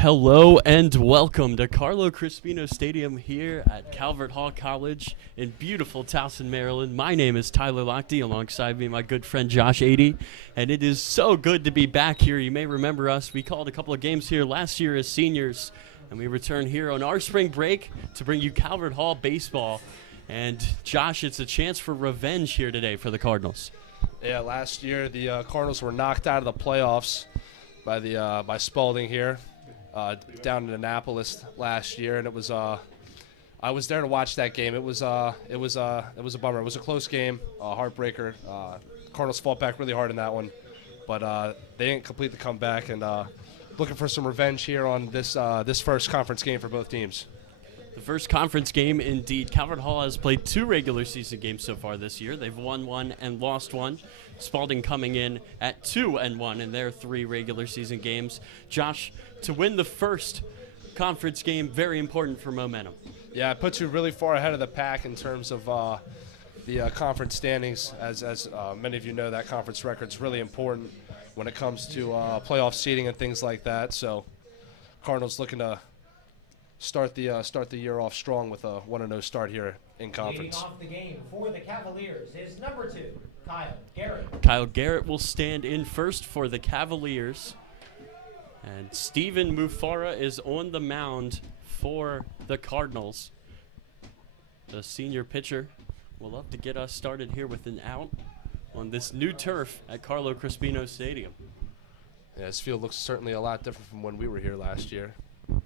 Hello and welcome to Carlo Crispino Stadium here at Calvert Hall College in beautiful Towson, Maryland. My name is Tyler Lochte, alongside me my good friend Josh Adey, and it is so good to be back here. You may remember us. We called a couple of games here last year as seniors, and we return here on our spring break to bring you Calvert Hall baseball. And Josh, it's a chance for revenge here today for the Cardinals. Yeah, last year the Cardinals were knocked out of the playoffs by Spalding here. Down in Annapolis last year, and it was I was there to watch that game. It was a bummer. It was a close game, a heartbreaker. Cardinals fought back really hard in that one, but they didn't complete the comeback. And looking for some revenge here on this first conference game for both teams. The first conference game, indeed. Calvert Hall has played 2 regular season games so far this year. They've won 1 and lost 1. Spalding coming in at 2-1 in their 3 regular season games. Josh, to win the first conference game, very important for momentum. Yeah, it puts you really far ahead of the pack in terms of the conference standings. As many of you know, that conference record's really important when it comes to playoff seeding and things like that. So Cardinals looking to start the year off strong with a 1-0 start here in conference. Leading off the game for the Cavaliers is number 2, Kyle Garrett. Kyle Garrett will stand in first for the Cavaliers. And Steven Mufara is on the mound for the Cardinals. The senior pitcher will love to get us started here with an out on this new turf at Carlo Crispino Stadium. Yeah, this field looks certainly a lot different from when we were here last year. Of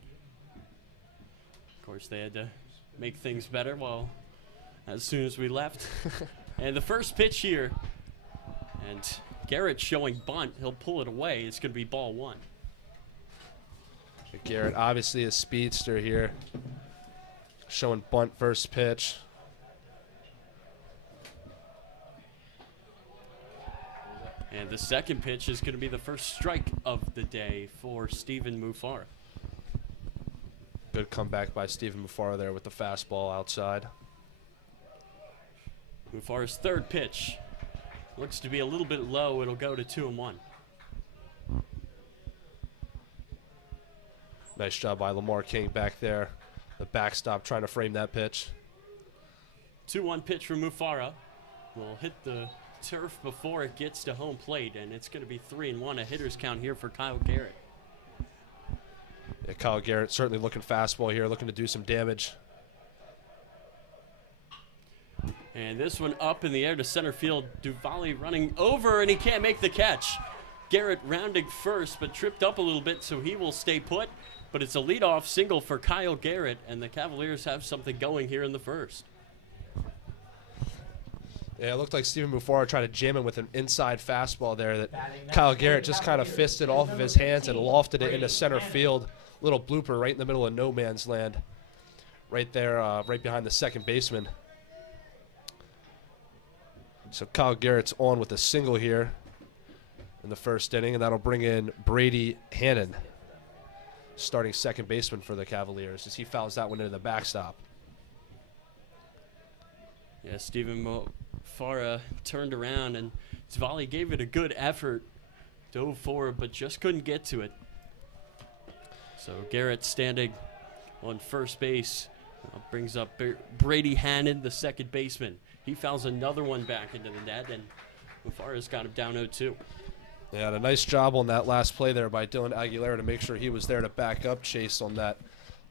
course, they had to make things better as soon as we left. And the first pitch here, and Garrett showing bunt. He'll pull it away. It's going to be ball 1. Garrett, obviously a speedster here, showing bunt first pitch. And the second pitch is going to be the first strike of the day for Steven Mufara. Good comeback by Steven Mufara there with the fastball outside. Mufara's third pitch looks to be a little bit low. It'll go to 2-1. Nice job by Lamar King back there. The backstop trying to frame that pitch. 2-1 pitch from Mufara. Will hit the turf before it gets to home plate, and it's going to be 3-1, a hitter's count here for Kyle Garrett. Yeah, Kyle Garrett certainly looking fastball here, looking to do some damage. And this one up in the air to center field. Duvali running over, and he can't make the catch. Garrett rounding first, but tripped up a little bit, so he will stay put. But it's a leadoff single for Kyle Garrett, and the Cavaliers have something going here in the first. Yeah, it looked like Steven Mufara tried to jam him with an inside fastball there that Kyle Garrett just kind of fisted off of his hands and lofted it into center field. Little blooper right in the middle of no man's land. Right there, right behind the second baseman. So Kyle Garrett's on with a single here in the first inning, and that'll bring in Brady Hannon, starting second baseman for the Cavaliers, as he fouls that one into the backstop. Yeah, Steven Mufara turned around, and Duvali gave it a good effort, dove forward, but just couldn't get to it. So Garrett standing on first base brings up Brady Hannon, the second baseman. He fouls another one back into the net, and Mufara's got him down 0-2. Yeah, and a nice job on that last play there by Dylan Aguilera to make sure he was there to back up Chase on that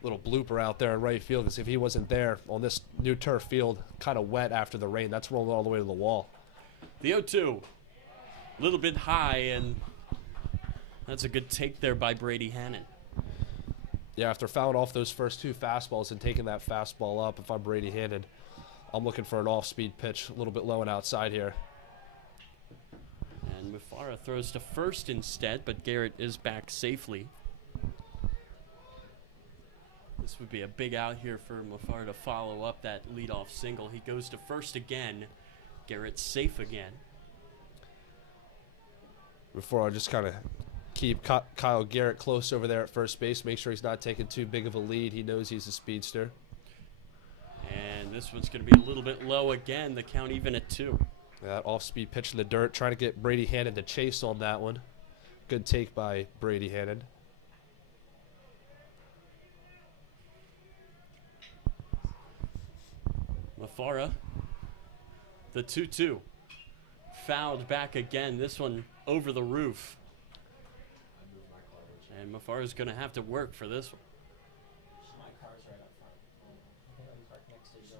little blooper out there in right field, because if he wasn't there on this new turf field, kind of wet after the rain, that's rolling all the way to the wall. The 0-2, a little bit high, and that's a good take there by Brady Hannon. Yeah, after fouling off those first 2 fastballs and taking that fastball up, if I'm Brady Hannon, I'm looking for an off-speed pitch, a little bit low and outside here. And Mufara throws to first instead, but Garrett is back safely. This would be a big out here for Mufara to follow up that leadoff single. He goes to first again. Garrett's safe again. Mufara just kind of keep Kyle Garrett close over there at first base, make sure he's not taking too big of a lead. He knows he's a speedster. And this one's going to be a little bit low again, the count even at 2. That off-speed pitch in the dirt, trying to get Brady Hannon to chase on that one. Good take by Brady Hannon. Mafara, the 2-2. Fouled back again, this one over the roof. And Mafara's going to have to work for this one. My car's right up front. I think I'll be parked next to John.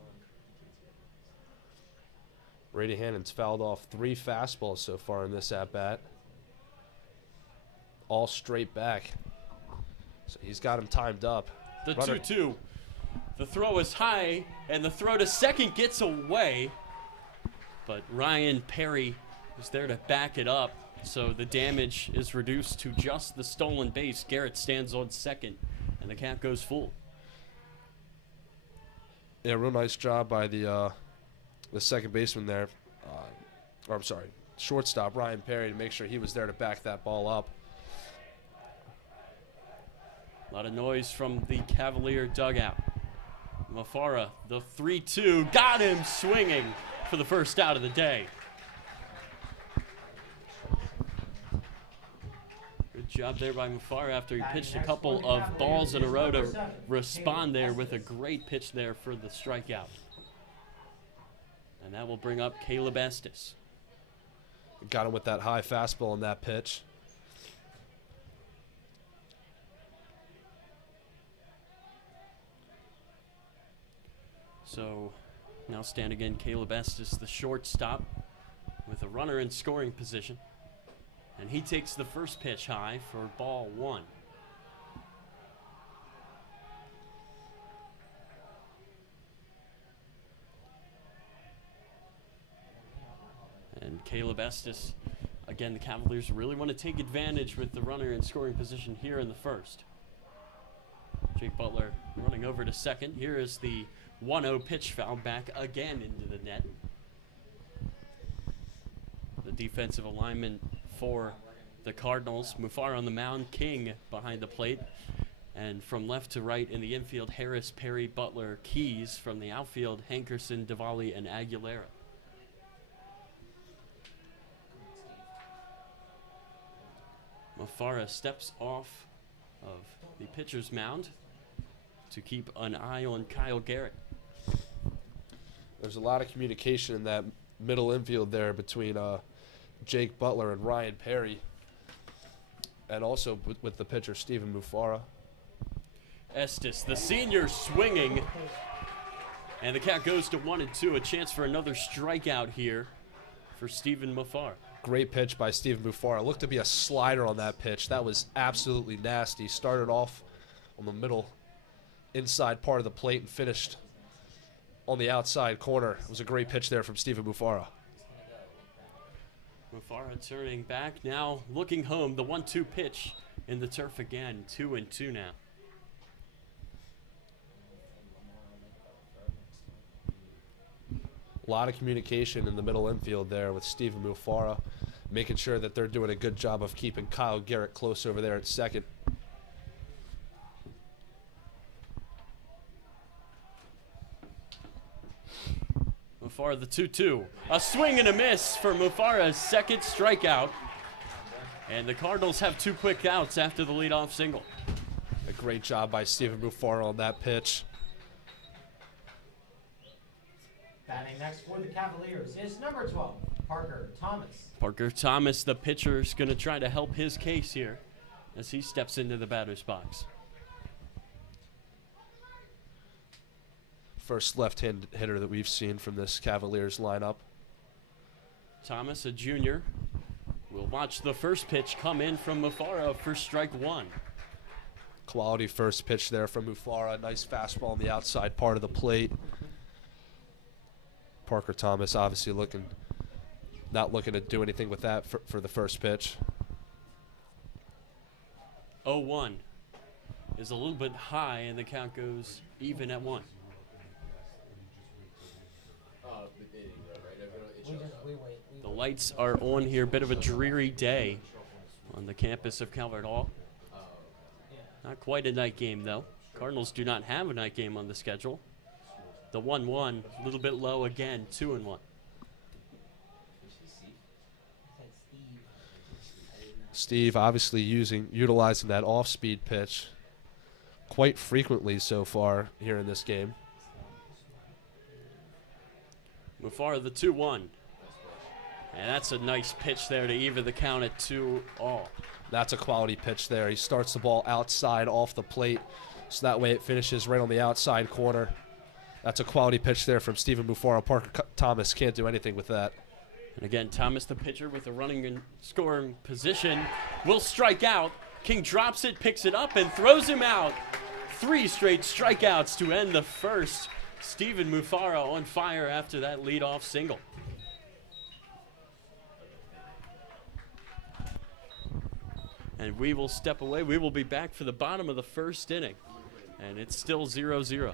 Brady Hannon's fouled off 3 fastballs so far in this at-bat. All straight back. So he's got him timed up. The Runner- 2-2. The throw is high, and the throw to second gets away. But Ryan Perry is there to back it up. So the damage is reduced to just the stolen base. Garrett stands on second, and the count goes full. Yeah, real nice job by the second baseman there. Or I'm sorry, shortstop Ryan Perry to make sure he was there to back that ball up. A lot of noise from the Cavalier dugout. Mafara, the 3-2, got him swinging for the first out of the day. Good job there by Mafara after he pitched a couple of balls in a row to respond there with a great pitch there for the strikeout. And that will bring up Caleb Estes. Got him with that high fastball on that pitch. So now standing in Caleb Estes, the shortstop, with a runner in scoring position. And he takes the first pitch high for ball 1. And Caleb Estes, again, the Cavaliers really want to take advantage with the runner in scoring position here in the first. Jake Butler running over to second. Here is the 1-0 pitch foul back again into the net. The defensive alignment for the Cardinals. Mufar on the mound, King behind the plate. And from left to right in the infield, Harris, Perry, Butler, Keys. From the outfield, Hankerson, Diwali, and Aguilera. Mafara steps off of the pitcher's mound to keep an eye on Kyle Garrett. There's a lot of communication in that middle infield there between Jake Butler and Ryan Perry, and also with the pitcher Stephen Mufara. Estes, the senior, swinging, and the count goes to 1-2. A chance for another strikeout here for Stephen Mufara. Great pitch by Stephen Mufara. Looked to be a slider on that pitch. That was absolutely nasty. Started off on the middle inside part of the plate and finished on the outside corner. It was a great pitch there from Stephen Mufara. Mufara turning back, now looking home. The 1-2 pitch in the turf again. 2-2 now. A lot of communication in the middle infield there with Stephen Mufara, making sure that they're doing a good job of keeping Kyle Garrett close over there at second. Mufara the 2-2. A swing and a miss for Mufara's second strikeout. And the Cardinals have 2 quick outs after the leadoff single. A great job by Stephen Mufara on that pitch. Batting next for the Cavaliers is number 12, Parker Thomas. Parker Thomas, the pitcher, is going to try to help his case here as he steps into the batter's box. First left-hand hitter that we've seen from this Cavaliers lineup. Thomas, a junior, will watch the first pitch come in from Mufara for strike 1. Quality first pitch there from Mufara. Nice fastball on the outside part of the plate. Parker Thomas obviously not looking to do anything with that for the first pitch. 0-1 is a little bit high, and the count goes even at 1. The lights are on here. Bit of a dreary day on the campus of Calvert Hall. Not quite a night game, though. Cardinals do not have a night game on the schedule. The 1-1, a little bit low again, 2-1. Steve obviously utilizing that off-speed pitch quite frequently so far here in this game. Mufara the 2-1. And that's a nice pitch there to even the count at 2-all. That's a quality pitch there. He starts the ball outside off the plate, so that way it finishes right on the outside corner. That's a quality pitch there from Stephen Mufara. Parker Thomas can't do anything with that. And again, Thomas, the pitcher, with a running and scoring position, will strike out. King drops it, picks it up, and throws him out. 3 straight strikeouts to end the first. Stephen Mufara on fire after that leadoff single. And we will step away. We will be back for the bottom of the first inning. And it's still 0-0.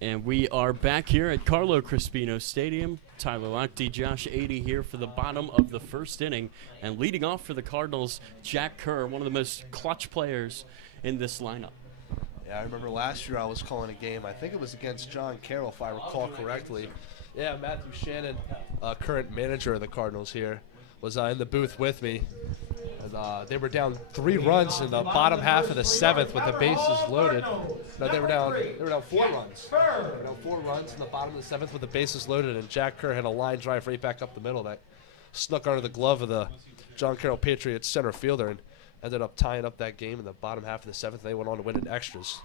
And we are back here at Carlo Crispino Stadium. Tyler Lochte, Josh 80 here for the bottom of the first inning. And leading off for the Cardinals, Jack Kerr, one of the most clutch players in this lineup. Yeah, I remember last year I was calling a game. I think it was against John Carroll, if I recall correctly. Yeah, Matthew Shannon, current manager of the Cardinals here, was in the booth with me. And, they were down 3 runs in the bottom half of the 7th with the bases loaded. No, they were down 4 runs. They were down 4 runs in the bottom of the 7th with the bases loaded, and Jack Kerr had a line drive right back up the middle that snuck under the glove of the John Carroll Patriots center fielder and ended up tying up that game in the bottom half of the 7th. They went on to win in extras.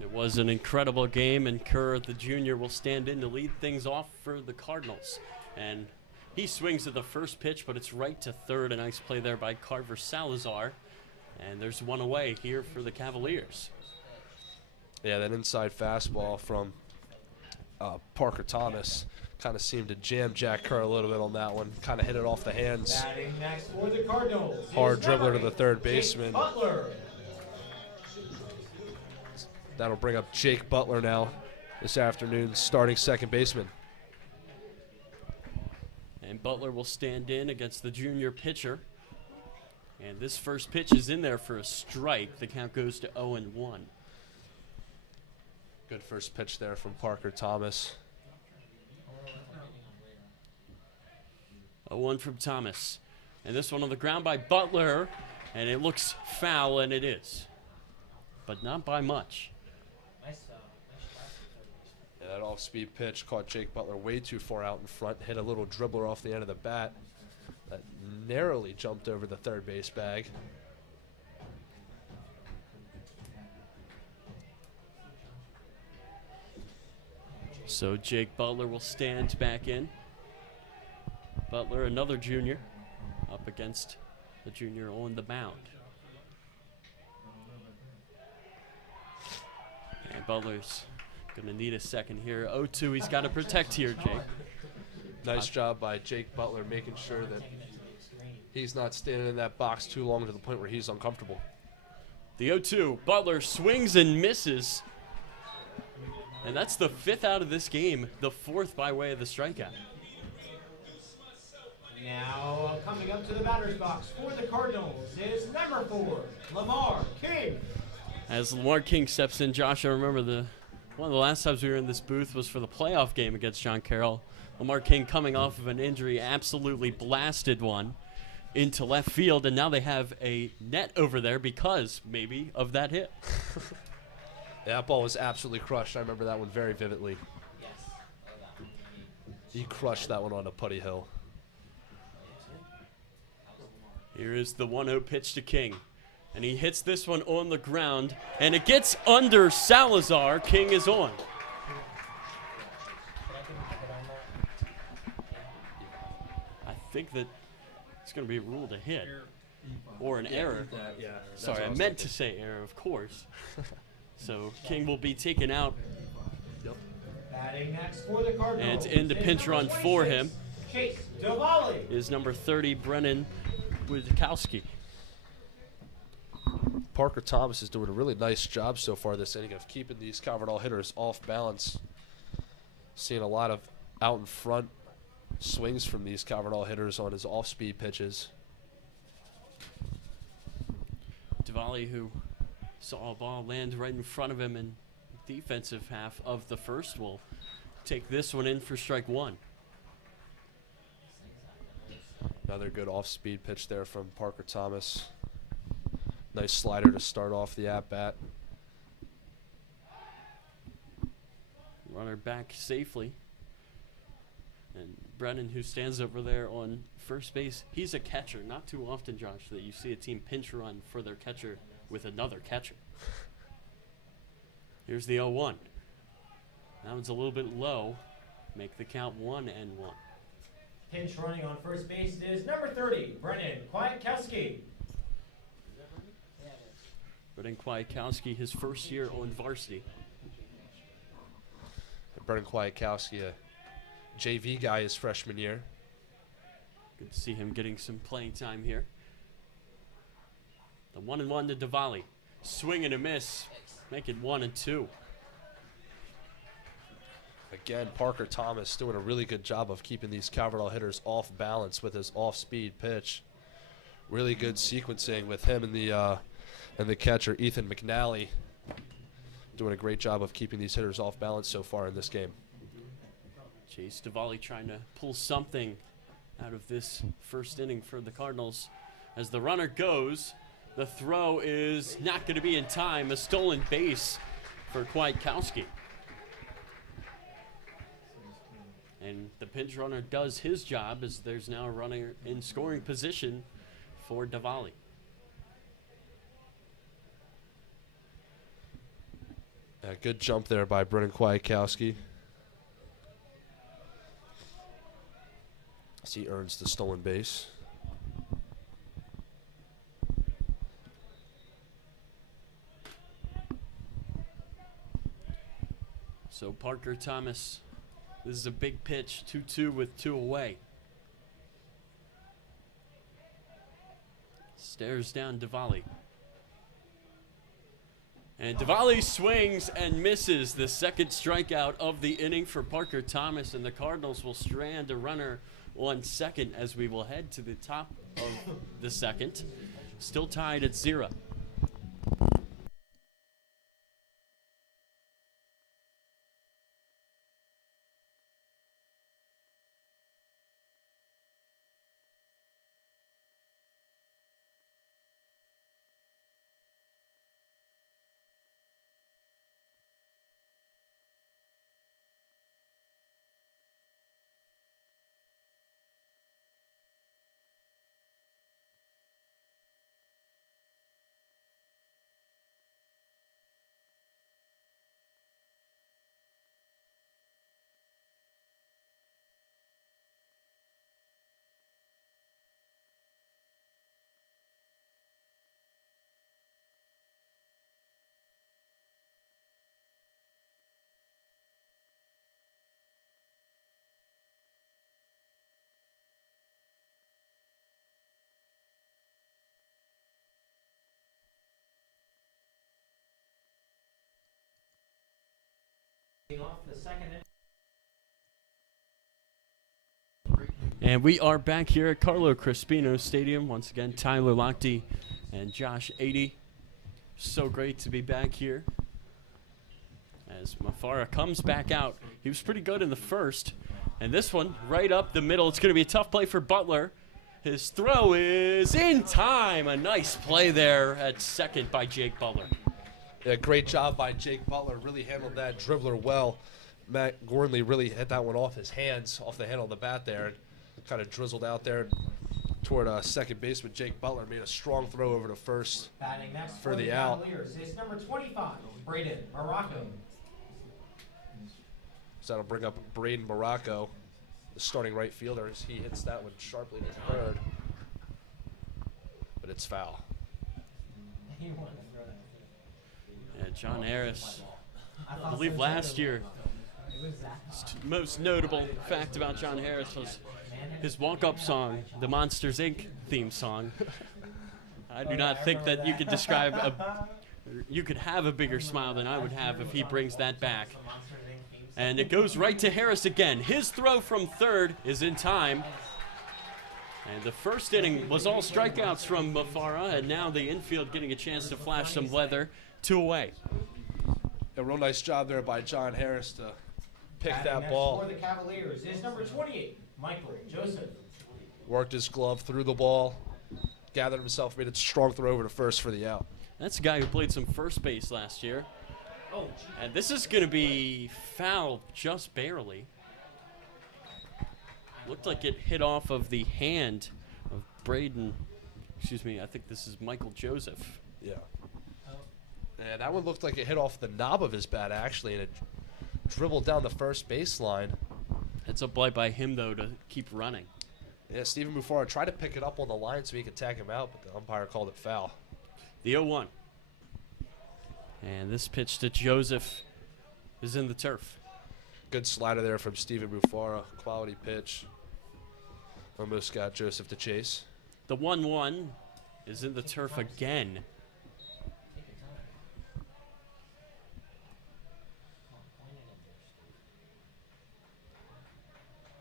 It was an incredible game, and Kerr, the junior, will stand in to lead things off for the Cardinals. And he swings at the first pitch, but it's right to third. A nice play there by Carver Salazar. And there's one away here for the Cavaliers. Yeah, that inside fastball from Parker Thomas kind of seemed to jam Jack Kerr a little bit on that one. Kind of hit it off the hands. Batting next for the Cardinals. Hard dribbler to the third baseman. Butler. That'll bring up Jake Butler now this afternoon, starting second baseman. And Butler will stand in against the junior pitcher. And this first pitch is in there for a strike. The count goes to 0-1. Good first pitch there from Parker Thomas. 0-1 from Thomas. And this one on the ground by Butler. And it looks foul, and it is. But not by much. Yeah, that off-speed pitch caught Jake Butler way too far out in front. Hit a little dribbler off the end of the bat that narrowly jumped over the third base bag. So Jake Butler will stand back in. Butler, another junior, up against the junior on the mound. And Butler's going to need a second here. 0-2, he's got to protect here, Jake. Nice job by Jake Butler making sure that he's not standing in that box too long to the point where he's uncomfortable. The 0-2, Butler swings and misses. And that's the 5th out of this game, the 4th by way of the strikeout. Now coming up to the batter's box for the Cardinals is number 4, Lamar King. As Lamar King steps in, Josh, I remember one of the last times we were in this booth was for the playoff game against John Carroll. Lamar King coming off of an injury, absolutely blasted one into left field, and now they have a net over there because, maybe, of that hit. Yeah, that ball was absolutely crushed. I remember that one very vividly. He crushed that one onto Putty Hill. Here is the 1-0 pitch to King. And he hits this one on the ground, and it gets under Salazar. King is on. I think that it's going to be ruled a hit or an error. Sorry, I meant to say error, of course. So King will be taken out. Batting next for the Cardinals. And in the pinch run for him Chase Diwali is number 30, Brennan Witkowski. Parker Thomas is doing a really nice job so far this inning of keeping these Calvert Hall hitters off balance. Seeing a lot of out in front swings from these Calvert Hall hitters on his off-speed pitches. Diwali, who saw a ball land right in front of him in the defensive half of the first, will take this one in for strike one. Another good off-speed pitch there from Parker Thomas. Nice slider to start off the at-bat. Runner back safely. And Brennan, who stands over there on first base, he's a catcher. Not too often, Josh, that you see a team pinch run for their catcher with another catcher. Here's the 0-1. That one's a little bit low. Make the count 1-1. Pinch running on first base is number 30, Brennan Kwiatkowski. Brennan Kwiatkowski, his first year on varsity. Brennan Kwiatkowski, a JV guy his freshman year. Good to see him getting some playing time here. The 1-1 to Diwali. Swing and a miss. Make it 1-2. Again, Parker Thomas doing a really good job of keeping these Calvert Hall hitters off balance with his off-speed pitch. Really good sequencing with him and the catcher, Ethan McNally, doing a great job of keeping these hitters off balance so far in this game. Chase Diwali trying to pull something out of this first inning for the Cardinals. As the runner goes, the throw is not going to be in time. A stolen base for Kwiatkowski. And the pinch runner does his job as there's now a runner in scoring position for Diwali. A good jump there by Brennan Kwiatkowski. As he earns the stolen base. So Parker Thomas, this is a big pitch, 2-2 with 2 away. Stares down Diwali. And Diwali swings and misses, the second strikeout of the inning for Parker Thomas, and the Cardinals will strand a runner on second as we will head to the top of the second. Still tied at 0. Off the second inning. And we are back here at Carlo Crispino Stadium. Once again, Tyler Lochte and Josh 80. So great to be back here. As Mafara comes back out. He was pretty good in the first. And this one, right up the middle. It's going to be a tough play for Butler. His throw is in time. A nice play there at second by Jake Butler. Yeah, great job by Jake Butler. Really handled that dribbler well. Matt Gordley really hit that one off his hands, off the handle of the bat there. Kind of drizzled out there toward second baseman. Jake Butler made a strong throw over to first Batting next for the out. Cavaliers is number 25, Braden Morocco. So that'll bring up Braden Morocco, the starting right fielder. He hits that one sharply to third, but it's foul. Yeah, John Harris, I believe last year, most notable fact about John Harris was his walk-up song, the Monsters, Inc. theme song. I do not think that you could describe you could have a bigger smile than I would have if he brings that back. And it goes right to Harris again. His throw from third is in time. And the first inning was all strikeouts from Mafara, and now the infield getting a chance to flash some leather. 2 away. A real nice job there by John Harris to pick Batting that next ball. for the Cavaliers is number 28, Michael Joseph. Worked his glove through the ball, gathered himself, made a strong throw over to first for the out. That's a guy who played some first base last year. And this is going to be foul just barely. Looked like it hit off of the hand of Braden. Excuse me, I think this is Michael Joseph. Yeah. And that one looked like it hit off the knob of his bat, actually, and it dribbled down the first baseline. It's a play by him, though, to keep running. Yeah, Stephen Mufara tried to pick it up on the line so he could tag him out, but the umpire called it foul. The 0-1. And this pitch to Joseph is in the turf. Good slider there from Stephen Mufara. Quality pitch. Almost got Joseph to chase. The 1-1 is in the turf again.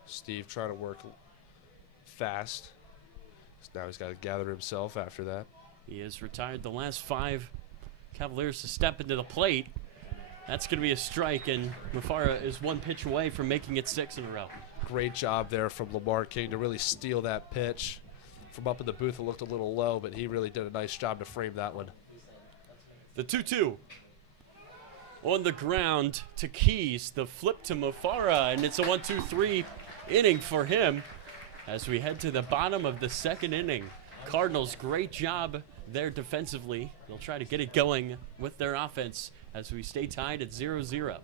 Steve trying to work fast. Now he's got to gather himself after that. He has retired the last 5 Cavaliers to step into the plate. That's going to be a strike, and Mafara is 1 pitch away from making it 6 in a row. Great job there from Lamar King to really steal that pitch. From up in the booth, it looked a little low, but he really did a nice job to frame that one. The 2-2. On the ground to Keys. The flip to Mafara, and it's a 1-2-3 inning for him as we head to the bottom of the second inning. Cardinals, great job there defensively. They'll try to get it going with their offense as we stay tied at 0-0.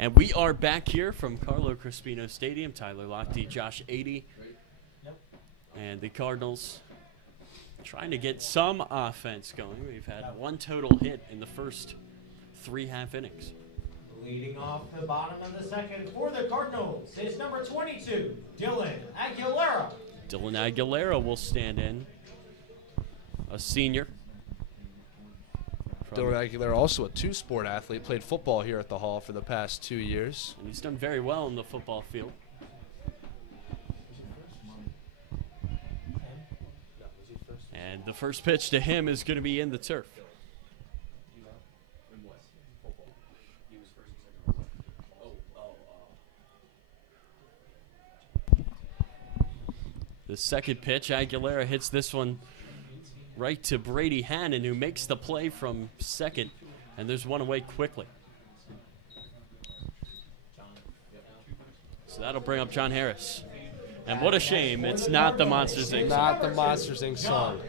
And we are back here from Carlo Crispino Stadium. Tyler Lochte, Josh 80. And the Cardinals trying to get some offense going. We've had one total hit in the first 3 half innings. Leading off the bottom of the second for the Cardinals is number 22, Dylan Aguilera. Dylan Aguilera will stand in, a senior. Dylan Aguilera, also a two-sport athlete, played football here at the Hall for the past 2 years. And he's done very well in the football field. And the first pitch to him is going to be in the turf. The second pitch, Aguilera hits this one right to Brady Hannon, who makes the play from second, and there's one away quickly. So that'll bring up John Harris. And what a shame, it's not the Monsters Inc. song. Not the Monsters Inc. song.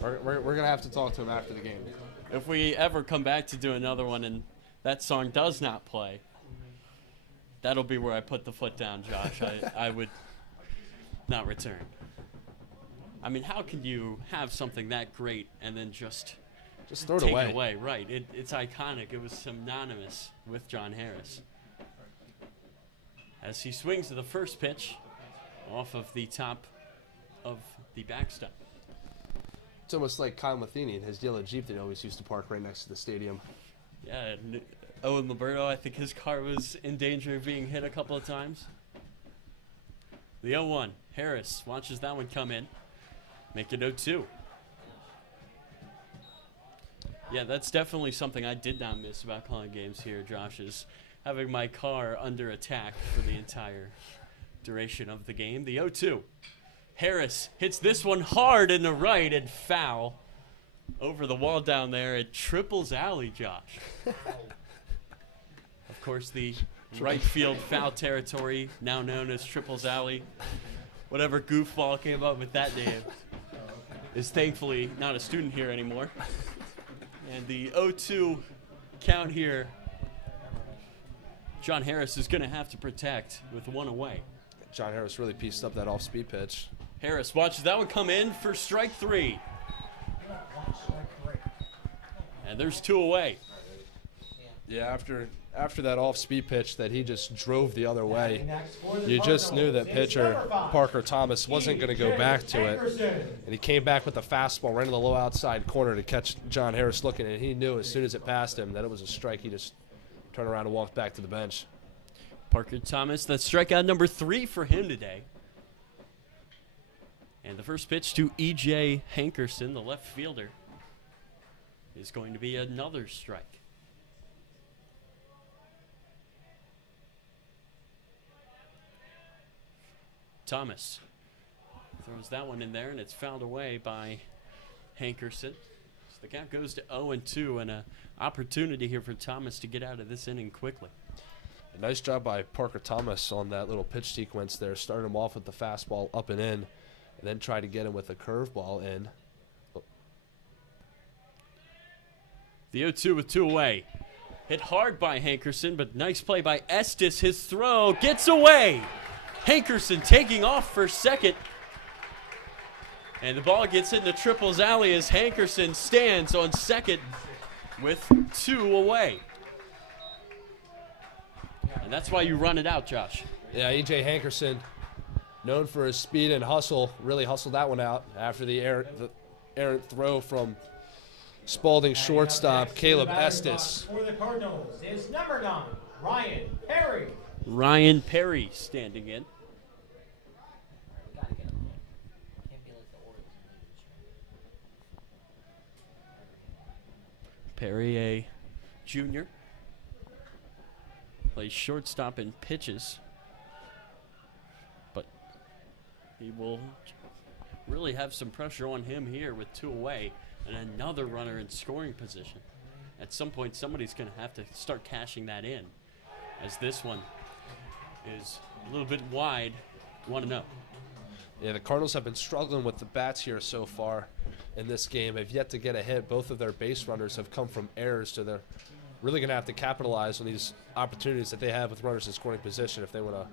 We're going to have to talk to him after the game. If we ever come back to do another one and that song does not play, that'll be where I put the foot down, Josh. I would not return. I mean, how can you have something that great and then just throw it take away? it away? Right. It's iconic. It was synonymous with John Harris. As he swings to the first pitch off of the top of the backstop. It's almost like Kyle Matheny and his yellow Jeep that he always used to park right next to the stadium. Yeah, and Owen Liberto, I think his car was in danger of being hit a couple of times. The 0-1. Harris watches that one come in. Make it 0-2. Yeah, that's definitely something I did not miss about calling games here, Josh, is having my car under attack for the entire duration of the game. The 0-2. Harris hits this one hard in the right and foul over the wall down there at Triples Alley, Josh. Of course, the right field foul territory, now known as Triples Alley. Whatever goofball came up with that name is thankfully not a student here anymore. And the 0-2 count here, John Harris is going to have to protect with one away. John Harris really pieced up that off-speed pitch. Harris watches that one come in for strike 3. And there's 2 away. Yeah, after that off-speed pitch that he just drove the other way, you just knew that pitcher Parker Thomas wasn't going to go back to it. And he came back with a fastball right in the low outside corner to catch John Harris looking, and he knew as soon as it passed him that it was a strike. He just turned around and walked back to the bench. Parker Thomas, that's strikeout number 3 for him today. And the first pitch to E.J. Hankerson, the left fielder, is going to be another strike. Thomas throws that one in there, and it's fouled away by Hankerson. So the count goes to 0-2, and an opportunity here for Thomas to get out of this inning quickly. A nice job by Parker Thomas on that little pitch sequence there. Started him off with the fastball up and in, and then tried to get him with a curveball in. The 0-2 with 2 away. Hit hard by Hankerson, but nice play by Estes. His throw gets away. Hankerson taking off for second. And the ball gets into Triples Alley as Hankerson stands on second with 2 away. And that's why you run it out, Josh. Yeah, E.J. Hankerson, known for his speed and hustle, really hustled that one out after the errant throw from Spalding shortstop Caleb Estes. For the Cardinals is number 9, Ryan Perry. Ryan Perry standing in. Perry, a junior, plays shortstop and pitches, but he will really have some pressure on him here with 2 away and another runner in scoring position. At some point, somebody's going to have to start cashing that in, as this one is a little bit wide, 1-0. Yeah, the Cardinals have been struggling with the bats here so far in this game. They've yet to get a hit. Both of their base runners have come from errors, so they're really going to have to capitalize on these opportunities that they have with runners in scoring position if they want to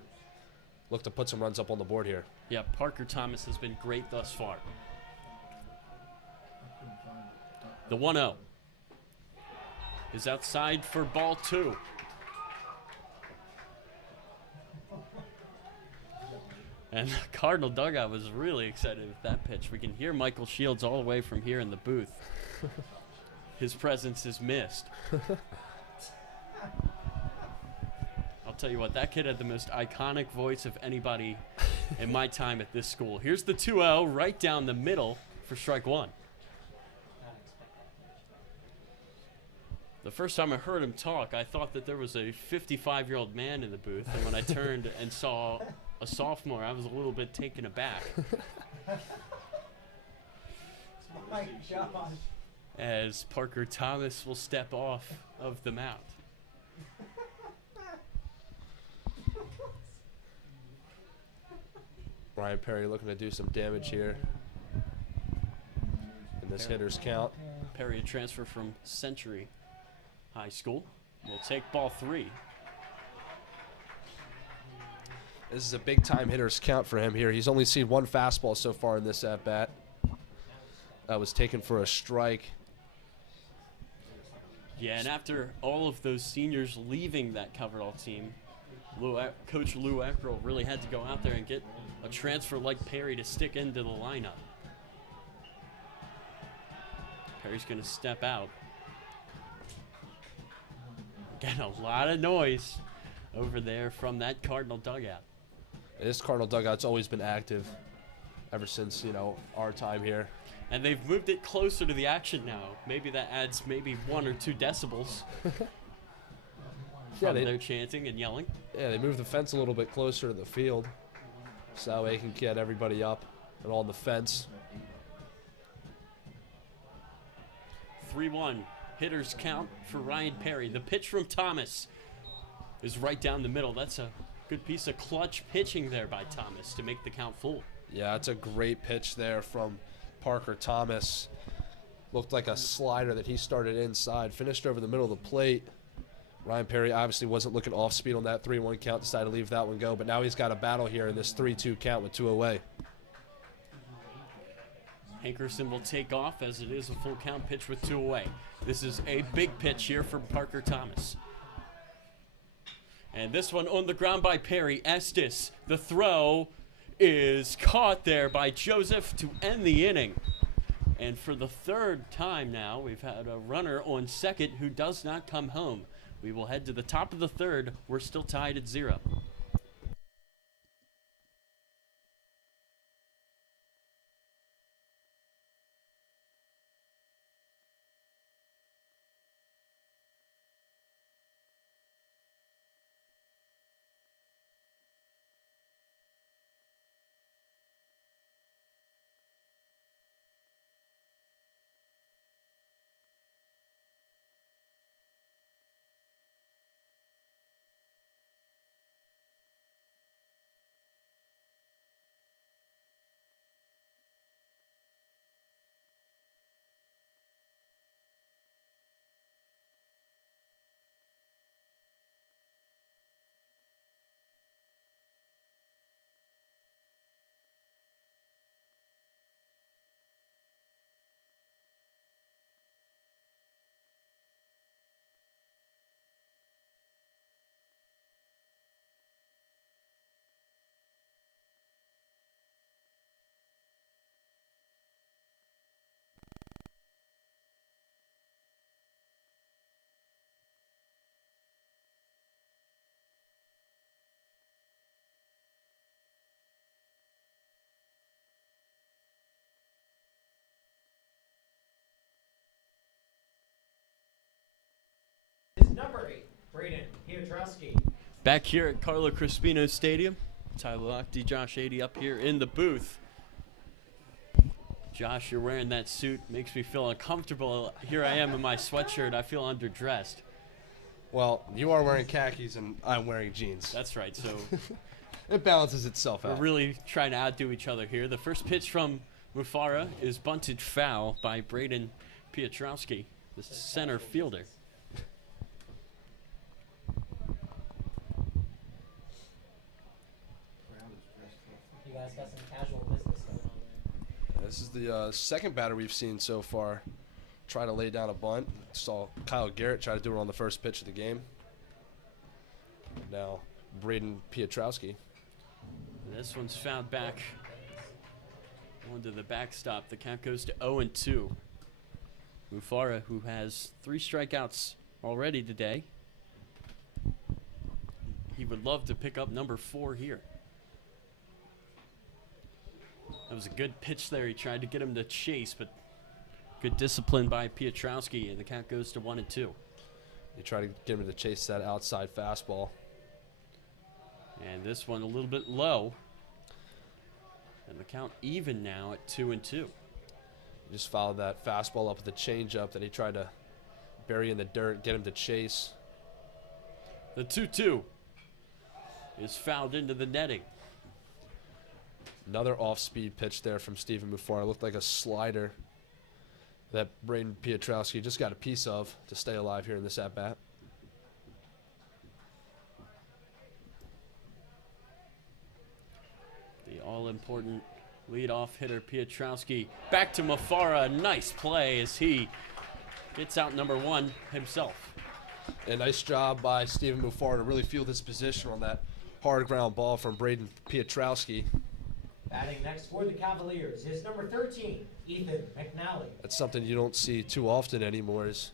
look to put some runs up on the board here. Yeah, Parker Thomas has been great thus far. The 1-0 is outside for ball 2. And the Cardinal dugout was really excited with that pitch. We can hear Michael Shields all the way from here in the booth. His presence is missed. I'll tell you what, that kid had the most iconic voice of anybody in my time at this school. Here's the 2-0 right down the middle for strike 1. The first time I heard him talk, I thought that there was a 55-year-old man in the booth. And when I turned and saw a sophomore, I was a little bit taken aback. My gosh. As Parker Thomas will step off of the mound. Ryan Perry looking to do some damage here in this hitter's count. Perry, a transfer from Century High School, will take ball 3. This is a big-time hitter's count for him here. He's only seen one fastball so far in this at-bat. That was taken for a strike. Yeah, and after all of those seniors leaving that coverall team, Coach Lou Eckrell really had to go out there and get a transfer like Perry to stick into the lineup. Perry's going to step out. Getting a lot of noise over there from that Cardinal dugout. This Cardinal dugout's always been active ever since, our time here. And they've moved it closer to the action now. Maybe that adds maybe 1 or 2 decibels from their chanting and yelling. Yeah, they moved the fence a little bit closer to the field so that way they can get everybody up and on the fence. 3-1 hitters count for Ryan Perry. The pitch from Thomas is right down the middle. That's a good piece of clutch pitching there by Thomas to make the count full. Yeah, it's a great pitch there from Parker Thomas. Looked like a slider that he started inside, finished over the middle of the plate. Ryan Perry obviously wasn't looking off speed on that 3-1 count, decided to leave that one go, but now he's got a battle here in this 3-2 count with 2 away. Hankerson will take off as it is a full count pitch with 2 away. This is a big pitch here for Parker Thomas. And this one on the ground by Perry. Estes, the throw is caught there by Joseph to end the inning. And for the 3rd time now, we've had a runner on second who does not come home. We will head to the top of the 3rd. We're still tied at 0. Number 8, Braden Piotrowski. Back here at Carlo Crispino Stadium, Tyler Lochte, Josh 80 up here in the booth. Josh, you're wearing that suit. Makes me feel uncomfortable. Here I am in my sweatshirt. I feel underdressed. Well, you are wearing khakis and I'm wearing jeans. That's right. So it balances itself we're out. really trying to outdo each other here. The first pitch from Mufara is bunted foul by Braden Piotrowski, the center fielder. You guys got some casual business going on there. This is the second batter we've seen so far try to lay down a bunt. Saw Kyle Garrett try to do it on the first pitch of the game. Now Braden Piotrowski. This one's fouled back onto the backstop. The count goes to 0-2. Mufara, who has 3 strikeouts already today. He would love to pick up number 4 here. That was a good pitch there. He tried to get him to chase, but good discipline by Piotrowski, and the count goes to 1-2. You try to get him to chase that outside fastball. And this one a little bit low. And the count even now at 2-2. Just followed that fastball up with the changeup that he tried to bury in the dirt, get him to chase. The 2-2 is fouled into the netting. Another off-speed pitch there from Stephen Mufara. Looked like a slider that Braden Piotrowski just got a piece of to stay alive here in this at-bat. The all-important leadoff hitter Piotrowski back to Mufara. Nice play as he gets out number 1 himself. A nice job by Stephen Mufara to really field his position on that hard ground ball from Braden Piotrowski. Batting next for the Cavaliers is number 13, Ethan McNally. That's something you don't see too often anymore, is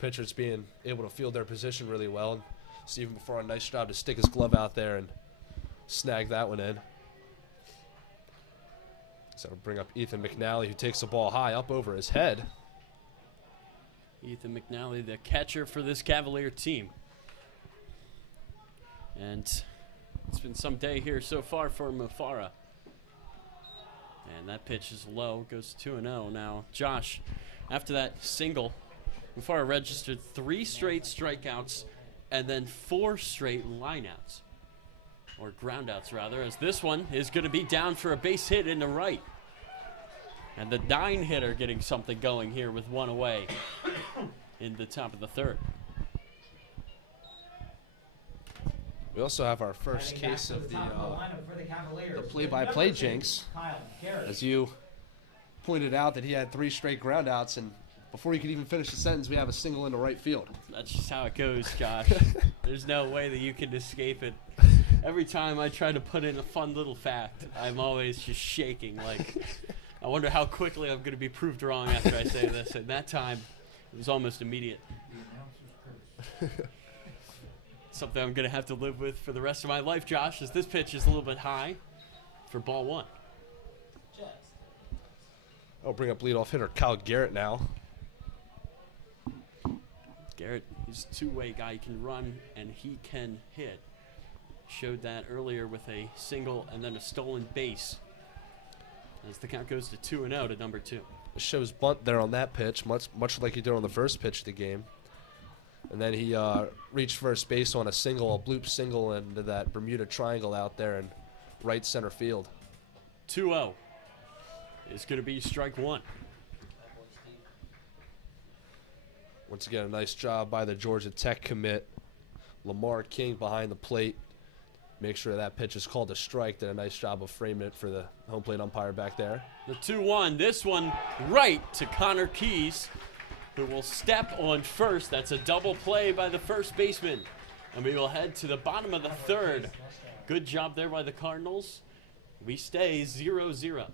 pitchers being able to field their position really well. And Stephen Mufara, a nice job to stick his glove out there and snag that one in. So it'll bring up Ethan McNally, who takes the ball high up over his head. Ethan McNally, the catcher for this Cavalier team. And it's been some day here so far for Mufara. And that pitch is low, goes 2-0. Now, Josh, after that single, Mufara registered 3 straight strikeouts and then 4 straight lineouts. Or groundouts, rather, as this one is going to be down for a base hit in the right. And the 9 hitter getting something going here with 1 away in the top of the 3rd. We also have our first case of the play-by-play jinx. As you pointed out that he had 3 straight groundouts, and before he could even finish the sentence, we have a single into right field. That's just how it goes, Josh. There's no way that you can escape it. Every time I try to put in a fun little fact, I'm always just shaking. Like, I wonder how quickly I'm going to be proved wrong after I say this. And that time, it was almost immediate. Something I'm going to have to live with for the rest of my life, Josh, as this pitch is a little bit high for ball 1. I'll bring up leadoff hitter Kyle Garrett now. Garrett, he's a 2-way guy. He can run and he can hit. Showed that earlier with a single and then a stolen base. As the count goes to 2-0 to number 2. Shows bunt there on that pitch, much like he did on the first pitch of the game. And then he reached first base on a bloop single into that Bermuda Triangle out there in right center field. 2-0 is going to be strike 1. Once again, a nice job by the Georgia Tech commit. Lamar King behind the plate. Make sure that pitch is called a strike. Did a nice job of framing it for the home plate umpire back there. The 2-1. This one right to Connor Keys, who will step on first. That's a double play by the first baseman. And we will head to the bottom of the 3rd. Good job there by the Cardinals. We stay 0-0.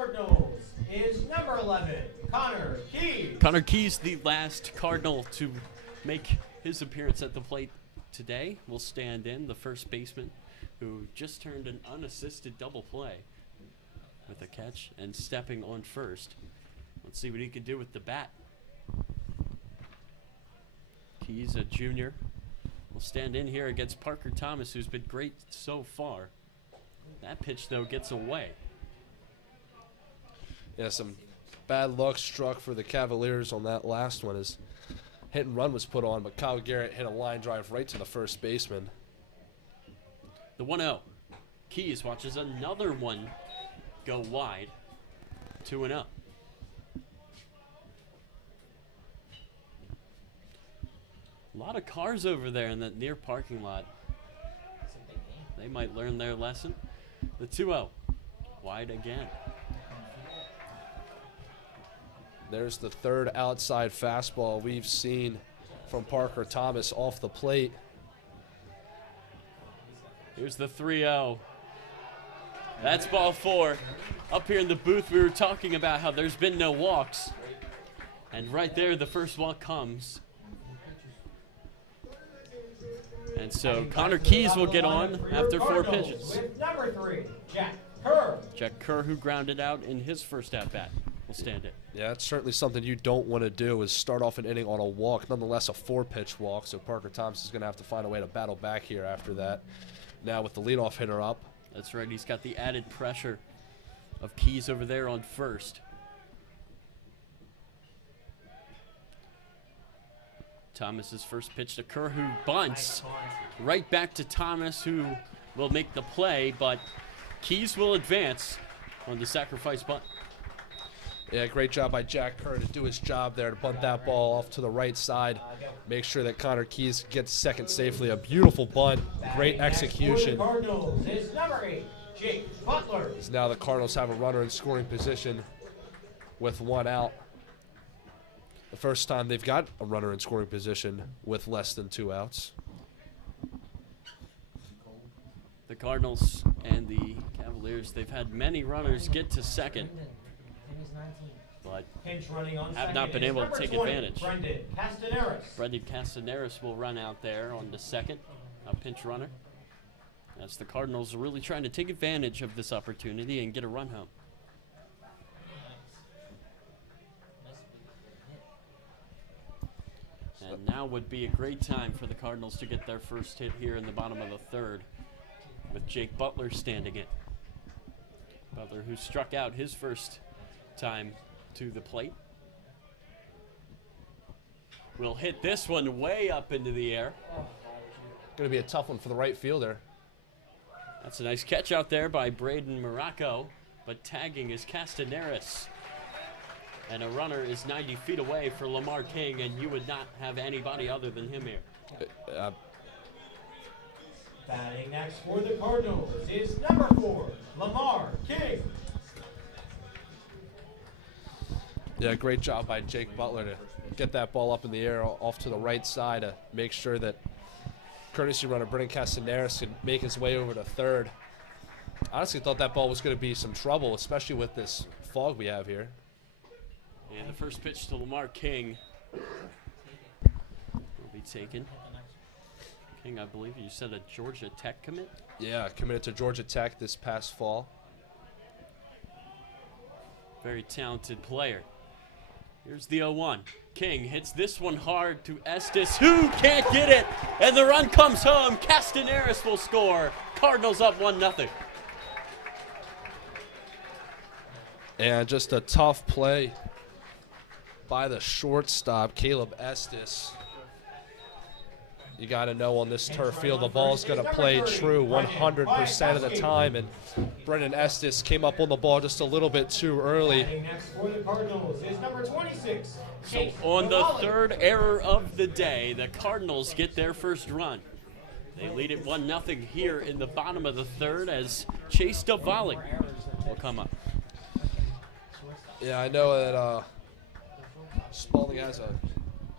Cardinals is number 11, Connor Keys. Connor Keys, the last Cardinal to make his appearance at the plate today, will stand in, the first baseman who just turned an unassisted double play with a catch and stepping on first. Let's see what he can do with the bat. Keys, a junior, will stand in here against Parker Thomas, who's been great so far. That pitch, though, gets away. Yeah, some bad luck struck for the Cavaliers on that last one as hit and run was put on, but Kyle Garrett hit a line drive right to the first baseman. The 1-0. Keys watches another one go wide. 2-0. A lot of cars over there in that near parking lot. They might learn their lesson. The 2-0. Wide again. There's the third outside fastball we've seen from Parker Thomas off the plate. Here's the 3-0. That's ball 4. Up here in the booth, we were talking about how there's been no walks. And right there, the first walk comes. And so Connor Keys will get on after 4 pitches. With number 3, Jack Kerr. Jack Kerr, who grounded out in his first at-bat, will stand it. Yeah, that's certainly something you don't want to do is start off an inning on a walk, nonetheless a 4-pitch walk, so Parker Thomas is going to have to find a way to battle back here after that. Now with the leadoff hitter up. That's right, he's got the added pressure of Keys over there on first. Thomas's first pitch to Kerr, who bunts right back to Thomas, who will make the play, but Keys will advance on the sacrifice bunt. Yeah, great job by Jack Kerr to do his job there to bunt that ball off to the right side. Make sure that Connor Keys gets second safely. A beautiful bunt, great execution. Cardinals is number 8, Jake Butler. Now the Cardinals have a runner in scoring position with 1 out. The first time they've got a runner in scoring position with less than 2 outs. The Cardinals and the Cavaliers, they've had many runners get to second, but have not been able to take advantage. Brendan Castaneris will run out there on the second, a pinch runner, as the Cardinals are really trying to take advantage of this opportunity and get a run home. And now would be a great time for the Cardinals to get their first hit here in the bottom of the third, with Jake Butler standing it. Butler, who struck out his first time to the plate, will hit this one way up into the air. Going to be a tough one for the right fielder. That's a nice catch out there by Braden Morocco, but tagging is Castaneris. And a runner is 90 feet away for Lamar King, and you would not have anybody other than him here. Batting next for the Cardinals is number 4, Lamar King. Yeah, great job by Jake Butler to get that ball up in the air off to the right side to make sure that courtesy runner Brendan Castaneris could make his way over to third. Honestly thought that ball was going to be some trouble, especially with this fog we have here. And the first pitch to Lamar King will be taken. King, I believe you said a Georgia Tech commit? Yeah, committed to Georgia Tech this past fall. Very talented player. Here's the 0-1. King hits this one hard to Estes, who can't get it, and the run comes home. Castaneris will score. Cardinals up 1-0. And just a tough play by the shortstop, Caleb Estes. You got to know on this turf field, the ball's going to play true 100% of the time. And Brendan Estes came up on the ball just a little bit too early. Next for the Cardinals is number 26. So on the third error of the day, the Cardinals get their first run. They lead it 1-0 here in the bottom of the third as Chase Davali will come up. Yeah, I know that Spalding has a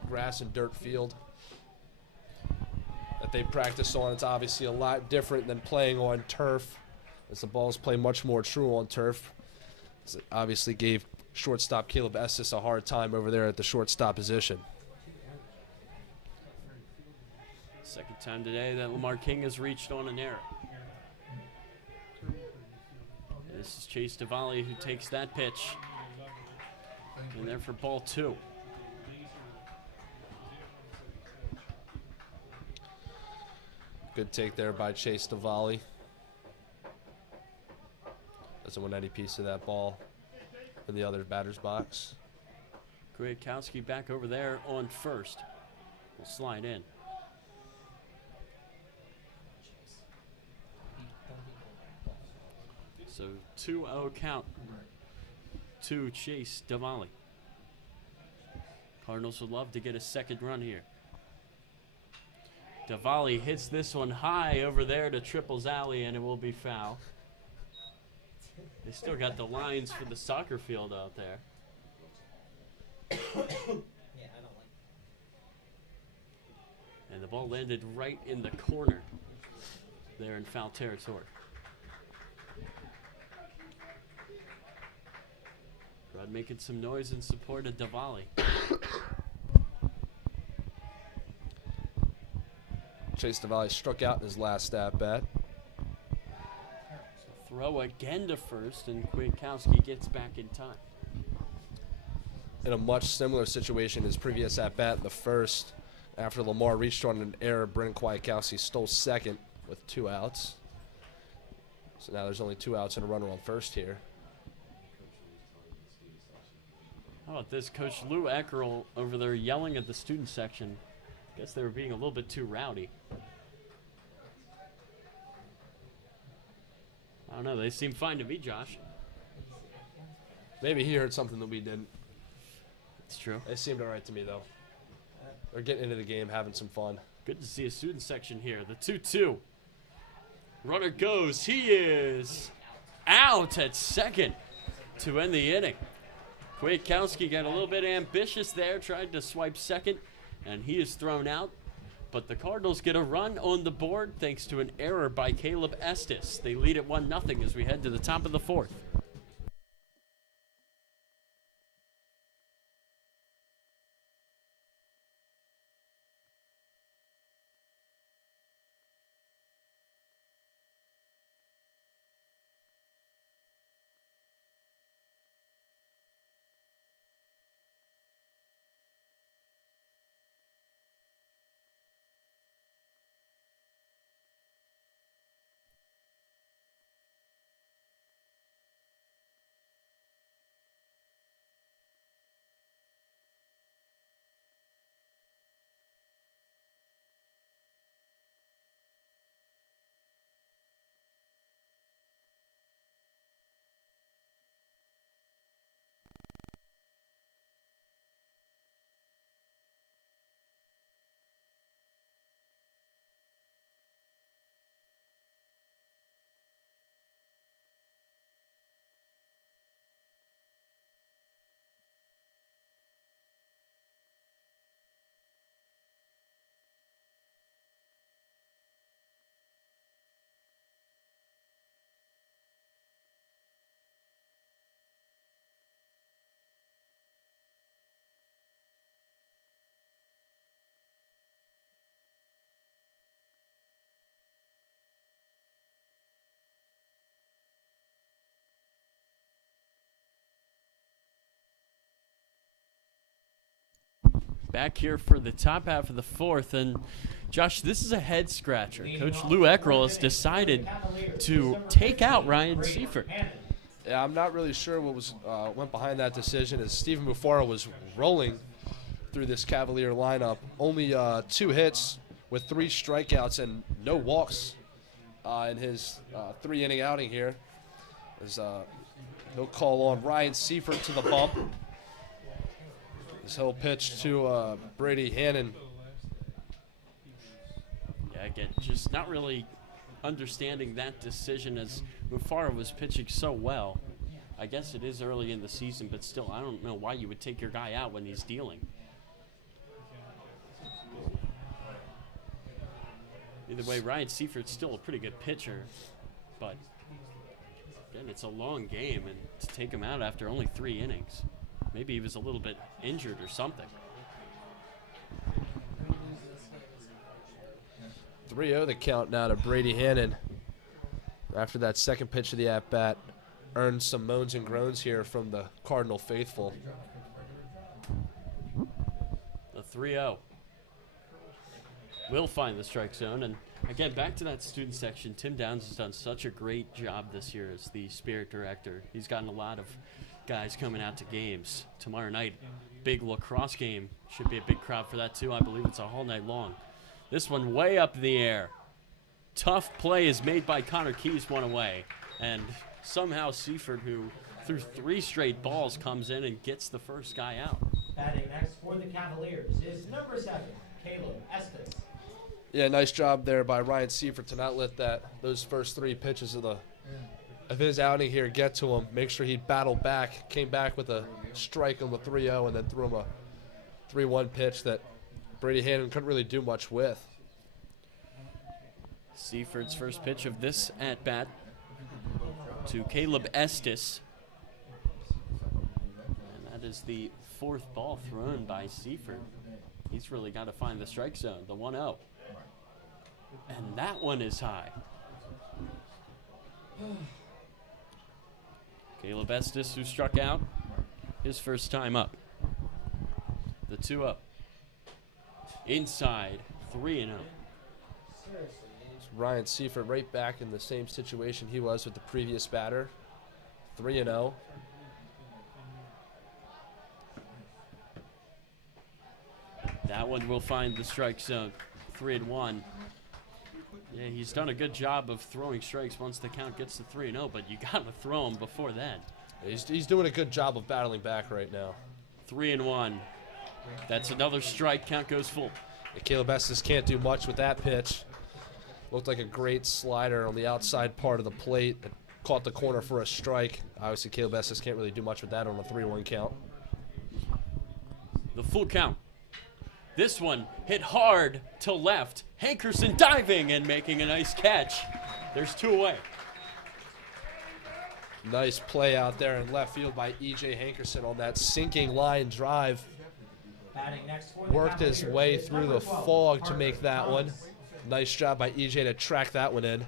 grass and dirt field that they practice on. It's obviously a lot different than playing on turf, as the balls play much more true on turf. Obviously gave shortstop Caleb Estes a hard time over there at the shortstop position. Second time today that Lamar King has reached on an error. This is Chase DeValle who takes that pitch. And there for ball 2. Good take there by Chase DeValle. Doesn't want any piece of that ball in the other batter's box. Kwiatkowski back over there on first. Will slide in. So 2-0 count to Chase DeValle. Cardinals would love to get a second run here. DeValle hits this one high over there to Triples Alley, and it will be foul. They still got the lines for the soccer field out there. And the ball landed right in the corner there in foul territory. Rod making some noise in support of DeValle. Chase DeValle struck out in his last at-bat. Throw again to first, and Kwiatkowski gets back in time. In a much similar situation, his previous at-bat in the first, after Lamar reached on an error, Brennan Kwiatkowski stole second with 2 outs. So now there's only 2 outs and a runner on first here. How about this? Coach Lou Eckerl over there yelling at the student section. Guess they were being a little bit too rowdy. I don't know. They seem fine to me, Josh. Maybe he heard something that we didn't. It's true. They seemed all right to me, though. They're getting into the game, having some fun. Good to see a student section here. The 2-2. Runner goes. He is out at second to end the inning. Kwiatkowski got a little bit ambitious there, tried to swipe second, and he is thrown out. But the Cardinals get a run on the board thanks to an error by Caleb Estes. They lead at 1-0 as we head to the top of the 4th. Back here for the top half of the 4th, and Josh, this is a head scratcher. Coach Lou Eckerl has decided to take out Ryan Seifert. Yeah, I'm not really sure what was went behind that decision, as Stephen Bufaro was rolling through this Cavalier lineup. Only 2 hits with 3 strikeouts and no walks in his 3-inning outing here. As he'll call on Ryan Seifert to the bump. He'll pitch to Brady Hannon. Yeah, again, just not really understanding that decision as Mufara was pitching so well. I guess it is early in the season, but still, I don't know why you would take your guy out when he's dealing. Either way, Ryan Seifert's still a pretty good pitcher, but Again, it's a long game, and to take him out after only 3 innings. Maybe he was a little bit injured or something. 3-0 the count now to Brady Hannon. After that second pitch of the at-bat, earned some moans and groans here from the Cardinal faithful. The 3-0 will find the strike zone. And again, back to that student section, Tim Downs has done such a great job this year as the spirit director. He's gotten a lot of guys coming out to games. Tomorrow night, big lacrosse game. Should be a big crowd for that too. I believe it's a whole night long. This one way up in the air. Tough play is made by Connor Keys, one away. And somehow Seaford, who threw 3 straight balls, comes in and gets the first guy out. Batting next for the Cavaliers is number 7, Caleb Estes. Yeah, nice job there by Ryan Seifert to not let those first 3 pitches of his outing here get to him. Make sure he battled back, came back with a strike on the 3-0, and then threw him a 3-1 pitch that Brady Hannon couldn't really do much with. Seaford's first pitch of this at-bat to Caleb Estes. And that is the 4th ball thrown by Seaford. He's really got to find the strike zone, the 1-0. And that one is high. Caleb Estes, who struck out his first time up. The 2-0. Inside, 3-0. Ryan Seifert right back in the same situation he was with the previous batter. 3-0. That one will find the strike zone. 3-1. Yeah, he's done a good job of throwing strikes once the count gets to 3-0, but you got to throw him before then. He's doing a good job of battling back right now. 3-1. That's another strike. Count goes full. And Caleb Estes can't do much with that pitch. Looked like a great slider on the outside part of the plate that caught the corner for a strike. Obviously, Caleb Estes can't really do much with that on a 3-1 count. The full count. This one hit hard to left. Hankerson diving and making a nice catch. There's 2 away. Nice play out there in left field by E.J. Hankerson on that sinking line drive. Batting next for the Worked his Cavaliers way is through number the 12, fog to Parker make that one. Thomas. Nice job by E.J. to track that one in.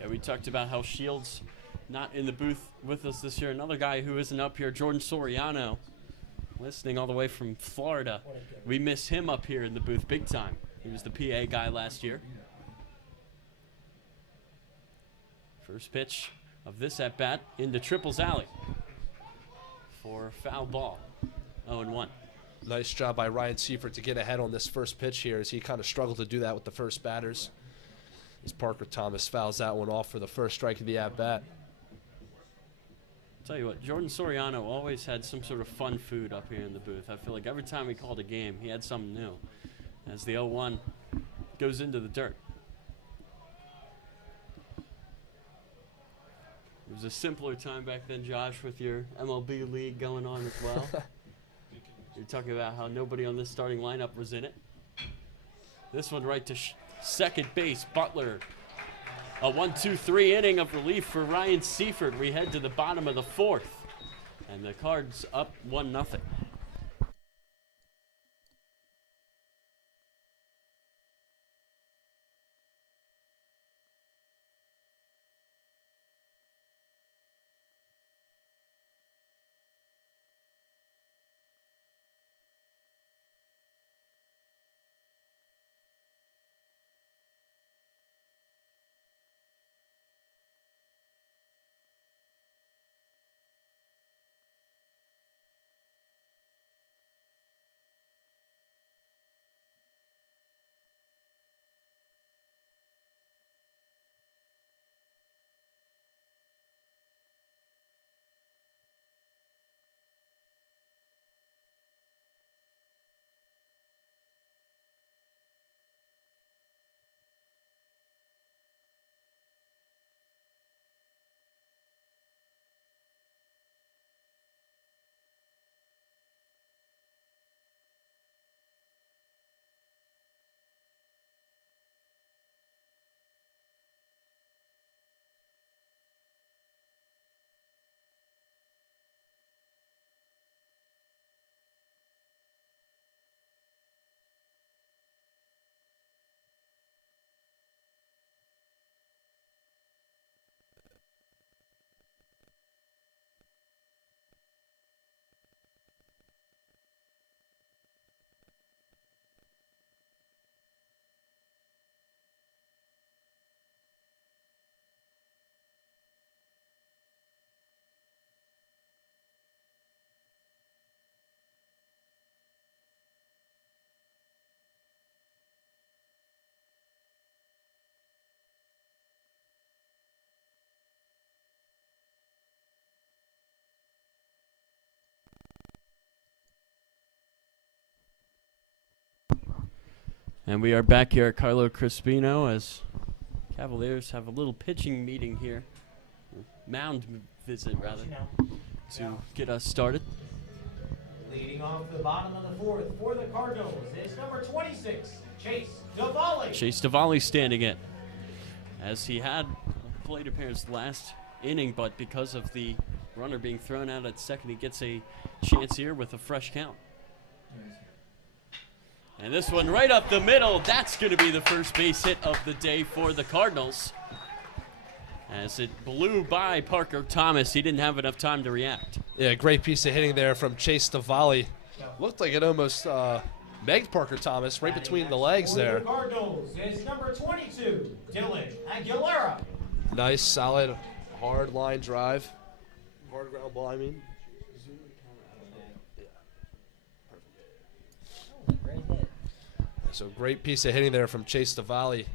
Yeah, we talked about how Shields not in the booth with us this year. Another guy who isn't up here, Jordan Soriano, listening all the way from Florida. We miss him up here in the booth big time. He was the PA guy last year. First pitch of this at-bat into Triples Alley for foul ball. 0-1. Nice job by Ryan Seifert to get ahead on this first pitch here as he kind of struggled to do that with the first batters. As Parker Thomas fouls that one off for the first strike of the at-bat. Tell you what, Jordan Soriano always had some sort of fun food up here in the booth. I feel like every time we called a game, he had something new. As the 0-1 goes into the dirt. It was a simpler time back then, Josh, with your MLB league going on as well. You're talking about how nobody on this starting lineup was in it. This one right to second base, Butler. A 1-2-3 inning of relief for Ryan Seifert. We head to the bottom of the 4th. And the Cards up 1-0. And we are back here at Carlo Crispino as Cavaliers have a little pitching meeting here. Mound visit, rather, to get us started. Leading off the bottom of the fourth for the Cardinals is number 26, Chase Davali. Chase Davali standing in, as he had a plate appearance last inning, but because of the runner being thrown out at second, he gets a chance here with a fresh count. And this one right up the middle, that's going to be the first base hit of the day for the Cardinals. As it blew by Parker Thomas, he didn't have enough time to react. Yeah, great piece of hitting there from Chase Davali. Looked like it almost megged Parker Thomas right between the legs there. For the Cardinals is number 22, Dylan Aguilera. Nice, solid, hard line drive. Hard ground ball, I mean. So great piece of hitting there from Chase Davali.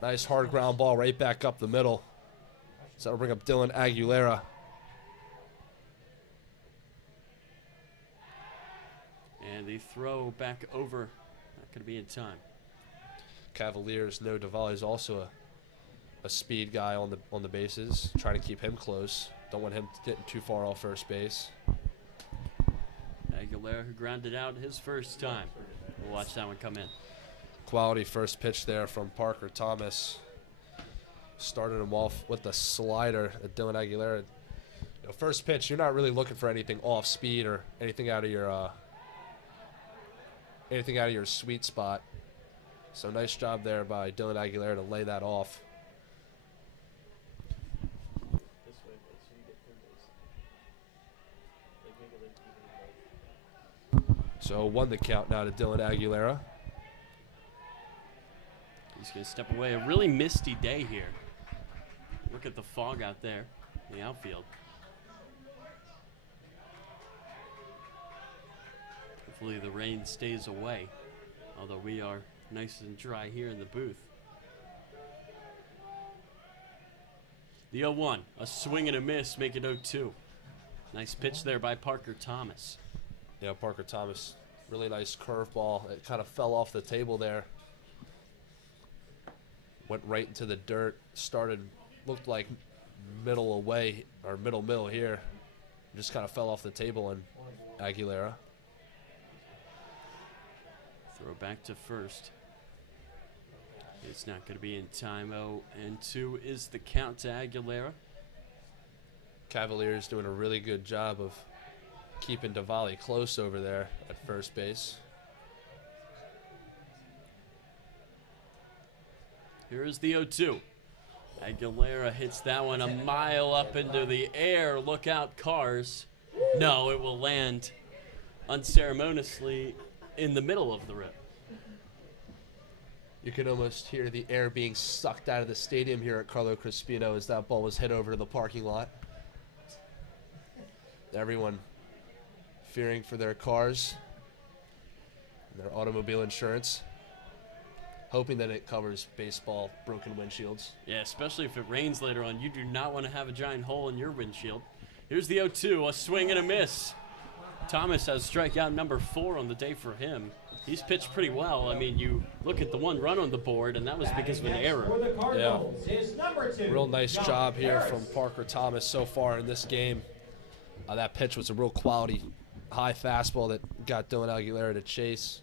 Nice hard ground ball right back up the middle. So that'll bring up Dylan Aguilera. And the throw back over, not going to be in time. Cavaliers know Davali's also a speed guy on the bases. Trying to keep him close. Don't want him getting too far off first base. Aguilera, who grounded out his first time. We'll watch that one come in. Quality first pitch there from Parker Thomas. Started him off with the slider at Dylan Aguilera. First pitch, you're not really looking for anything off speed or anything out of your sweet spot. So nice job there by Dylan Aguilera to lay that off. So 1 count now to Dylan Aguilera. He's going to step away. A really misty day here. Look at the fog out there in the outfield. Hopefully the rain stays away, although we are nice and dry here in the booth. The 0-1, a swing and a miss, make it 0-2. Nice pitch there by Parker Thomas. Yeah, Parker Thomas, really nice curveball. It kind of fell off the table there. Went right into the dirt. Started, looked like middle away, or middle here. Just kind of fell off the table on Aguilera. Throw back to first. It's not going to be in time. 0-2 is the count to Aguilera. Cavaliers doing a really good job of keeping Davali close over there at first base. Here is the 0-2. Aguilera hits that one a mile up into the air. Look out, cars. No, it will land unceremoniously in the middle of the rip. You can almost hear the air being sucked out of the stadium here at Carlo Crispino as that ball was hit over to the parking lot. Everyone fearing for their cars and their automobile insurance, hoping that it covers baseball broken windshields. Yeah, especially if it rains later on. You do not want to have a giant hole in your windshield. Here's the 0-2, a swing and a miss. Thomas has strikeout number 4 on the day for him. He's pitched pretty well. I mean, you look at the one run on the board, and that was because of an error. Yeah. Real nice job here from Parker Thomas so far in this game. That pitch was a real quality high fastball that got Dylan Aguilera to chase.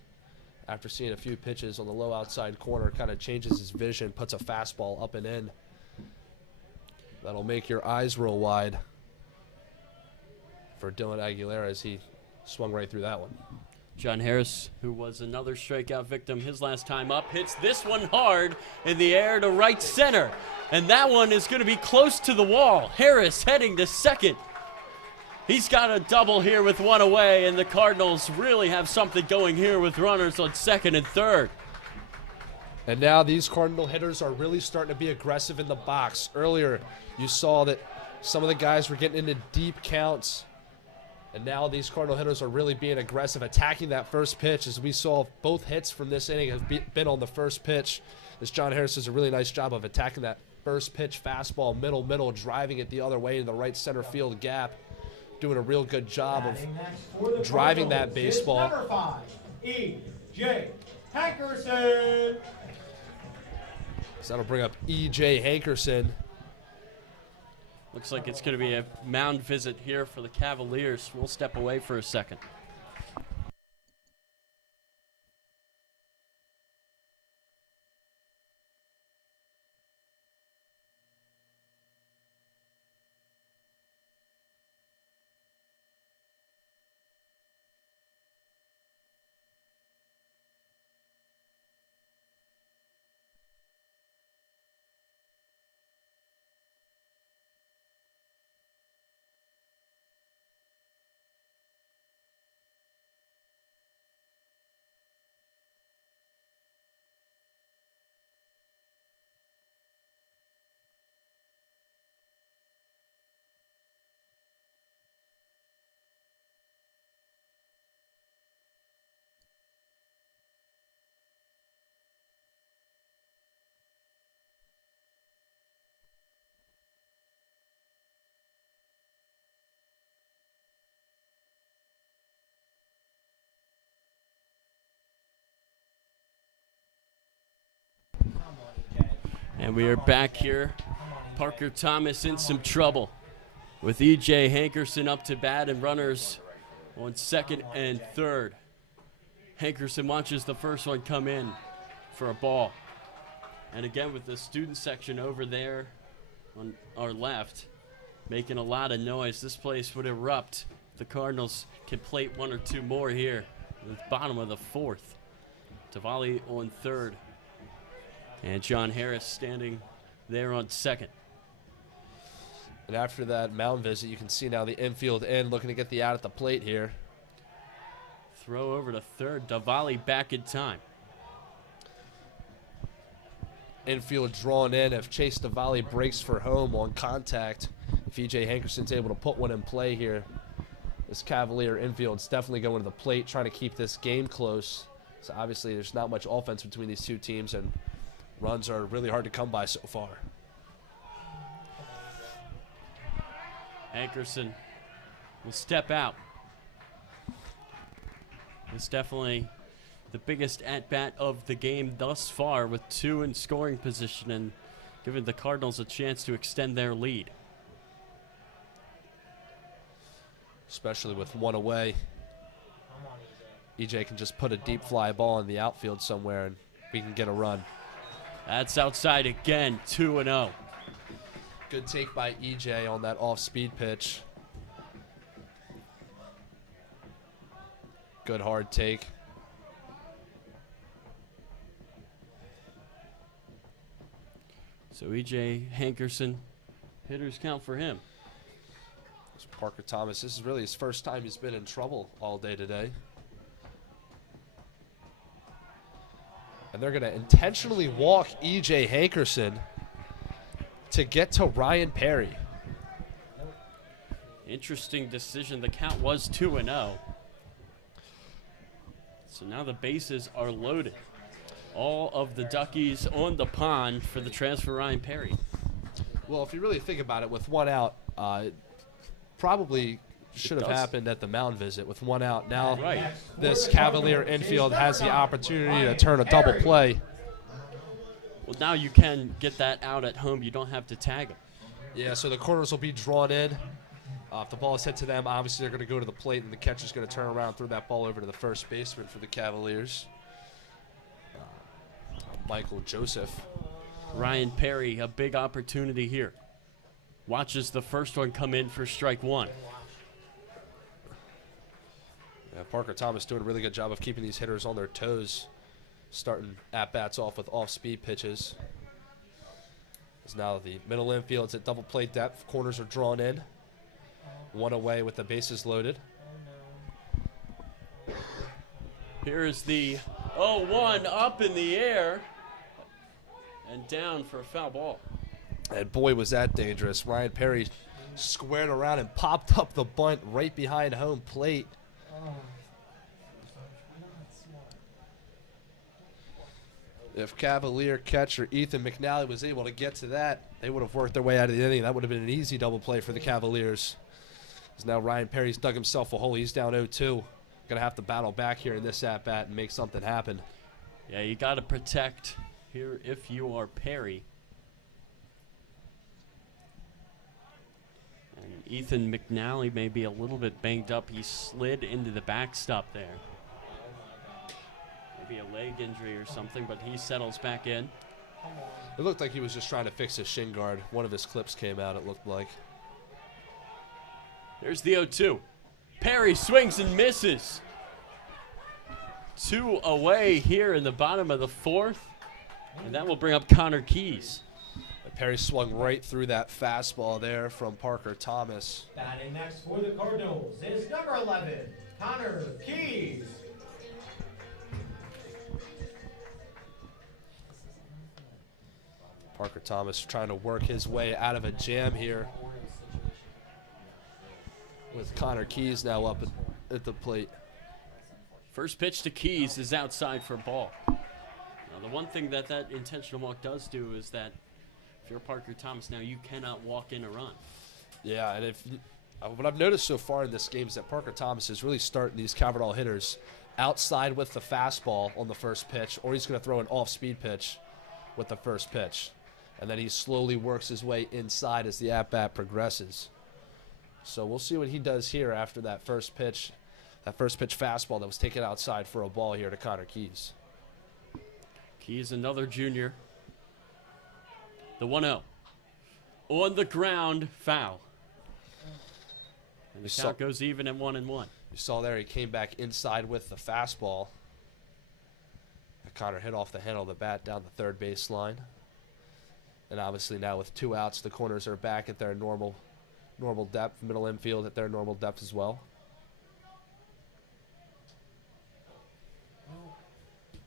After seeing a few pitches on the low outside corner, kind of changes his vision, puts a fastball up and in. That'll make your eyes roll wide for Dylan Aguilera as he swung right through that one. John Harris, who was another strikeout victim his last time up, hits this one hard in the air to right center. And that one is going to be close to the wall. Harris heading to second. He's got a double here with one away, and the Cardinals really have something going here with runners on second and third. And now these Cardinal hitters are really starting to be aggressive in the box. Earlier, you saw that some of the guys were getting into deep counts. And now these Cardinal hitters are really being aggressive, attacking that first pitch. As we saw, both hits from this inning have been on the first pitch. As John Harris does a really nice job of attacking that first pitch fastball, middle, driving it the other way in the right center field gap. Doing a real good job of driving that baseball. Number 5, E.J. Hankerson. So that'll bring up E.J. Hankerson. Looks like it's going to be a mound visit here for the Cavaliers. We'll step away for a second. And we are back here. Parker Thomas in some trouble with E.J. Hankerson up to bat and runners on second and third. Hankerson watches the first one come in for a ball. And again with the student section over there on our left making a lot of noise. This place would erupt. The Cardinals can plate one or two more here at the bottom of the fourth. Tavalli on third. And John Harris standing there on second. And after that mound visit, you can see now the infield end looking to get the out at the plate here. Throw over to third. Tavalli back in time. Infield drawn in. If Chase Tavalli breaks for home on contact, if E.J. Hankerson's able to put one in play here, this Cavalier infield's definitely going to the plate, trying to keep this game close. So obviously there's not much offense between these two teams, and runs are really hard to come by so far. Hankerson will step out. It's definitely the biggest at-bat of the game thus far, with two in scoring position and giving the Cardinals a chance to extend their lead. Especially with one away. EJ can just put a deep fly ball in the outfield somewhere and we can get a run. That's outside again, 2-0. Good take by EJ on that off-speed pitch. Good hard take. So E.J. Hankerson, hitters count for him. So Parker Thomas, this is really his first time he's been in trouble all day today. And they're going to intentionally walk E.J. Hankerson to get to Ryan Perry. Interesting decision. The count was 2-0. So now the bases are loaded. All of the Duckies on the pond for the transfer Ryan Perry. Well, if you really think about it, with one out, it probably should have happened at the mound visit with one out. Now this Cavalier infield has the opportunity to turn a double play. Well, now you can get that out at home. You don't have to tag them. Yeah, so the corners will be drawn in. If the ball is hit to them, obviously they're going to go to the plate, and the catcher's going to turn around and throw that ball over to the first baseman for the Cavaliers. Michael Joseph. Ryan Perry, a big opportunity here. Watches the first one come in for strike one. Yeah, Parker Thomas doing a really good job of keeping these hitters on their toes, starting at-bats off with off-speed pitches. As now the middle infield's at double play depth. Corners are drawn in. One away with the bases loaded. Here is the 0-1 up in the air and down for a foul ball. And boy, was that dangerous. Ryan Perry squared around and popped up the bunt right behind home plate. If Cavalier catcher Ethan McNally was able to get to that, they would have worked their way out of the inning. That would have been an easy double play for the Cavaliers. As now Ryan Perry's dug himself a hole. He's down 0-2. Going to have to battle back here in this at-bat and make something happen. Yeah, you got to protect here if you are Perry. And Ethan McNally may be a little bit banged up. He slid into the backstop there. Maybe a leg injury or something, but he settles back in. It looked like he was just trying to fix his shin guard. One of his clips came out, it looked like. There's the 0-2. Perry swings and misses. 2 away here in the bottom of the 4th. And that will bring up Connor Keys. Perry swung right through that fastball there from Parker Thomas. Batting next for the Cardinals is number 11, Connor Keys. Parker Thomas trying to work his way out of a jam here. With Connor Keys now up at the plate. First pitch to Keys is outside for a ball. Now, the one thing that intentional walk does do is that if you're Parker Thomas now, you cannot walk in a run. Yeah, and what I've noticed so far in this game is that Parker Thomas is really starting these Calvert Hall hitters outside with the fastball on the first pitch, or he's going to throw an off-speed pitch with the first pitch. And then he slowly works his way inside as the at-bat progresses. So we'll see what he does here after that first pitch fastball that was taken outside for a ball here to Connor Keys. Keys, another junior. The 1-0. On the ground, foul. And the count goes even at 1-1. You saw there he came back inside with the fastball. Connor hit off the handle of the bat down the third base line. And obviously now with 2 outs, the corners are back at their normal depth, middle infield at their normal depth as well.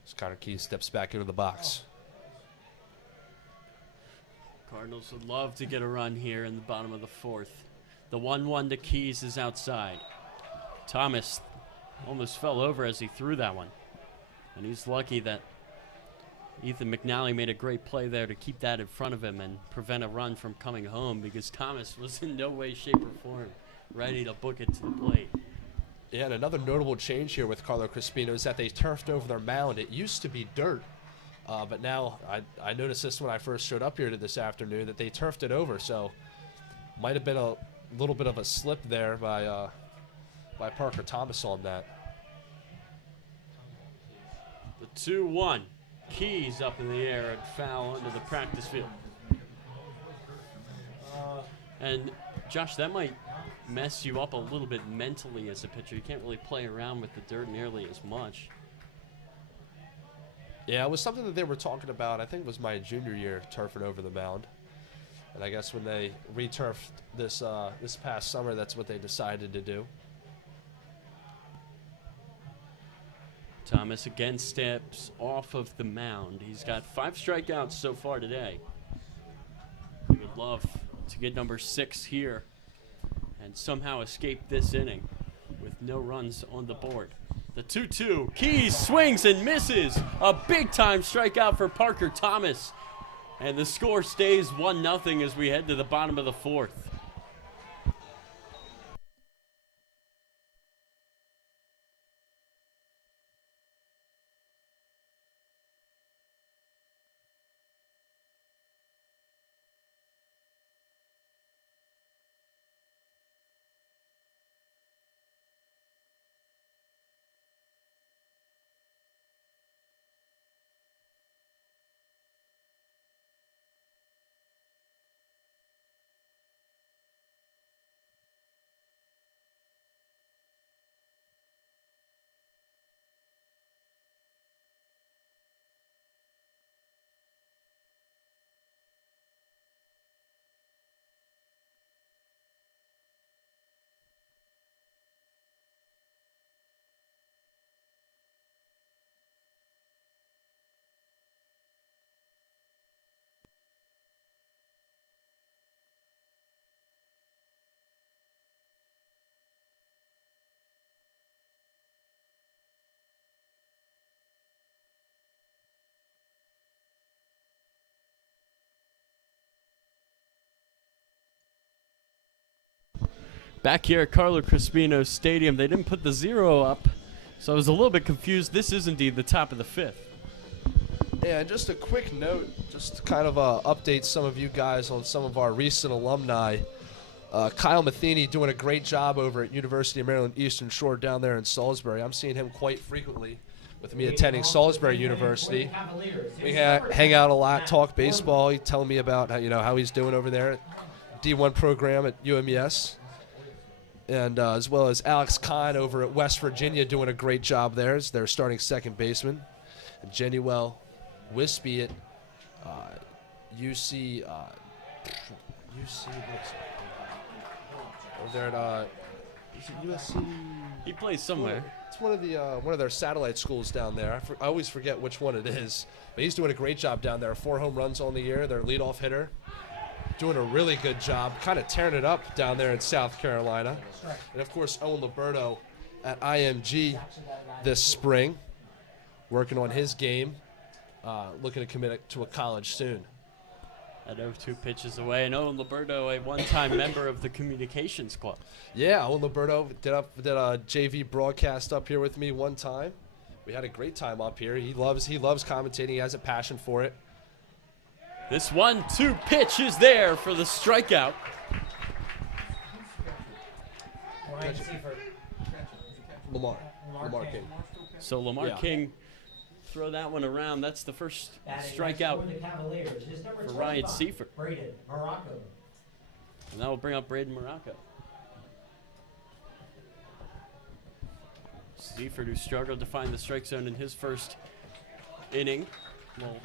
As Connor Keys steps back into the box. Cardinals would love to get a run here in the bottom of the 4th. The 1-1 to Keys is outside. Thomas almost fell over as he threw that one. And he's lucky that Ethan McNally made a great play there to keep that in front of him and prevent a run from coming home, because Thomas was in no way, shape, or form ready to book it to the plate. Yeah, and another notable change here with Carlo Crispino is that they turfed over their mound. It used to be dirt. But now, I noticed this when I first showed up here this afternoon, that they turfed it over. So, might have been a little bit of a slip there by Parker Thomas on that. The 2-1. Keys up in the air and foul under the practice field. And, Josh, that might mess you up a little bit mentally as a pitcher. You can't really play around with the dirt nearly as much. Yeah, it was something that they were talking about. I think it was my junior year, turfing over the mound. And I guess when they re-turfed this past summer, that's what they decided to do. Thomas again steps off of the mound. He's got 5 strikeouts so far today. He would love to get number 6 here and somehow escape this inning with no runs on the board. The 2-2. Keys swings and misses. A big-time strikeout for Parker Thomas. And the score stays 1-0 as we head to the bottom of the 4th. Back here at Carlo Crispino Stadium, they didn't put the 0 up, so I was a little bit confused. This is indeed the top of the 5th. And just a quick note, just to kind of update some of you guys on some of our recent alumni. Kyle Matheny doing a great job over at University of Maryland Eastern Shore down there in Salisbury. I'm seeing him quite frequently with me attending Salisbury University. We hang out a lot, talk baseball. He's telling me about how he's doing over there at D1 program at UMES. And as well as Alex Kahn over at West Virginia doing a great job there as their starting second baseman. And Jenniwell Wispy at UC over there at is it USC? He plays somewhere. It's one of their satellite schools down there. I always forget which one it is, but he's doing a great job down there. 4 home runs on the year. Their leadoff hitter, doing a really good job, kind of tearing it up down there in South Carolina. And of course, Owen Liberto at IMG this spring, working on his game, looking to commit to a college soon. At 0-2 pitches away, and Owen Liberto, a one-time member of the communications club. Yeah, Owen Liberto did a JV broadcast up here with me one time. We had a great time up here. He loves commentating. He has a passion for it. This 1-2 pitch is there for the strikeout. Lamar King. So Lamar King, throw that one around. That's the first strikeout for Ryan Seifert. And that will bring up Braden Morocco. Seifert, who struggled to find the strike zone in his first inning, will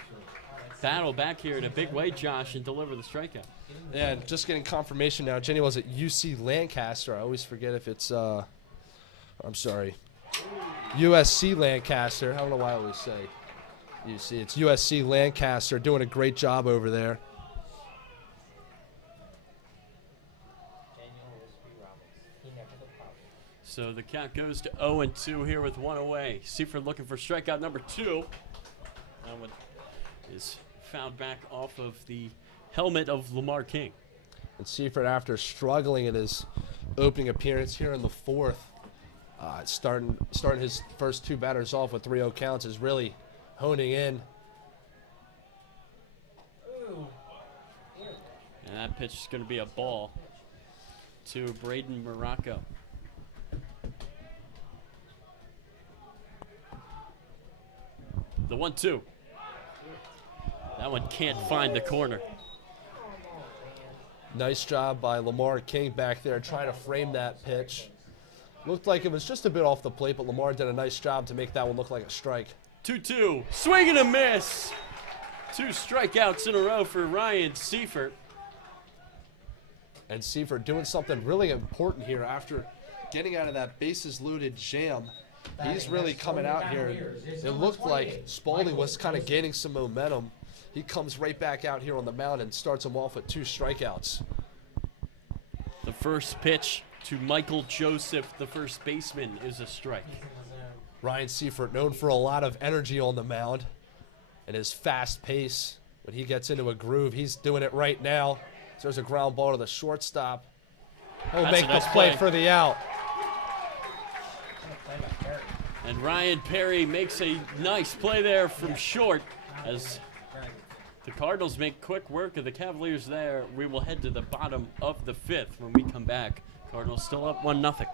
battle back here in a big way, Josh, and deliver the strikeout. And just getting confirmation now, Jenny was at UC Lancaster. I always forget if it's, I'm sorry, USC Lancaster. I don't know why I always say UC. It's USC Lancaster, doing a great job over there. So the count goes to 0-2 here with one away. Seifert looking for strikeout number 2. That one is fouled back off of the helmet of Lamar King. And Seifert, after struggling in his opening appearance here in the 4th, starting his first 2 batters off with 3-0 counts, is really honing in. And that pitch is going to be a ball to Braden Morocco. The 1-2. That one can't find the corner. Nice job by Lamar King back there trying to frame that pitch. Looked like it was just a bit off the plate, but Lamar did a nice job to make that one look like a strike. 2-2. Swing and a miss. 2 strikeouts in a row for Ryan Seifert. And Seifert doing something really important here after getting out of that bases loaded jam. He's really coming out here. It looked like Spalding was kind of gaining some momentum. He comes right back out here on the mound and starts him off with 2 strikeouts. The first pitch to Michael Joseph, the first baseman, is a strike. Ryan Seifert, known for a lot of energy on the mound and his fast pace. When he gets into a groove, he's doing it right now. So there's a ground ball to the shortstop. He'll make the play for the out. And Ryan Perry makes a nice play there from short as the Cardinals make quick work of the Cavaliers there. We will head to the bottom of the 5th when we come back. Cardinals still up 1-0.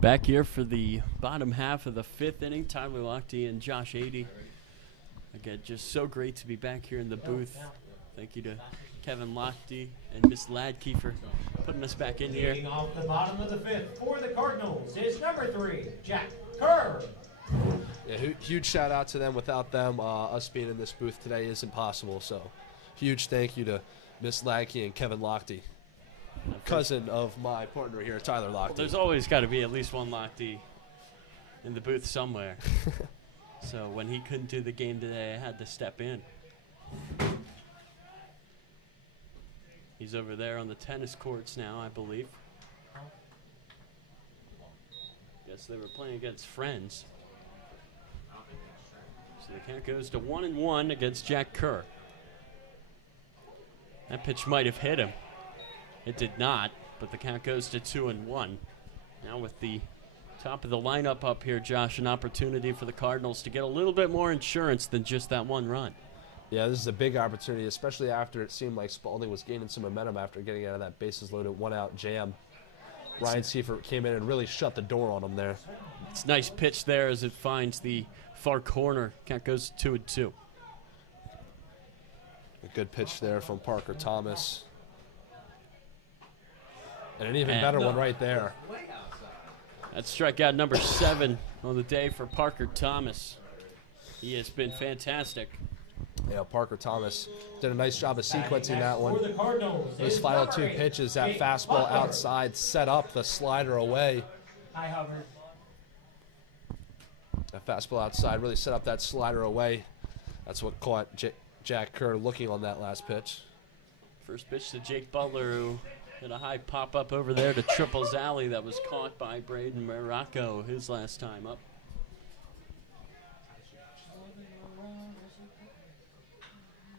Back here for the bottom half of the 5th inning, Tyler Lochte and Josh 80. Again, just so great to be back here in the booth. Thank you to Kevin Lochte and Miss Ladke for putting us back in here. Leading off the bottom of the 5th for the Cardinals is number 3, Jack Kerr. Yeah, huge shout out to them. Without them, us being in this booth today isn't possible. So, huge thank you to Miss Ladke and Kevin Lochte, cousin of my partner here, Tyler Lochte. Well, there's always got to be at least one Lochte in the booth somewhere. So when he couldn't do the game today, I had to step in. He's over there on the tennis courts now, I believe. Guess they were playing against friends. So the count goes to 1-1 against Jack Kerr. That pitch might have hit him. It did not, but the count goes to 2-1. Now with the top of the lineup up here, Josh, an opportunity for the Cardinals to get a little bit more insurance than just that one run. Yeah, this is a big opportunity, especially after it seemed like Spalding was gaining some momentum after getting out of that bases-loaded one-out jam. Ryan Seifert came in and really shut the door on him there. It's a nice pitch there as it finds the far corner. Count goes to 2-2. A good pitch there from Parker Thomas. And an even better one right there. That's strikeout number 7 on the day for Parker Thomas. He has been fantastic. Yeah, Parker Thomas did a nice job of sequencing that one. For the Cardinals Those is final number 2 8, pitches, that Jake fastball Butler. outside set up the slider away. Hi, Hubbard. That fastball outside really set up that slider away. That's what caught Jack Kerr looking on that last pitch. First pitch to Jake Butler, who hit a high pop-up over there to Triples Alley that was caught by Braden Morocco his last time up.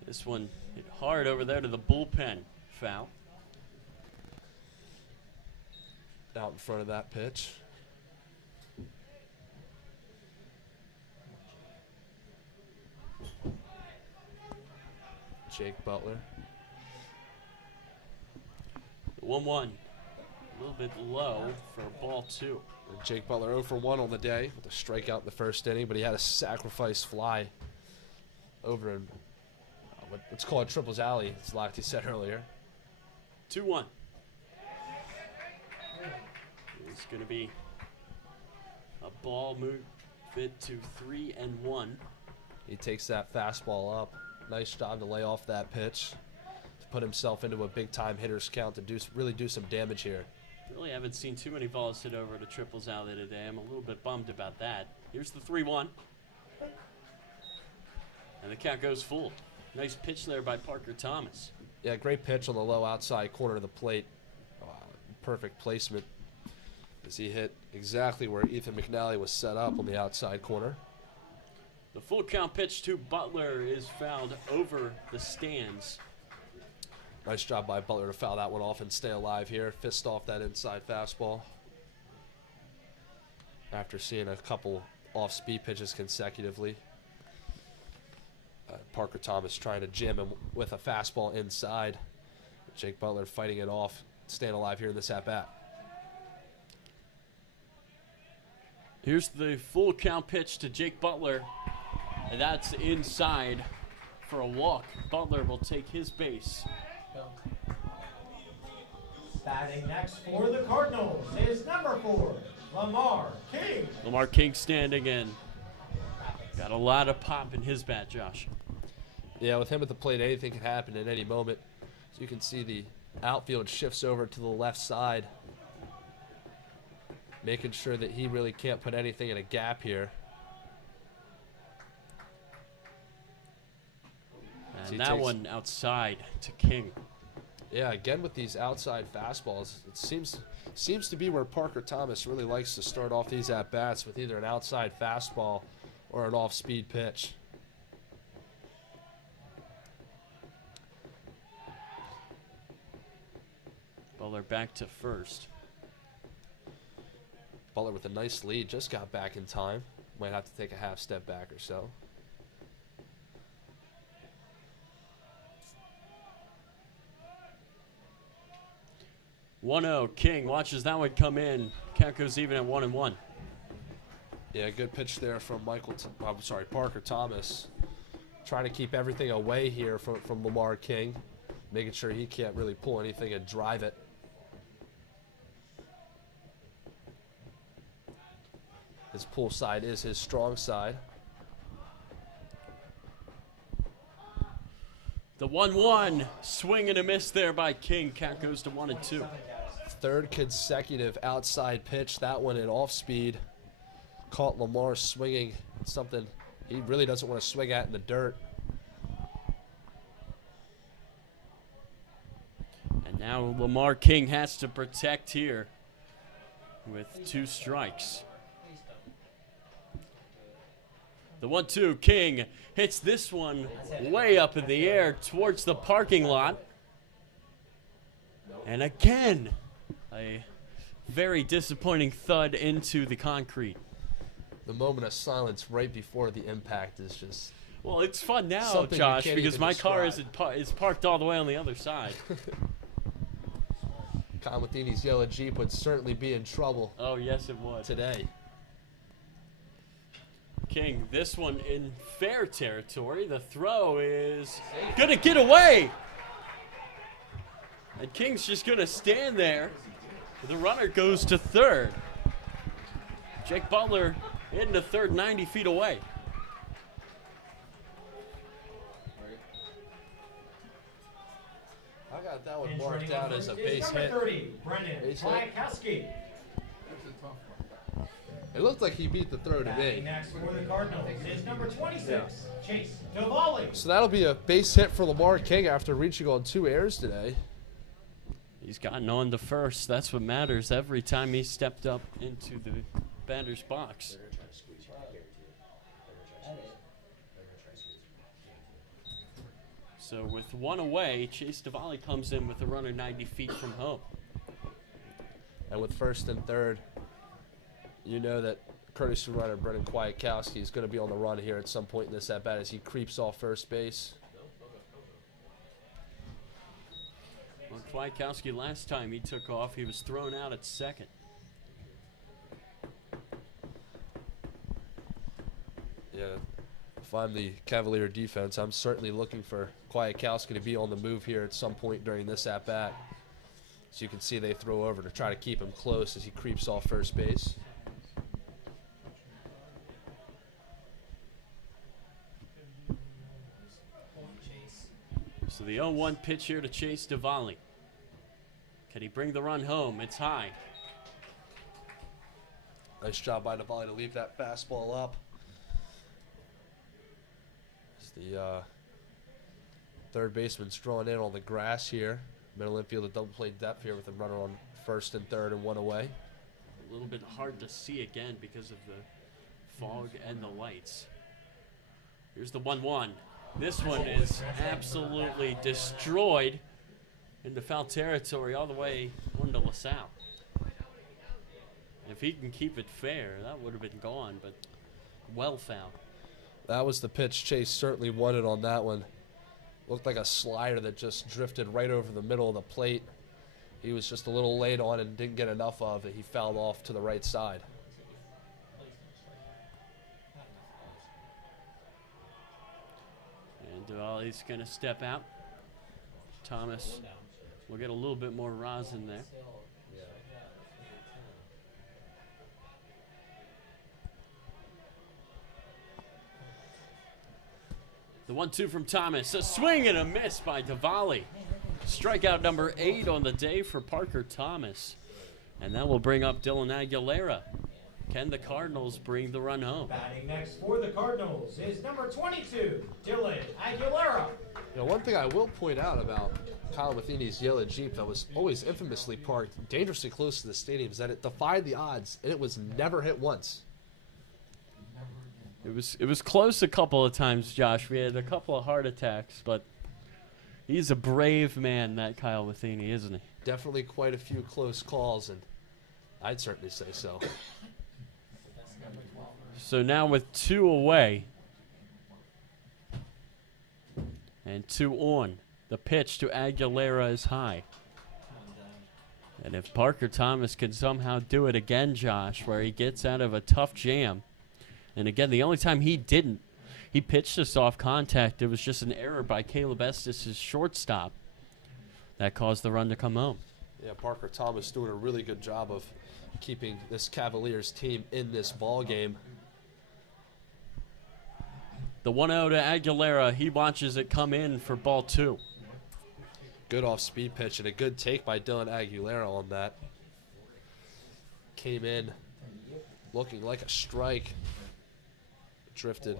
This one hit hard over there to the bullpen. Foul. Out in front of that pitch. Jake Butler. 1-1. A little bit low for ball 2. Jake Butler 0 for 1 on the day with a strikeout in the first inning, but he had a sacrifice fly over in let's call it Triples Alley, as Lochte said earlier. 2-1. It's going to be a ball move fit to 3-1. He takes that fastball up. Nice job to lay off that pitch to put himself into a big-time hitter's count to really do some damage here. Really haven't seen too many balls hit over to Triples Alley today. I'm a little bit bummed about that. Here's the 3-1. And the count goes full. Nice pitch there by Parker Thomas. Yeah, great pitch on the low outside corner of the plate. Perfect placement as he hit exactly where Ethan McNally was set up on the outside corner. The full count pitch to Butler is fouled over the stands. Nice job by Butler to foul that one off and stay alive here. Fist off that inside fastball. After seeing a couple off-speed pitches consecutively. Parker Thomas trying to jam him with a fastball inside. Jake Butler fighting it off, staying alive here in this at-bat. Here's the full count pitch to Jake Butler. And that's inside for a walk. Butler will take his base. Batting next for the Cardinals is number 4, Lamar King. Lamar King standing in. Got a lot of pop in his bat, Josh. Yeah, with him at the plate, anything can happen at any moment. So you can see the outfield shifts over to the left side, making sure that he really can't put anything in a gap here. And that one outside to King. Yeah, again with these outside fastballs, it seems to be where Parker Thomas really likes to start off these at-bats, with either an outside fastball or an off-speed pitch. Butler back to first. Butler with a nice lead, just got back in time. Might have to take a half step back or so. King King watches that one come in. Count goes even at 1-1. Yeah, good pitch there from Parker Thomas. Trying to keep everything away here from Lamar King. Making sure he can't really pull anything and drive it. His pull side is his strong side. The 1-1 swing and a miss there by King. Count goes to 1-2. Third consecutive outside pitch. That one at off speed. Caught Lamar swinging something he really doesn't want to swing at in the dirt. And now Lamar King has to protect here with 2 strikes. The 1-2, King hits this one way up in the air towards the parking lot. And again, a very disappointing thud into the concrete. The moment of silence right before the impact is just... Well, it's fun now, something you Josh, can't because even my car describe. is parked all the way on the other side. Kyle yellow Jeep would certainly be in trouble Oh, yes, it was. today. King, this one in fair territory. The throw is going to get away. And King's just going to stand there. The runner goes to third. Jake Butler into third, 90 feet away. I got that one marked out as a base hit. Number 30, Brendan Base hit. Kwiatkowski. It looked like he beat the throw to Batting me. next for the Cardinals is number 26, Chase Duvali. So that'll be a base hit for Lamar King after reaching on 2 errors today. He's gotten on to first. That's what matters every time he stepped up into the batter's box. So with 1 away, Chase Duvali comes in with a runner 90 feet from home. And with first and third, you know that courtesy runner Brendan Kwiatkowski is going to be on the run here at some point in this at-bat as he creeps off first base. Well, Kwiatkowski, last time he took off, he was thrown out at second. Yeah, if I'm the Cavalier defense, I'm certainly looking for Kwiatkowski to be on the move here at some point during this at-bat. So you can see they throw over to try to keep him close as he creeps off first base. So the 0-1 pitch here to Chase Duvali. Can he bring the run home? It's high. Nice job by Duvali to leave that fastball up. As the third baseman's drawn in on the grass here. Middle infield at double play depth here with a runner on first and third and 1 away. A little bit hard to see again because of the fog and the lights. Here's the 1-1. This one is absolutely destroyed into foul territory all the way on to LaSalle. If he can keep it fair, that would have been gone, but well fouled. That was the pitch Chase certainly wanted on that one. Looked like a slider that just drifted right over the middle of the plate. He was just a little late on and didn't get enough of it. He fouled off to the right side. And Duvali's going to step out. Thomas will get a little bit more rosin there. The 1-2 from Thomas. A swing and a miss by Duvali. Strikeout number 8 on the day for Parker Thomas. And that will bring up Dylan Aguilera. Can the Cardinals bring the run home? Batting next for the Cardinals is number 22, Dylan Aguilera. You know, one thing I will point out about Kyle Matheny's yellow Jeep that was always infamously parked dangerously close to the stadium is that it defied the odds and it was never hit once. It was close a couple of times, Josh. We had a couple of heart attacks, but he's a brave man, that Kyle Matheny, isn't he? Definitely quite a few close calls, and I'd certainly say so. So now with 2 away and 2 on, the pitch to Aguilera is high. And if Parker Thomas can somehow do it again, Josh, where he gets out of a tough jam, and again, the only time he didn't, he pitched a soft contact. It was just an error by Caleb Estes' shortstop that caused the run to come home. Yeah, Parker Thomas doing a really good job of keeping this Cavaliers team in this ball game. The 1-0 to Aguilera. He watches it come in for ball 2. Good off-speed pitch and a good take by Dylan Aguilera on that. Came in looking like a strike. Drifted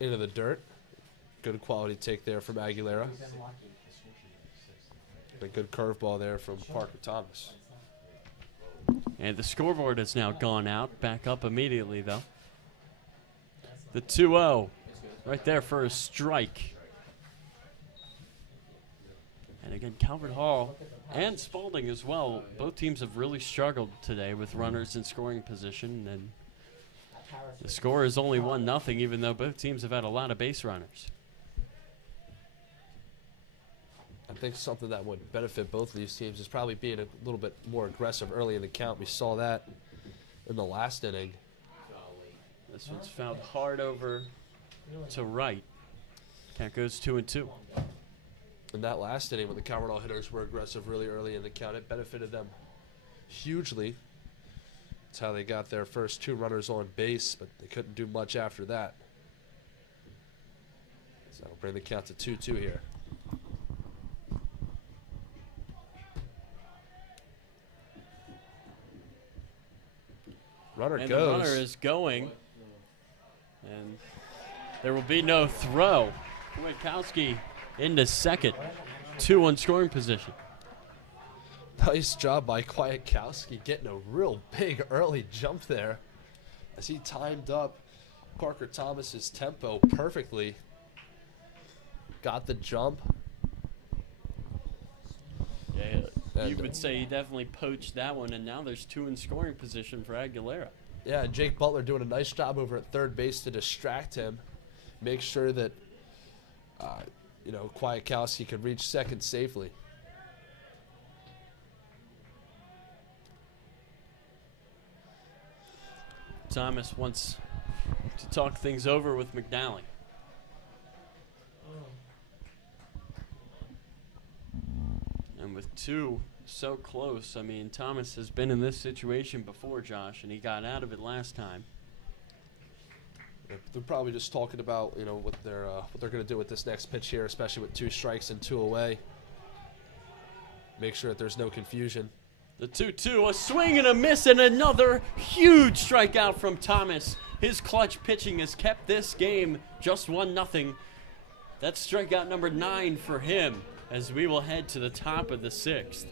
into the dirt. Good quality take there from Aguilera. A good curveball there from Parker Thomas. And the scoreboard has now gone out. Back up immediately, though. The 2-0 right there for a strike. And again, Calvert Hall and Spalding as well. Both teams have really struggled today with runners in scoring position. And the score is only 1-0, even though both teams have had a lot of base runners. I think something that would benefit both of these teams is probably being a little bit more aggressive early in the count. We saw that in the last inning. This one's fouled hard over to right. Count goes 2-2. In that last inning, when the Calvert Hall hitters were aggressive really early in the count, it benefited them hugely. That's how they got their first 2 runners on base, but they couldn't do much after that. So that'll bring the count to 2-2 here. Runner And goes. the runner is going. And there will be no throw. Kwiatkowski into second. 2 on scoring position. Nice job by Kwiatkowski getting a real big early jump there as he timed up Parker Thomas's tempo perfectly. Got the jump. Yeah, you And would say he definitely poached that one, and now there's 2 in scoring position for Aguilera. yeah, Jake Butler doing a nice job over at third base to distract him. Make sure that, Kwiatkowski could reach second safely. Thomas wants to talk things over with McNally. And with 2 so close, I mean, Thomas has been in this situation before, Josh, and he got out of it last time. They're probably just talking about, what they're going to do with this next pitch here, especially with 2 strikes and 2 away. Make sure that there's no confusion. The 2-2, a swing and a miss, and another huge strikeout from Thomas. His clutch pitching has kept this game just 1-0. That's strikeout number 9 for him as we will head to the top of the 6th.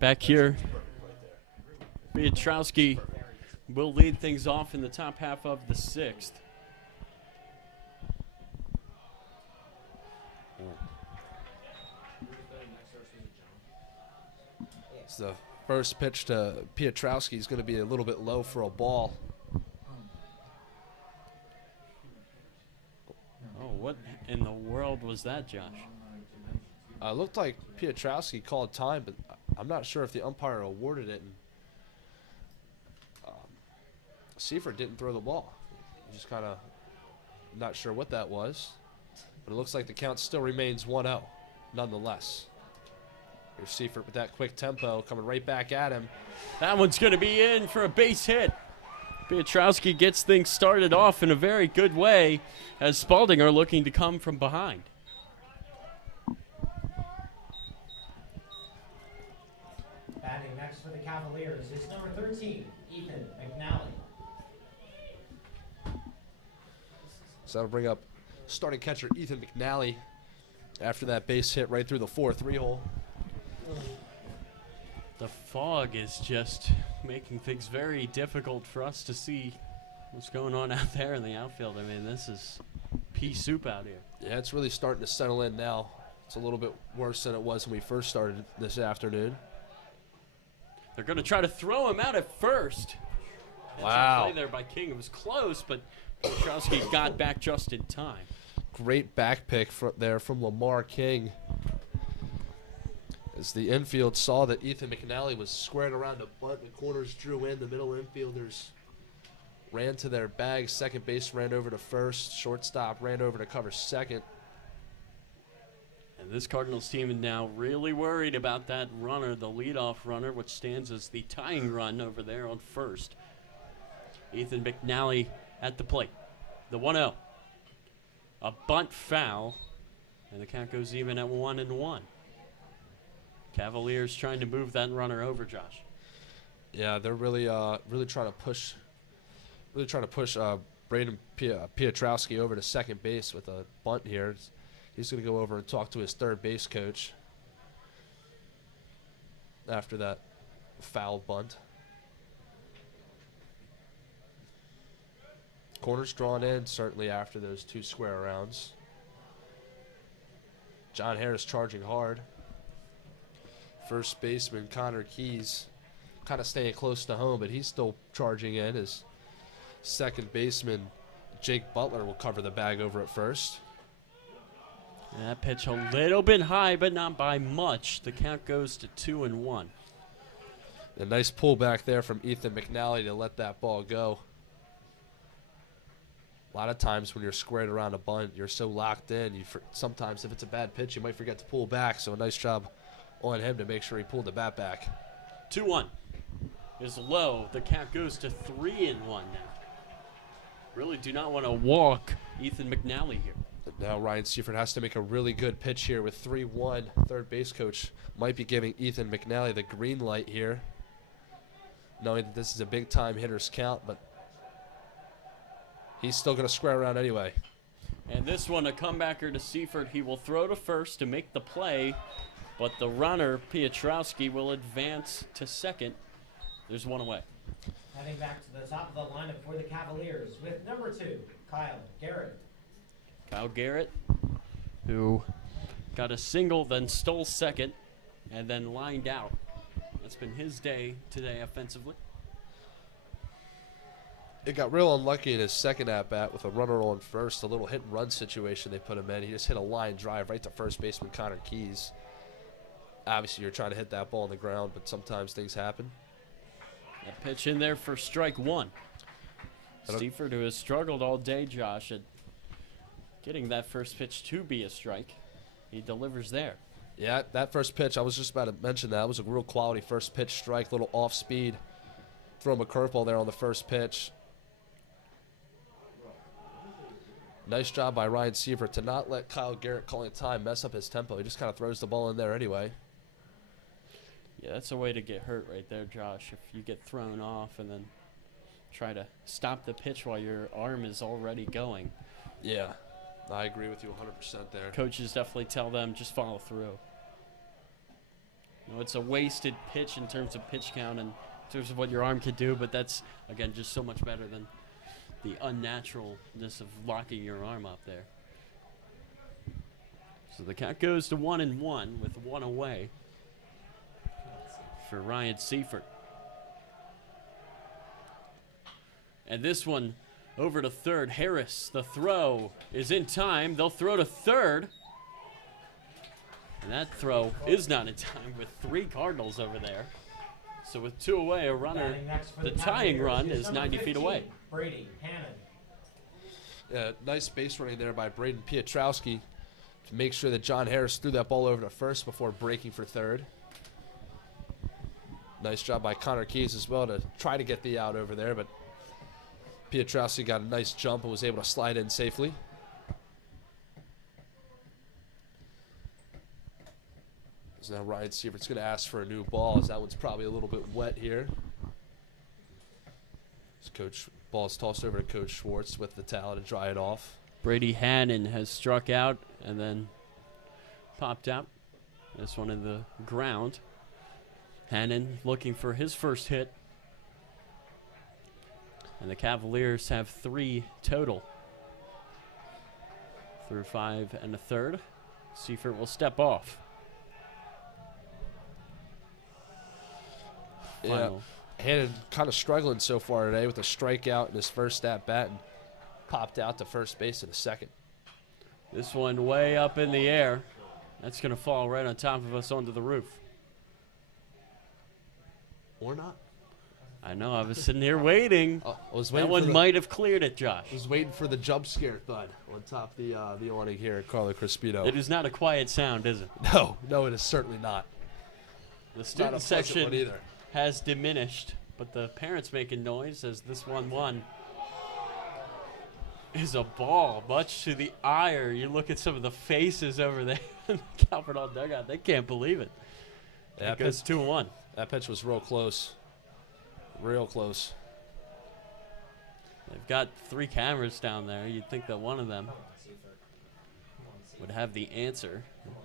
Back here, Piotrowski will lead things off in the top half of the 6th. It's the first pitch to Piotrowski is going to be a little bit low for a ball. Oh, what in the world was that, Josh? Looked like Piotrowski called time, but I'm not sure if the umpire awarded it. And Seifert didn't throw the ball. Just kind of not sure what that was. But it looks like the count still remains 1-0, nonetheless. Here's Seifert with that quick tempo coming right back at him. That one's going to be in for a base hit. Piotrowski gets things started off in a very good way as Spalding are looking to come from behind. Batting next for the Cavaliers is number 13, Ethan McNally. So that'll bring up starting catcher Ethan McNally after that base hit right through the 4-3 hole. The fog is just making things very difficult for us to see what's going on out there in the outfield. I mean, this is pea soup out here. Yeah, it's really starting to settle in now. It's a little bit worse than it was when we first started this afternoon. They're going to try to throw him out at first. That's Wow. a play there by King. It was close, but Piotrowski got back just in time. Great back pick there from Lamar King. As the infield saw that Ethan McNally was squared around a bunt, the corners drew in, the middle infielders ran to their bags. Second base ran over to first. Shortstop ran over to cover second. And this Cardinals team is now really worried about that runner, the leadoff runner, which stands as the tying run over there on first. Ethan McNally at the plate. The 1-0. A bunt foul, and the count goes even at 1-1. Cavaliers trying to move that runner over, Josh. Yeah, they're really trying to push Braden Piotrowski over to second base with a bunt here. He's going to go over and talk to his third base coach after that foul bunt. Corners drawn in, certainly after those two square rounds. John Harris charging hard. First baseman Connor Keys kind of staying close to home, but he's still charging in. His second baseman Jake Butler will cover the bag over at first. And that pitch a little bit high, but not by much. The count goes to 2-1. A nice pullback there from Ethan McNally to let that ball go. A lot of times when you're squared around a bunt, you're so locked in. Sometimes if it's a bad pitch, you might forget to pull back. So a nice job on him to make sure he pulled the bat back. 2-1 is low. The count goes to 3-1 now. Really do not want to walk Ethan McNally here. And now Ryan Seifert has to make a really good pitch here with 3-1. Third base coach might be giving Ethan McNally the green light here, knowing that this is a big-time hitter's count, but he's still going to square around anyway. And this one, a comebacker to Seifert. He will throw to first to make the play, but the runner, Piotrowski, will advance to second. There's one away. Heading back to the top of the lineup for the Cavaliers with number 2, Kyle Garrett. Kyle Garrett, who got a single, then stole second, and then lined out. That's been his day today offensively. It got real unlucky in his second at-bat with a runner on first, a little hit-and-run situation they put him in. He just hit a line drive right to first baseman Connor Keys. Obviously, you're trying to hit that ball on the ground, but sometimes things happen. That pitch in there for strike one. Seifert, who has struggled all day, Josh, at getting that first pitch to be a strike. He delivers there. Yeah, that first pitch, I was just about to mention that. It was a real quality first pitch strike, little off-speed. Throw him a curveball there on the first pitch. Nice job by Ryan Seifert to not let Kyle Garrett calling time mess up his tempo. He just kind of throws the ball in there anyway. Yeah, that's a way to get hurt right there, Josh. If you get thrown off and then try to stop the pitch while your arm is already going. Yeah, I agree with you 100% there. Coaches definitely tell them just follow through. You know, it's a wasted pitch in terms of pitch count and in terms of what your arm can do, but that's, again, just so much better than the unnaturalness of locking your arm up there. So the count goes to 1-1 with one away for Ryan Seifert. And this one over to third. Harris, the throw is in time. They'll throw to third. And that throw is not in time with 3 Cardinals over there. So with 2 away, a runner, the tying run is 90 feet away. Brady Hannon. Yeah, nice base running there by Braden Piotrowski to make sure that John Harris threw that ball over to first before breaking for third. Nice job by Connor Keys as well to try to get the out over there, but Piotrowski got a nice jump and was able to slide in safely. So now Ryan Sievert's going to ask for a new ball, as that one's probably a little bit wet here. Ball's tossed over to Coach Schwartz with the towel to dry it off. Brady Hannon has struck out and then popped out. This one in the ground. Hannon looking for his first hit. And the Cavaliers have 3 total. Through 5 1/3. Seifert will step off. Final. Yeah. Hannon kind of struggling so far today with a strikeout in his first at bat and popped out to first base in a second. This one way up in the air. That's going to fall right on top of us onto the roof. Or not. I know, I was sitting here waiting. I was waiting That one might have cleared it, Josh. I was waiting for the jump scare thud on top of the awning here at Carlo Crispino. It is not a quiet sound, is it? No, it is certainly not. The Not a student pleasant section one either. has diminished, but the parents making noise as this 1-1 is a ball, much to the ire. You look at some of the faces over there in the Calvert Hall dugout. They can't believe it. Yeah, It goes 2-1. that pitch was real close. Real close. They've got 3 cameras down there. You'd think that one of them would have the answer.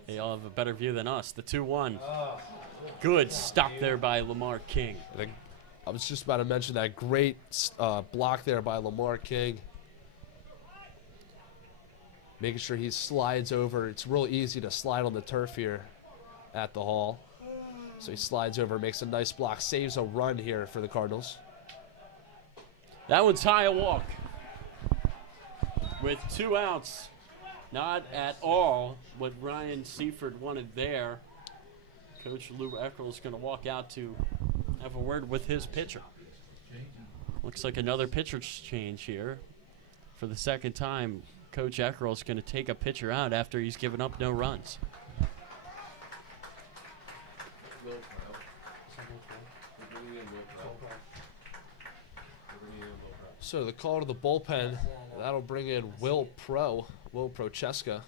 They all have a better view than us. The 2-1. Good stop there by Lamar King. I was just about to mention that great block there by Lamar King. Making sure he slides over. It's real easy to slide on the turf here at the Hall. So he slides over, makes a nice block, saves a run here for the Cardinals. That one's high a walk. With 2 outs. Not at all what Ryan Seifert wanted there. Coach Lou Eckerl is going to walk out to have a word with his pitcher. Looks like another pitcher change here. For the second time, Coach Eckerl is going to take a pitcher out after he's given up no runs. So the call to the bullpen, that'll bring in Will Procheska.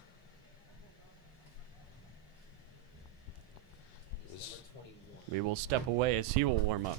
We will step away as he will warm up.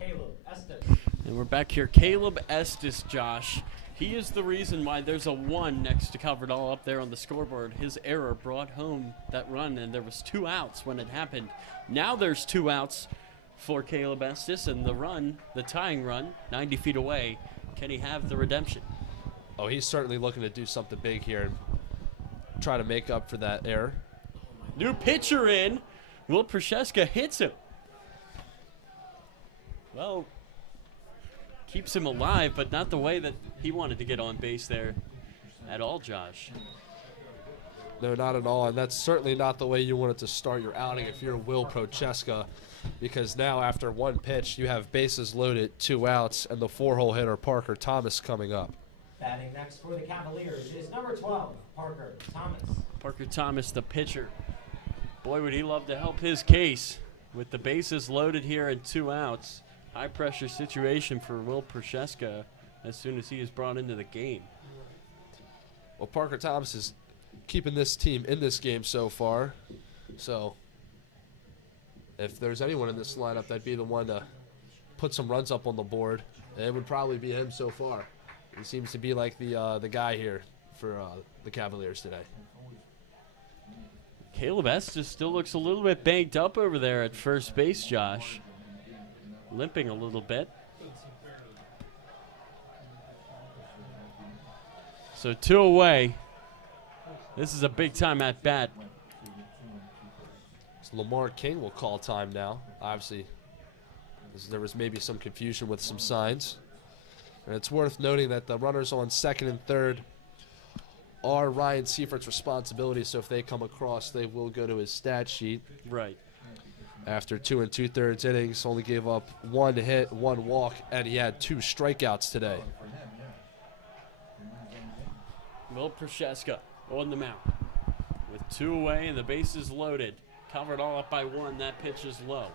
Caleb Estes. And we're back here. Caleb Estes, Josh. He is the reason why there's a 1 next to Covered All up there on the scoreboard. His error brought home that run, and there was 2 outs when it happened. Now there's 2 outs for Caleb Estes, and the run, the tying run, 90 feet away. Can he have the redemption? Oh, he's certainly looking to do something big here and try to make up for that error. New pitcher in. Will Prochaska hits him. Well, keeps him alive, but not the way that he wanted to get on base there at all, Josh. No, not at all, and that's certainly not the way you wanted to start your outing if you're Will Prochaska, because now after 1 pitch, you have bases loaded, 2 outs, and the 4-hole hitter Parker Thomas coming up. Batting next for the Cavaliers is number 12, Parker Thomas. Parker Thomas, the pitcher. Boy, would he love to help his case with the bases loaded here and 2 outs. High pressure situation for Will Prochaska as soon as he is brought into the game. Well, Parker Thomas is keeping this team in this game so far. So if there's anyone in this lineup that'd be the one to put some runs up on the board, it would probably be him so far. He seems to be like the guy here for the Cavaliers today. Caleb Estes still looks a little bit banged up over there at first base, Josh. Limping a little bit. So 2 away. This is a big time at bat. So Lamar King will call time now. Obviously, there was maybe some confusion with some signs. And it's worth noting that the runners on second and third are Ryan Seifert's responsibility, so if they come across, they will go to his stat sheet. Right. After 2 2/3 innings, only gave up 1 hit, 1 walk, and he had 2 strikeouts today. Will Prochaska on the mound with 2 away and the bases loaded. Covered all up by 1. That pitch is low.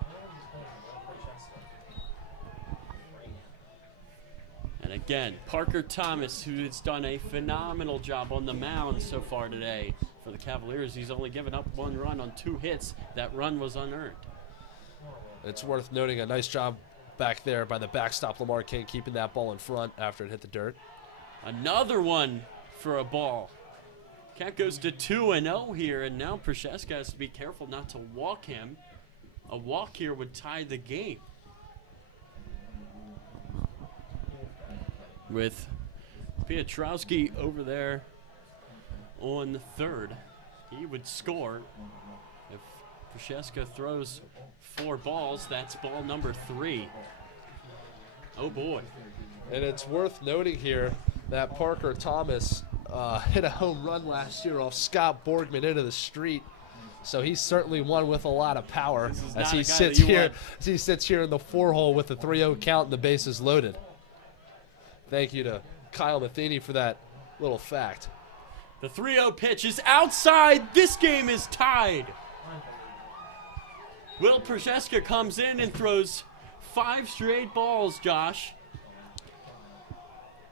And again, Parker Thomas, who has done a phenomenal job on the mound so far today for the Cavaliers. He's only given up 1 run on 2 hits. That run was unearned. It's worth noting a nice job back there by the backstop Lamar King, keeping that ball in front after it hit the dirt. Another one for a ball. Cat goes to 2-0 here, and now Prochaska has to be careful not to walk him. A walk here would tie the game. With Piotrowski over there on the third, he would score. If Prochaska throws 4 balls, that's ball number 3. Oh boy. And it's worth noting here that Parker Thomas hit a home run last year off Scott Borgman into the street. So he's certainly one with a lot of power as he sits here in the 4-hole with the 3-0 count and the bases loaded. Thank you to Kyle Matheny for that little fact. The 3-0 pitch is outside. This game is tied. Will Prochaska comes in and throws 5 straight balls, Josh.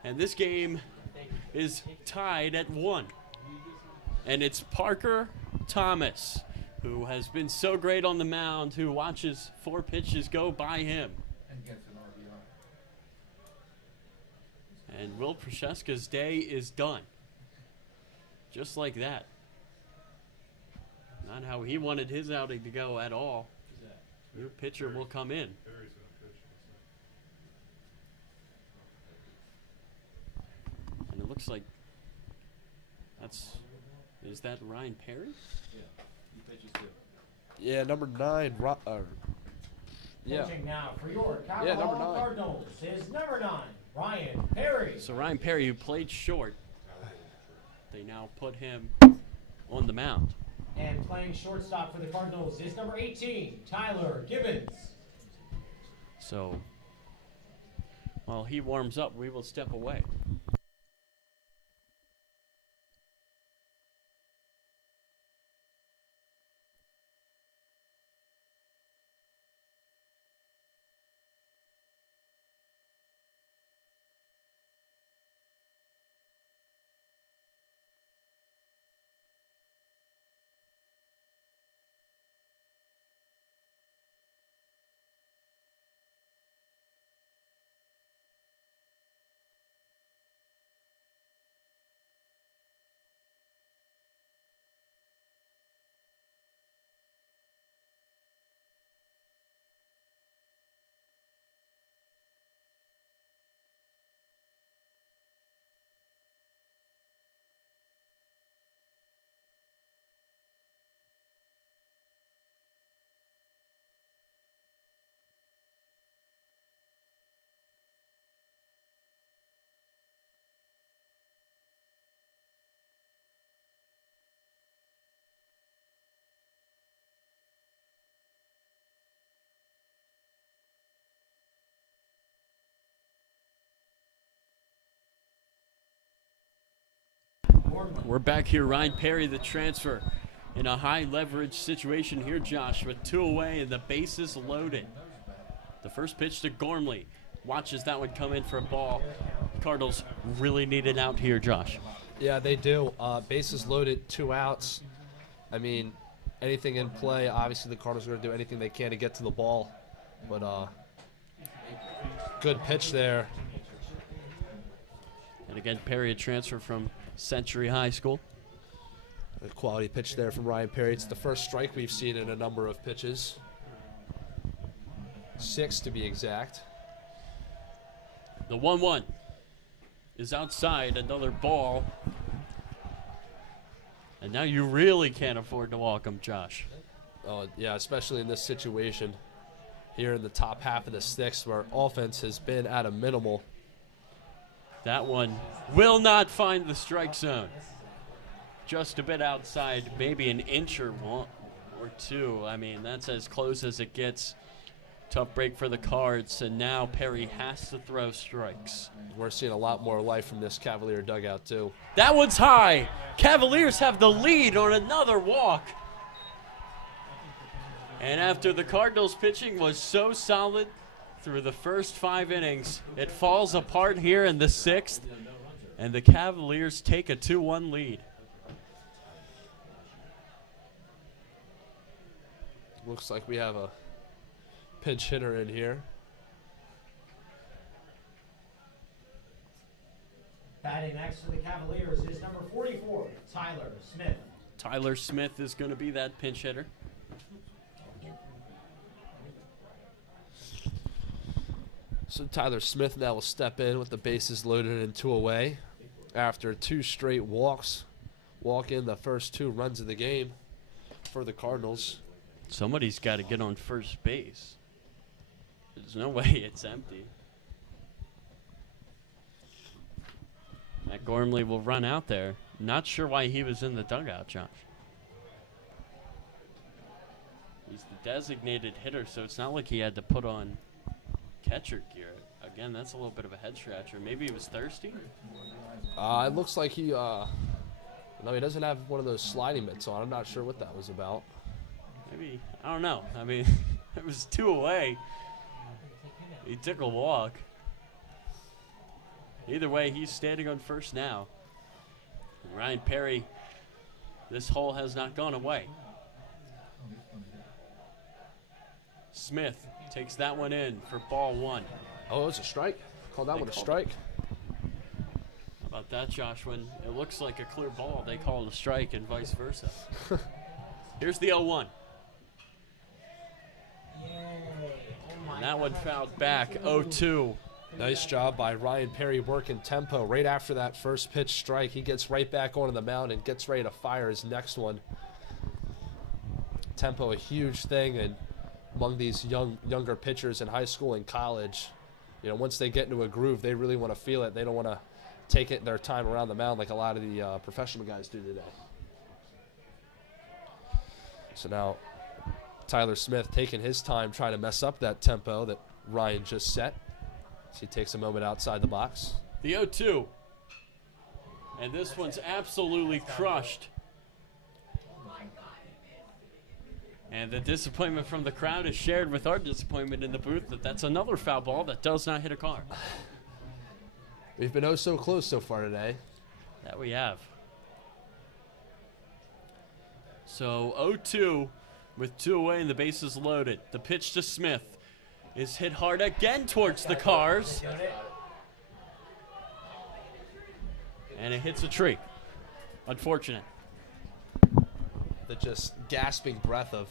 And this game is tied at 1. And it's Parker Thomas, who has been so great on the mound, who watches 4 pitches go by him. And Will Prochaska's day is done. Just like that. Not how he wanted his outing to go at all. New pitcher will come in. And it looks like is that Ryan Perry? Yeah, number 9. Yeah. Pitching now for your Yeah, number 9. Cardinals is number 9, Ryan Perry. So Ryan Perry, who played short, they now put him on the mound. And playing shortstop for the Cardinals is number 18, Tyler Gibbons. So while he warms up, we will step away. We're back here. Ryan Perry, the transfer, in a high leverage situation here, Josh, with 2 away and the bases loaded. The first pitch to Gormley. Watches that one come in for a ball. Cardinals really need an out here, Josh. Yeah, they do. Bases loaded, 2 outs. I mean, anything in play. Obviously, the Cardinals are going to do anything they can to get to the ball. But good pitch there. And again, Perry, a transfer from Century High School. A quality pitch there from Ryan Perry. It's the first strike we've seen in a number of pitches. 6 to be exact. The 1-1 is outside, another ball. And now you really can't afford to walk him, Josh. Oh, yeah, especially in this situation here in the top half of the 6th where offense has been at a minimal. That one will not find the strike zone. Just a bit outside, maybe an inch or 1 or 2. I mean, that's as close as it gets. Tough break for the Cards, and now Perry has to throw strikes. We're seeing a lot more life from this Cavalier dugout, too. That one's high. Cavaliers have the lead on another walk. And after the Cardinals' pitching was so solid through the first 5 innings, it falls apart here in the 6th, and the Cavaliers take a 2-1 lead. Looks like we have a pinch hitter in here. Batting next to the Cavaliers is number 44, Tyler Smith. Tyler Smith is going to be that pinch hitter. So Tyler Smith now will step in with the bases loaded and 2 away after 2 straight walks. Walk in the first 2 runs of the game for the Cardinals. Somebody's got to get on first base. There's no way it's empty. Matt Gormley will run out there. Not sure why he was in the dugout, Josh. He's the designated hitter, so it's not like he had to put on catcher gear. Again, that's a little bit of a head scratcher. Maybe he was thirsty? It looks like he doesn't have one of those sliding mitts on. I'm not sure what that was about. Maybe, I don't know. I mean, it was 2 away. He took a walk. Either way, he's standing on first now. And Ryan Perry, this hole has not gone away. Smith takes that one in for ball 1. Oh, it's a strike. Call that one a strike. How about that, Josh? When it looks like a clear ball, they call it a strike and vice versa. Here's the 0-1. And that one fouled back, 0-2. Nice job by Ryan Perry working tempo. Right after that first pitch strike, he gets right back onto the mound and gets ready to fire his next one. Tempo, a huge thing, and among these younger pitchers in high school and college, you know, once they get into a groove, they really want to feel it. They don't want to take it their time around the mound like a lot of the professional guys do today. So now Tyler Smith taking his time trying to mess up that tempo that Ryan just set. So he takes a moment outside the box. The 0-2. And this one's absolutely crushed. And the disappointment from the crowd is shared with our disappointment in the booth that that's another foul ball that does not hit a car. We've been oh so close so far today. That we have. So 0-2 with 2 away and the bases loaded. The pitch to Smith is hit hard again towards the cars. And it hits a tree. Unfortunate. The just gasping breath of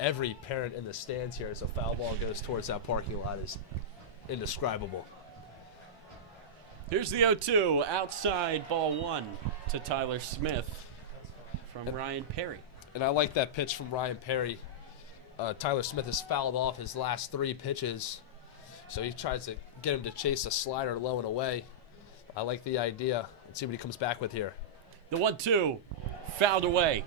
every parent in the stands here as a foul ball goes towards that parking lot is indescribable. Here's the 0-2, outside ball 1 to Tyler Smith from Ryan Perry. And I like that pitch from Ryan Perry. Tyler Smith has fouled off his last 3 pitches, so he tries to get him to chase a slider low and away. I like the idea. Let's see what he comes back with here. The 1-2, fouled away.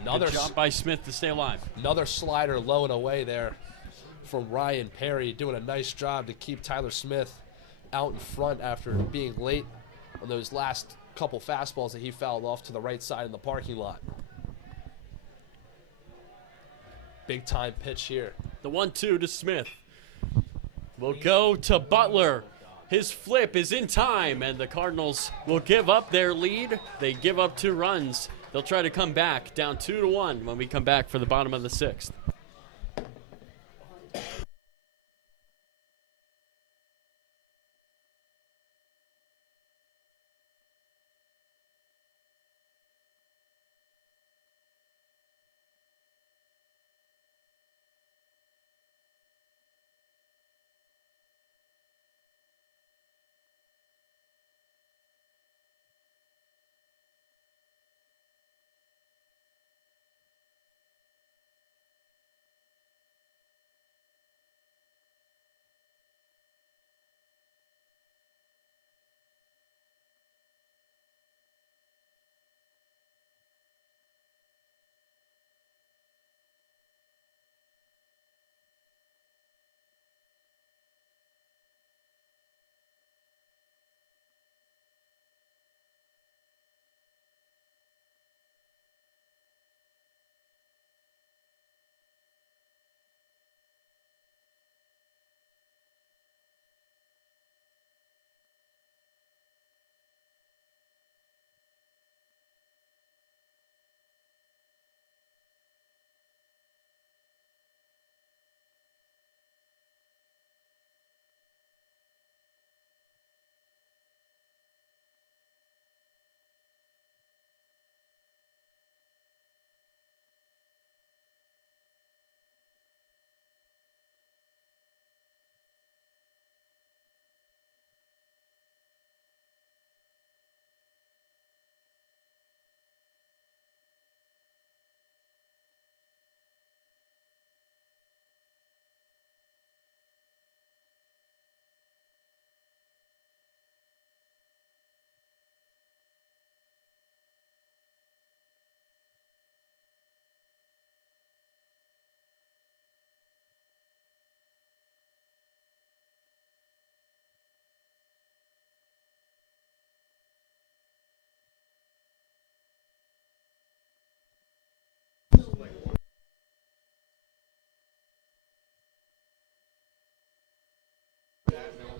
Another Good job by Smith to stay alive. Another slider low and away there from Ryan Perry, doing a nice job to keep Tyler Smith out in front after being late on those last couple fastballs that he fouled off to the right side in the parking lot. Big time pitch here. The 1-2 to Smith. Will go to Butler. His flip is in time, and the Cardinals will give up their lead. They give up 2 runs. They'll try to come back down 2-1 when we come back for the bottom of the 6th.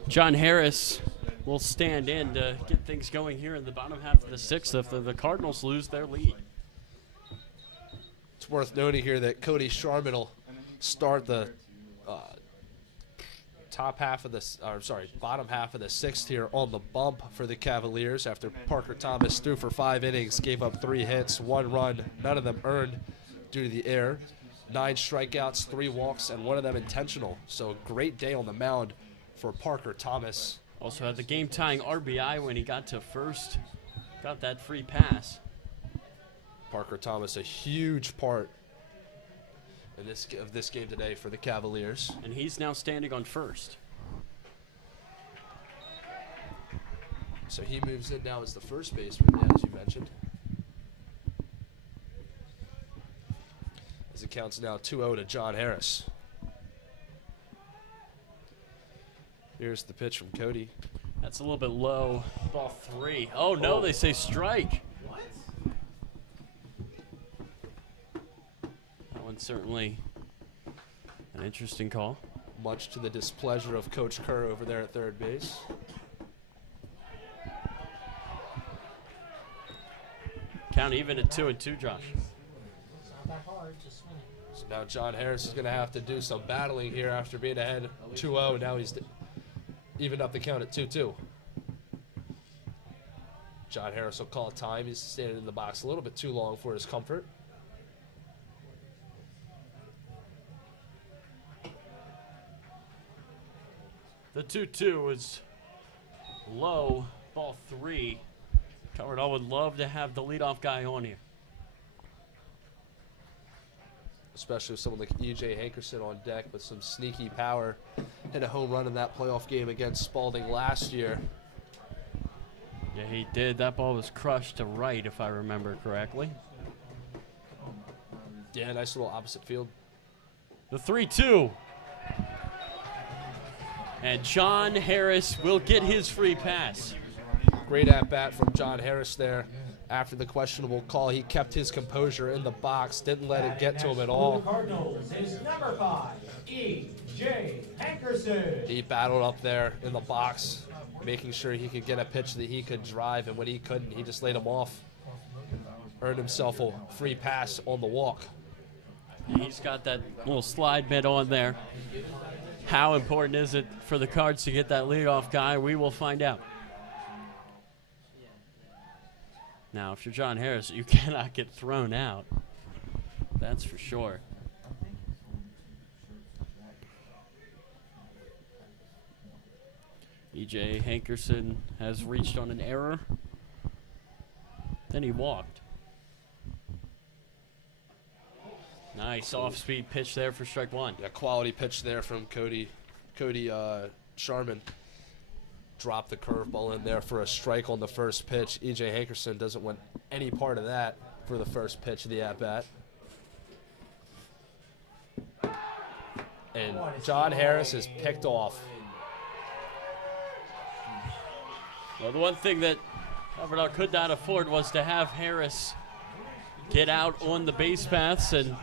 John Harris will stand in to get things going here in the bottom half of the 6th if the Cardinals lose their lead. It's worth noting here that Cody Sharman will start the bottom half of the 6th here on the bump for the Cavaliers after Parker Thomas threw for 5 innings, gave up 3 hits, 1 run, none of them earned due to the error. 9 strikeouts, 3 walks, and 1 of them intentional. So a great day on the mound for Parker Thomas. Also had the game-tying RBI when he got to first. Got that free pass. Parker Thomas, a huge part in this game today for the Cavaliers. And he's now standing on first. So he moves in now as the first baseman, as you mentioned. As it counts now 2-0 to John Harris. Here's the pitch from Cody. That's a little bit low. Ball 3. Oh, no, they say strike. What? That one's certainly an interesting call. Much to the displeasure of Coach Kerr over there at third base. Count even at 2-2, Josh. It's not that hard, just swing it. So now John Harris is going to have to do some battling here after being ahead 2-0. Now he's evened up the count at 2-2. John Harris will call time. He's standing in the box a little bit too long for his comfort. The 2-2 is low. Ball 3. Covert Hall would love to have the leadoff guy on here. Especially with someone like E.J. Hankerson on deck with some sneaky power. Hit a home run in that playoff game against Spalding last year. Yeah, he did. That ball was crushed to right, if I remember correctly. Yeah, nice little opposite field. The 3-2. And John Harris will get his free pass. Great at-bat from John Harris there. After the questionable call, he kept his composure in the box, didn't let it get to him at all. For the Cardinals is number 5, E.J. Hankerson. He battled up there in the box, making sure he could get a pitch that he could drive, and when he couldn't, he just laid him off. Earned himself a free pass on the walk. He's got that little slide mitt on there. How important is it for the Cards to get that leadoff guy? We will find out. Now, if you're John Harris, you cannot get thrown out. That's for sure. E.J. Hankerson has reached on an error. Then he walked. Nice off-speed pitch there for strike one. Yeah, quality pitch there from Cody Sharman. Dropped the curveball in there for a strike on the first pitch. E.J. Hankerson doesn't want any part of that for the first pitch of the at-bat. And John Harris is picked off. Well, the one thing that Calvert could not afford was to have Harris get out on the base paths, and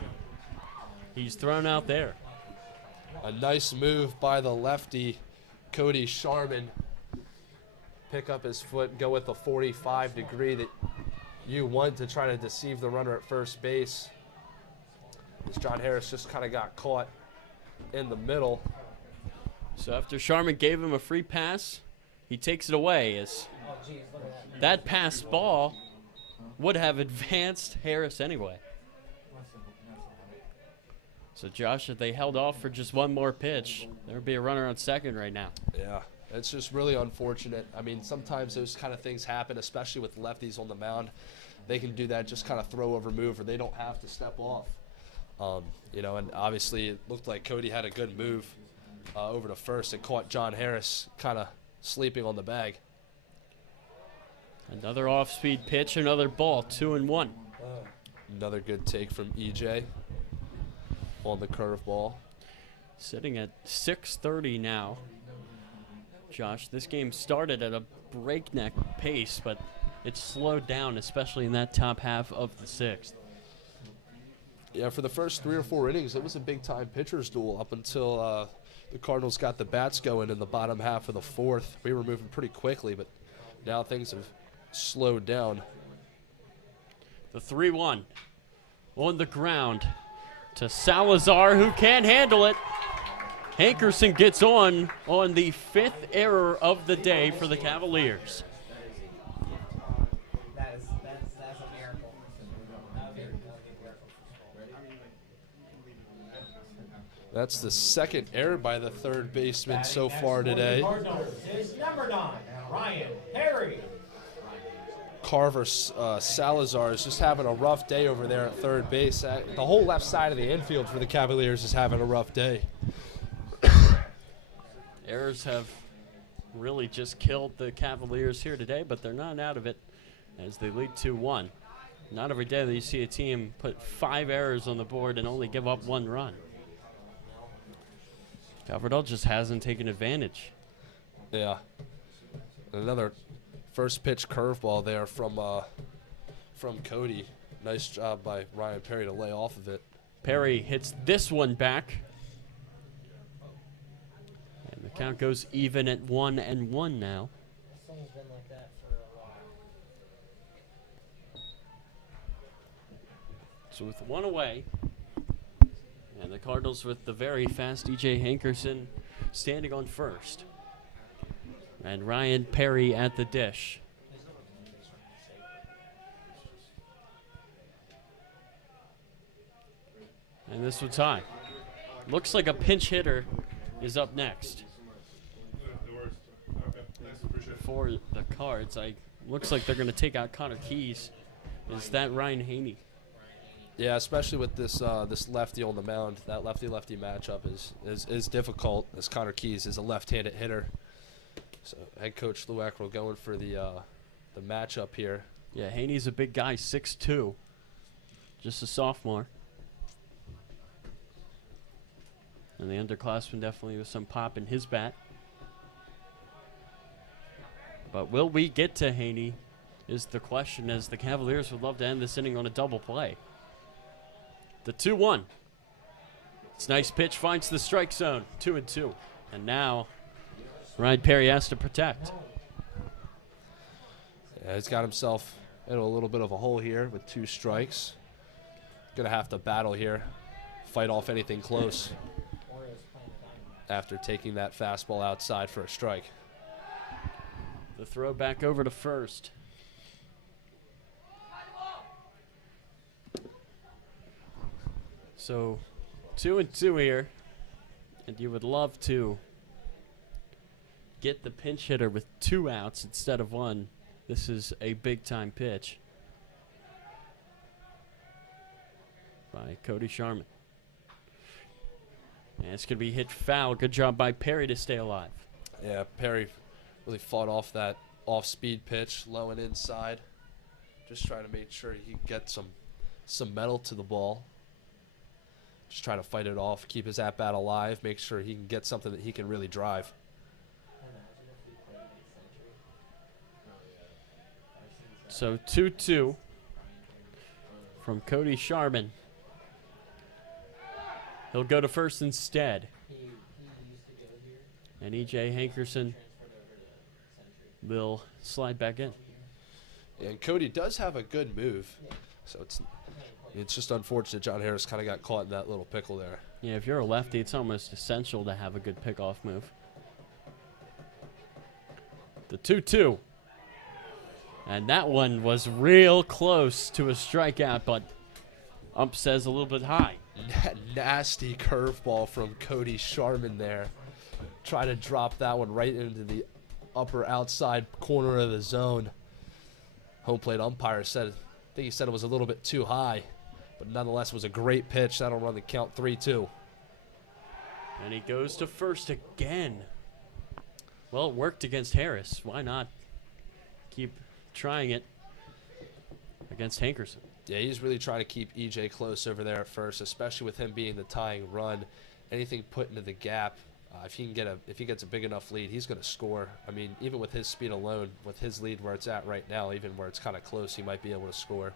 he's thrown out there. A nice move by the lefty, Cody Sharman. Pick up his foot, go with the 45 degree that you want to try to deceive the runner at first base. As John Harris just kind of got caught in the middle. So after Sharman gave him a free pass, he takes it away as that passed ball would have advanced Harris anyway. So Josh, if they held off for just one more pitch, there would be a runner on second right now. Yeah, it's just really unfortunate. I mean, sometimes those kind of things happen, especially with lefties on the mound. They can do that, just kind of throw over move, or they don't have to step off. You know, and obviously it looked like Cody had a good move over to first and caught John Harris kind of sleeping on the bag. Another off-speed pitch, another ball, 2-1. Another good take from EJ on the curveball. Sitting at 6:30 now. Josh, this game started at a breakneck pace, but it slowed down, especially in that top half of the sixth. Yeah, for the first 3 or 4 innings, it was a big-time pitcher's duel up until the Cardinals got the bats going in the bottom half of the fourth. We were moving pretty quickly, but now things have slowed down. The 3-1 on the ground to Salazar, who can't handle it. Hankerson gets on the 5th error of the day for the Cavaliers. That's a miracle. That's the second error by the third baseman so far today. Cardinals is number 9, Ryan Perry. Carver Salazar is just having a rough day over there at third base. The whole left side of the infield for the Cavaliers is having a rough day. Errors have really just killed the Cavaliers here today, but they're not out of it as they lead 2-1. Not every day that you see a team put 5 errors on the board and only give up 1 run. Calvert just hasn't taken advantage. Yeah. Another first pitch curveball there from Cody. Nice job by Ryan Perry to lay off of it. Perry hits this one back. And the count goes even at 1-1 now. Someone's been like that for a while. So with 1 away, and the Cardinals with the very fast E.J. Hankerson standing on first. And Ryan Perry at the dish. And this one's high. Looks like a pinch hitter is up next. For the Cards, looks like they're going to take out Connor Keys. Is that Ryan Haney? Yeah, especially with this this lefty on the mound. That lefty-lefty matchup is difficult, as Connor Keys is a left-handed hitter. So head coach Lueck going for the matchup here. Yeah, Haney's a big guy, 6'2", just a sophomore. And the underclassman definitely with some pop in his bat. But will we get to Haney is the question, as the Cavaliers would love to end this inning on a double play. The 2-1. It's a nice pitch, finds the strike zone, 2-2. And now Ryan Perry has to protect. Yeah, he's got himself into a little bit of a hole here with 2 strikes. Gonna have to battle here, fight off anything close after taking that fastball outside for a strike. The throw back over to first. So 2-2 here, and you would love to get the pinch hitter with 2 outs instead of 1. This is a big time pitch by Cody Sharman. And it's going to be hit foul. Good job by Perry to stay alive. Yeah, Perry really fought off that off-speed pitch, low and inside. Just trying to make sure he could get some metal to the ball. Just trying to fight it off, keep his at-bat alive, make sure he can get something that he can really drive. So 2-2 from Cody Sharman. He'll go to first instead. And E.J. Hankerson will slide back in. Yeah, and Cody does have a good move. So it's just unfortunate John Harris kind of got caught in that little pickle there. Yeah, if you're a lefty, it's almost essential to have a good pickoff move. The 2-2. And that one was real close to a strikeout, but ump says a little bit high. That nasty curveball from Cody Sharman there. Try to drop that one right into the upper outside corner of the zone. Home plate umpire said, I think he said it was a little bit too high, but nonetheless was a great pitch. That'll run the count 3-2. And he goes to first again. Well, it worked against Harris. Why not keep trying it against Hankerson? Yeah, he's really trying to keep EJ close over there at first, especially with him being the tying run. Anything put into the gap, if he gets a big enough lead, he's going to score. I mean, even with his speed alone, with his lead where it's at right now, even where it's kind of close, he might be able to score.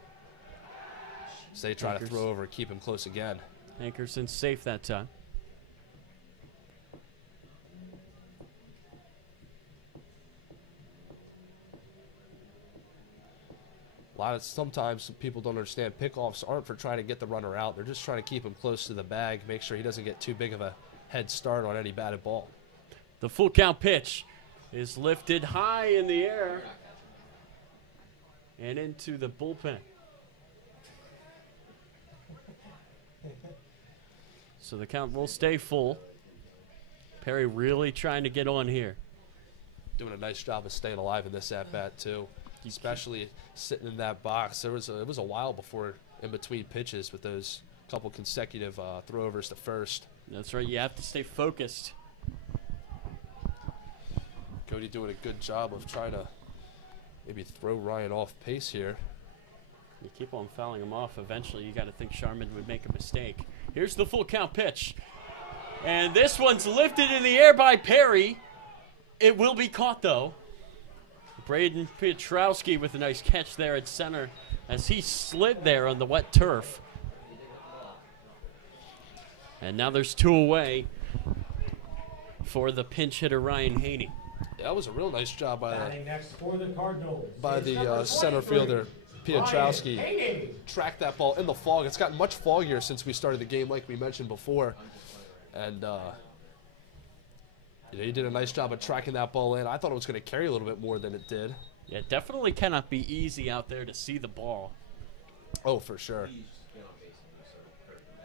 So they try to throw over, keep him close again. Hankerson's safe that time. Sometimes people don't understand pickoffs aren't for trying to get the runner out. They're just trying to keep him close to the bag, make sure he doesn't get too big of a head start on any batted ball. The full count pitch is lifted high in the air and into the bullpen. So the count will stay full. Perry really trying to get on here. Doing a nice job of staying alive in this at-bat, too. Especially sitting in that box. It was a while before in between pitches with those couple consecutive throwovers to first. That's right. You have to stay focused. Cody doing a good job of trying to maybe throw Ryan off pace here. You keep on fouling him off. Eventually, you got to think Sharman would make a mistake. Here's the full count pitch. And this one's lifted in the air by Perry. It will be caught, though. Braden Piotrowski with a nice catch there at center as he slid there on the wet turf. And now there's 2 away for the pinch hitter Ryan Haney. Yeah, that was a real nice job by Next for the Cardinals. the center fielder Piotrowski. Tracked that ball in the fog. It's gotten much foggier since we started the game, like we mentioned before, and he did a nice job of tracking that ball in. I thought it was going to carry a little bit more than it did. Yeah, it definitely cannot be easy out there to see the ball. Oh, for sure.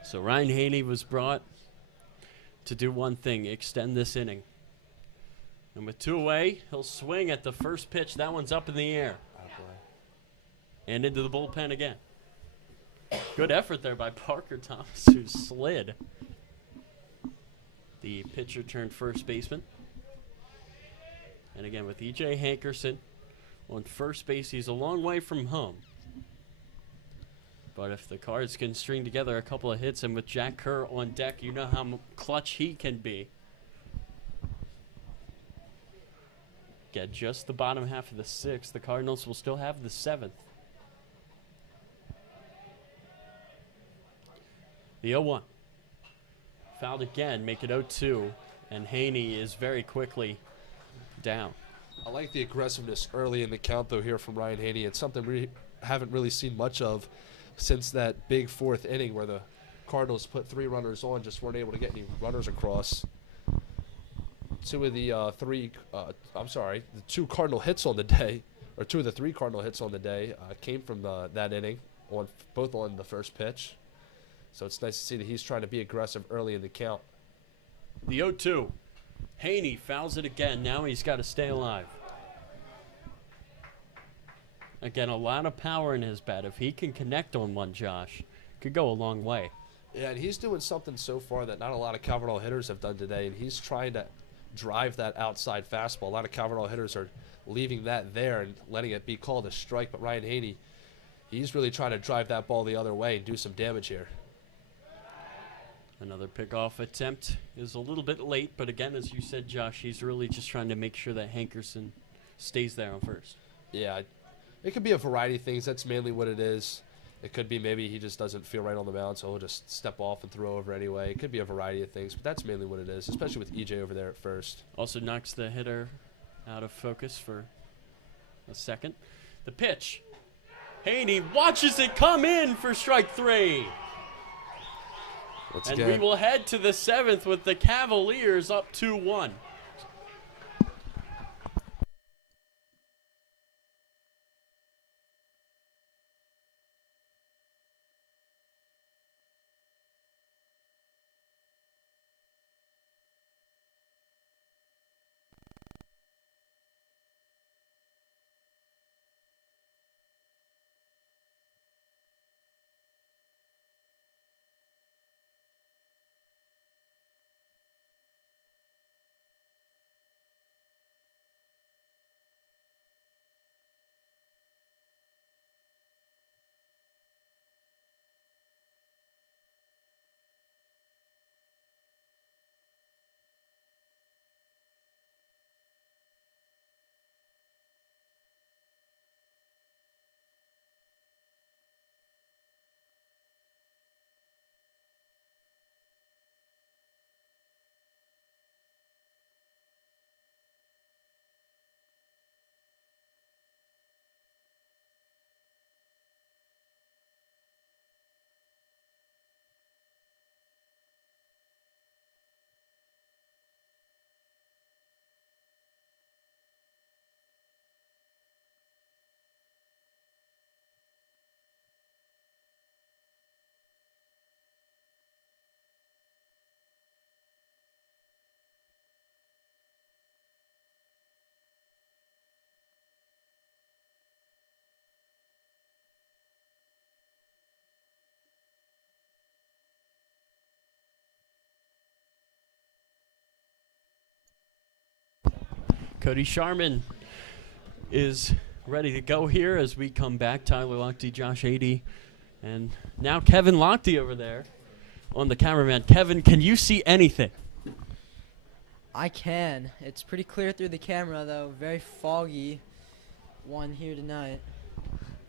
So Ryan Haney was brought to do one thing, extend this inning. And with 2 away, he'll swing at the first pitch. That one's up in the air. And into the bullpen again. Good effort there by Parker Thomas, who slid. The pitcher turned first baseman. And again, with E.J. Hankerson on first base, he's a long way from home. But if the Cards can string together a couple of hits, and with Jack Kerr on deck, you know how clutch he can be. get just the bottom half of the 6th. The Cardinals will still have the 7th. The 0-1. Fouled again, make it 0-2. And Haney is very quickly down. I like the aggressiveness early in the count, though, here from Ryan Haney. It's something we haven't really seen much of since that big 4th inning where the Cardinals put 3 runners on, just weren't able to get any runners across. Two of the the 2 Cardinal hits on the day, or 2 of the 3 Cardinal hits on the day came from that inning, both on the first pitch. So it's nice to see that he's trying to be aggressive early in the count. The 0-2. Haney fouls it again. Now he's got to stay alive. Again, a lot of power in his bat. If he can connect on one, Josh, could go a long way. Yeah, and he's doing something so far that not a lot of Calvert hitters have done today, and he's trying to drive that outside fastball. A lot of Calvert hitters are leaving that there and letting it be called a strike, but Ryan Haney, he's really trying to drive that ball the other way and do some damage here. Another pickoff attempt is a little bit late, but again, as you said, Josh, he's really just trying to make sure that Hankerson stays there on first. Yeah, it could be a variety of things. That's mainly what it is. It could be maybe he just doesn't feel right on the mound, so he'll just step off and throw over anyway. It could be a variety of things, but that's mainly what it is, especially with EJ over there at first. Also knocks the hitter out of focus for a second. The pitch. Haney watches it come in for strike 3. And we will head to the 7th with the Cavaliers up 2-1. Cody Sharman is ready to go here as we come back. Tyler Lochte, Josh 80, and now Kevin Lochte over there on the cameraman. Kevin, can you see anything? I can. It's pretty clear through the camera, though. Very foggy one here tonight.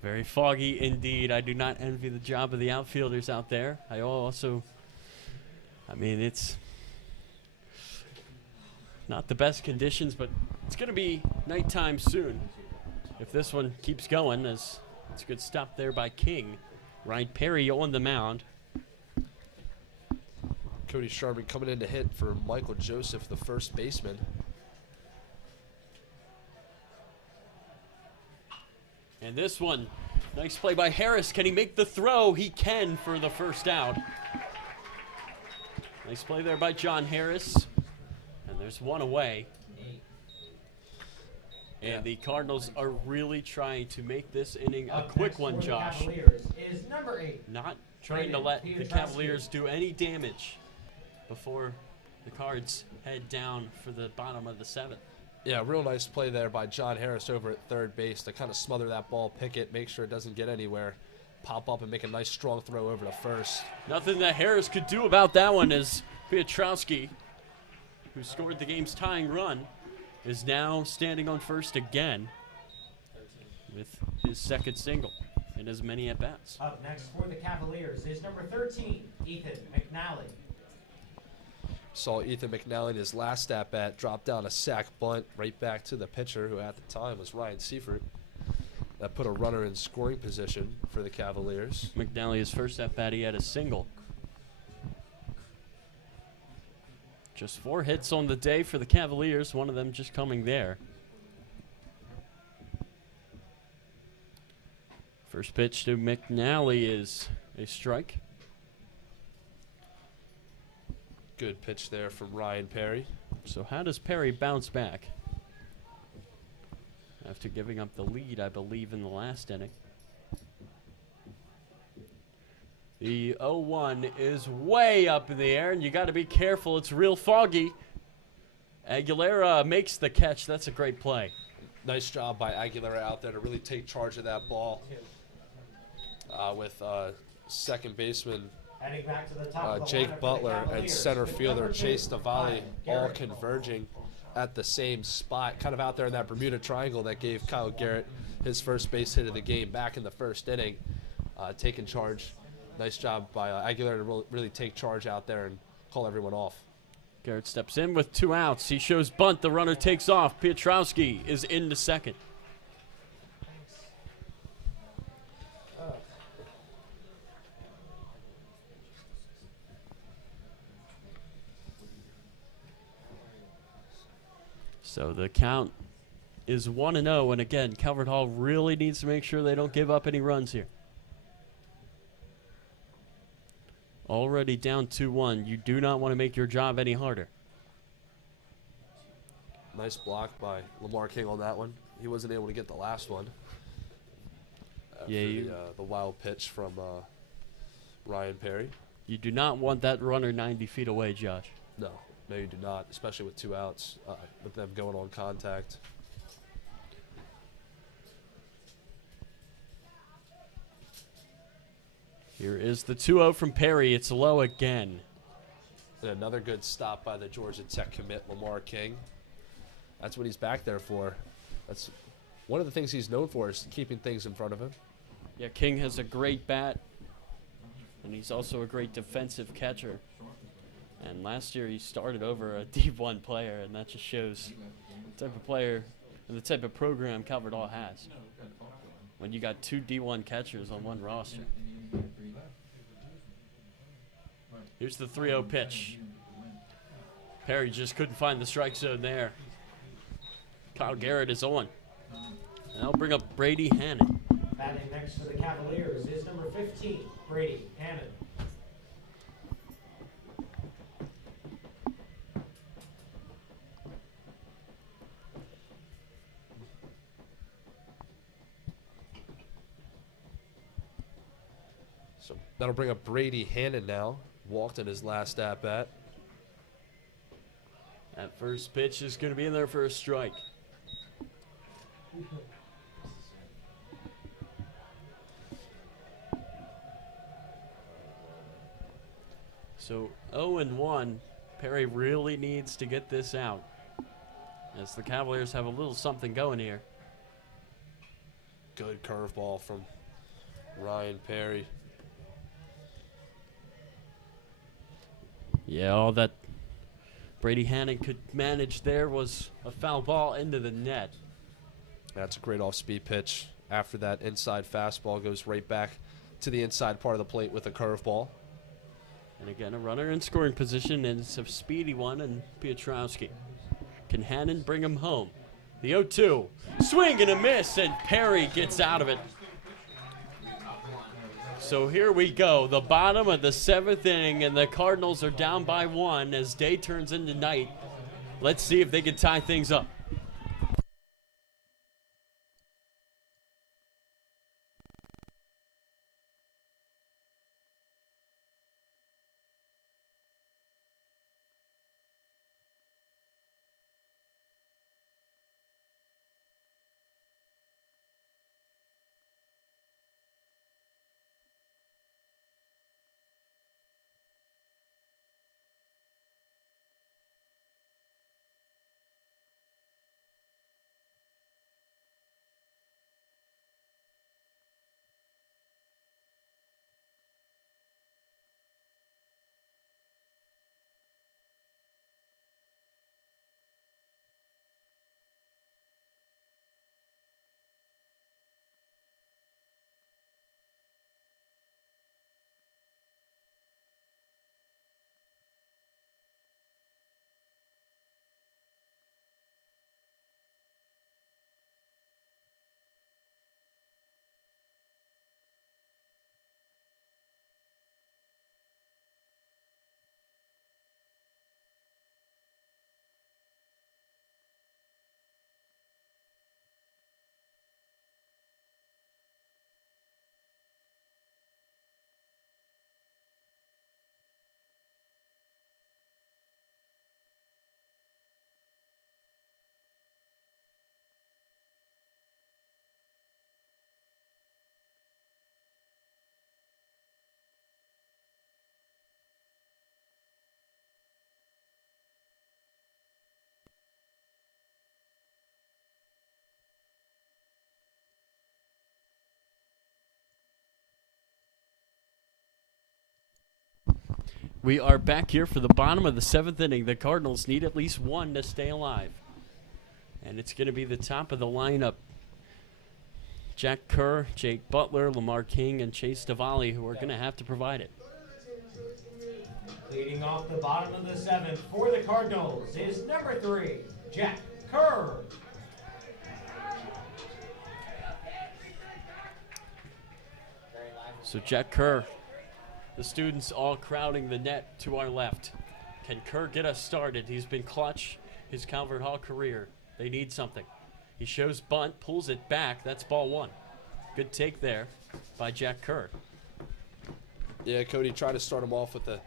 Very foggy indeed. I do not envy the job of the outfielders out there. It's not the best conditions, but it's going to be nighttime soon if this one keeps going, as it's a good stop there by King. Ryan Perry on the mound. Cody Sharman coming in to hit for Michael Joseph, the first baseman. And this one, nice play by Harris. Can he make the throw? He can for the first out. Nice play there by John Harris. And there's one away. And the Cardinals are really trying to make this inning a quick one, Josh. Is number 8. Not trying to let the Cavaliers do any damage before the Cards head down for the bottom of the 7th. Yeah, real nice play there by John Harris over at third base to kind of smother that ball, pick it, make sure it doesn't get anywhere, pop up and make a nice strong throw over to first. Nothing that Harris could do about that one, as Piotrowski, who scored the game's tying run, is now standing on first again with his second single in as many at-bats. Up next for the Cavaliers is number 13, Ethan McNally. Saw Ethan McNally in his last at-bat drop down a sac bunt right back to the pitcher, who at the time was Ryan Seifert. That put a runner in scoring position for the Cavaliers. McNally, his first at-bat, he had a single. Just 4 hits on the day for the Cavaliers, one of them just coming there. First pitch to McNally is a strike. Good pitch there from Ryan Perry. So how does Perry bounce back? After giving up the lead, I believe, in the last inning. The 0-1 is way up in the air, and you got to be careful. It's real foggy. Aguilera makes the catch. That's a great play. Nice job by Aguilera out there to really take charge of that ball. With second baseman Heading back to the top of the Jake lineup for the Butler and Cavaliers center with fielder number Chase 2, Navali Ryan all Garrett. converging at the same spot, kind of out there in that Bermuda Triangle that gave Kyle Garrett his first base hit of the game back in the first inning, taking charge. Nice job by Aguilera to really take charge out there and call everyone off. Garrett steps in with 2 outs. He shows bunt. The runner takes off. Piotrowski is into second. So the count is 1-0, and again, Calvert Hall really needs to make sure they don't give up any runs here. Already down 2-1. You do not want to make your job any harder. Nice block by Lamar King on that one. He wasn't able to get the last one. Yeah, the wild pitch from Ryan Perry. You do not want that runner 90 feet away, Josh. No, you do not, especially with 2 outs, with them going on contact. Here is the 2-0 from Perry. It's low again. And another good stop by the Georgia Tech commit, Lamar King. That's what he's back there for. That's one of the things he's known for, is keeping things in front of him. Yeah, King has a great bat, and he's also a great defensive catcher. And last year he started over a D1 player, and that just shows the type of player and the type of program Calvert Hall has. When you got 2 D1 catchers on one roster. Here's the 3-0 pitch. Perry just couldn't find the strike zone there. Kyle Garrett is on. And that'll bring up Brady Hannon. Batting next for the Cavaliers is number 15, Brady Hannon. So that'll bring up Brady Hannon now. Walked in his last at-bat. That first pitch is going to be in there for a strike. So 0-1, Perry really needs to get this out, as the Cavaliers have a little something going here. Good curveball from Ryan Perry. Yeah, all that Brady Hannon could manage there was a foul ball into the net. That's a great off-speed pitch. After that, inside fastball goes right back to the inside part of the plate with a curveball. And again, a runner in scoring position, and it's a speedy one, and Piotrowski. Can Hannon bring him home? The 0-2. Swing and a miss, and Perry gets out of it. So here we go, the bottom of the 7th inning, and the Cardinals are down by 1 as day turns into night. Let's see if they can tie things up. We are back here for the bottom of the 7th inning. The Cardinals need at least one to stay alive. And it's going to be the top of the lineup. Jack Kerr, Jake Butler, Lamar King, and Chase Davali, who are going to have to provide it. Leading off the bottom of the 7th for the Cardinals is number 3, Jack Kerr. So Jack Kerr, the students all crowding the net to our left. Can Kerr get us started? He's been clutch his Calvert Hall career. They need something. He shows bunt, pulls it back. That's ball 1. Good take there by Jack Kerr. Yeah, Cody tried to start him off with the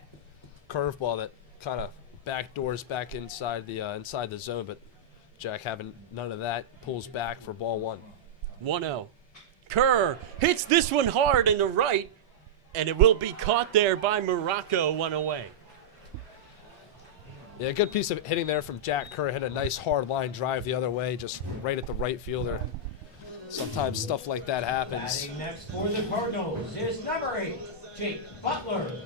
curveball that kind of backdoors back inside the zone, but Jack having none of that, pulls back for ball 1. 1-0. Kerr hits this one hard in the right, and it will be caught there by Morocco, one away. Yeah, good piece of hitting there from Jack Kerr. Hit a nice hard line drive the other way, just right at the right fielder. Sometimes stuff like that happens. Batting next for the Cardinals is number 8, Jake Butler.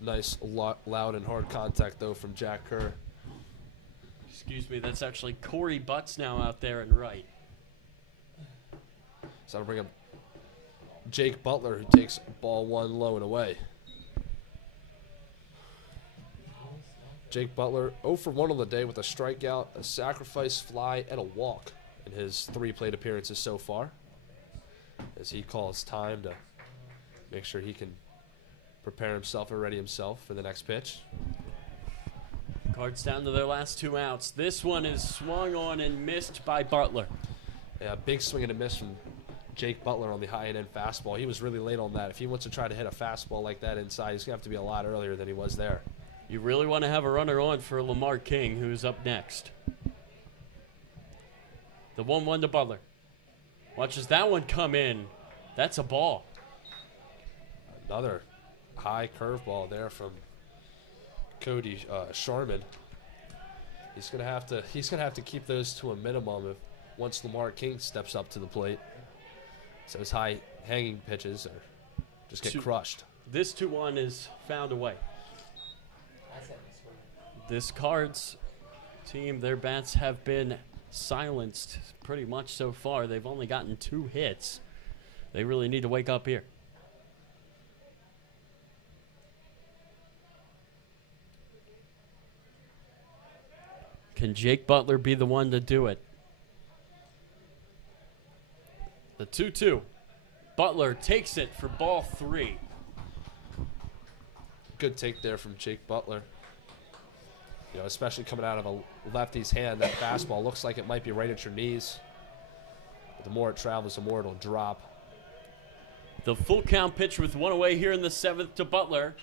Nice, loud and hard contact, though, from Jack Kerr. Excuse me, that's actually Corey Butts now out there and right. So that'll bring up Jake Butler, who takes ball 1 low and away. Jake Butler 0 for 1 on the day with a strikeout, a sacrifice fly, and a walk in his 3 plate appearances so far, as he calls time to make sure he can prepare himself and ready himself for the next pitch. Cards down to their last 2 outs. This one is swung on and missed by Butler. Yeah, big swing and a miss from Jake Butler on the high end fastball. He was really late on that. If he wants to try to hit a fastball like that inside, he's going to have to be a lot earlier than he was there. You really want to have a runner on for Lamar King, who's up next. The 1-1 to Butler. Watches that one come in. That's a ball. Another high curveball there from Cody Sharman. He's gonna have to keep those to a minimum if once Lamar King steps up to the plate. So his high hanging pitches are just get crushed. This 2-1 is found away. This Cards team, their bats have been silenced pretty much so far. They've only gotten 2 hits. They really need to wake up here. Can Jake Butler be the one to do it? The 2-2. Butler takes it for ball 3. Good take there from Jake Butler. You know, especially coming out of a lefty's hand, that fastball looks like it might be right at your knees. But the more it travels, the more it'll drop. The full count pitch with 1 away here in the 7th to Butler.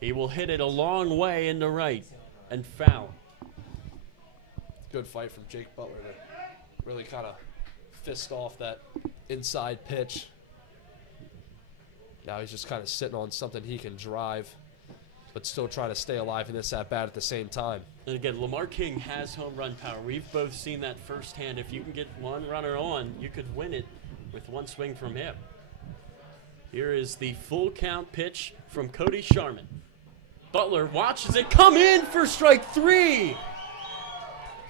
He will hit it a long way into right and foul. Good fight from Jake Butler to really kind of fist off that inside pitch. Now he's just kind of sitting on something he can drive, but still trying to stay alive in this at-bat at the same time. And again, Lamar King has home run power. We've both seen that firsthand. If you can get one runner on, you could win it with 1 swing from him. Here is the full count pitch from Cody Sharman. Butler watches it come in for strike 3.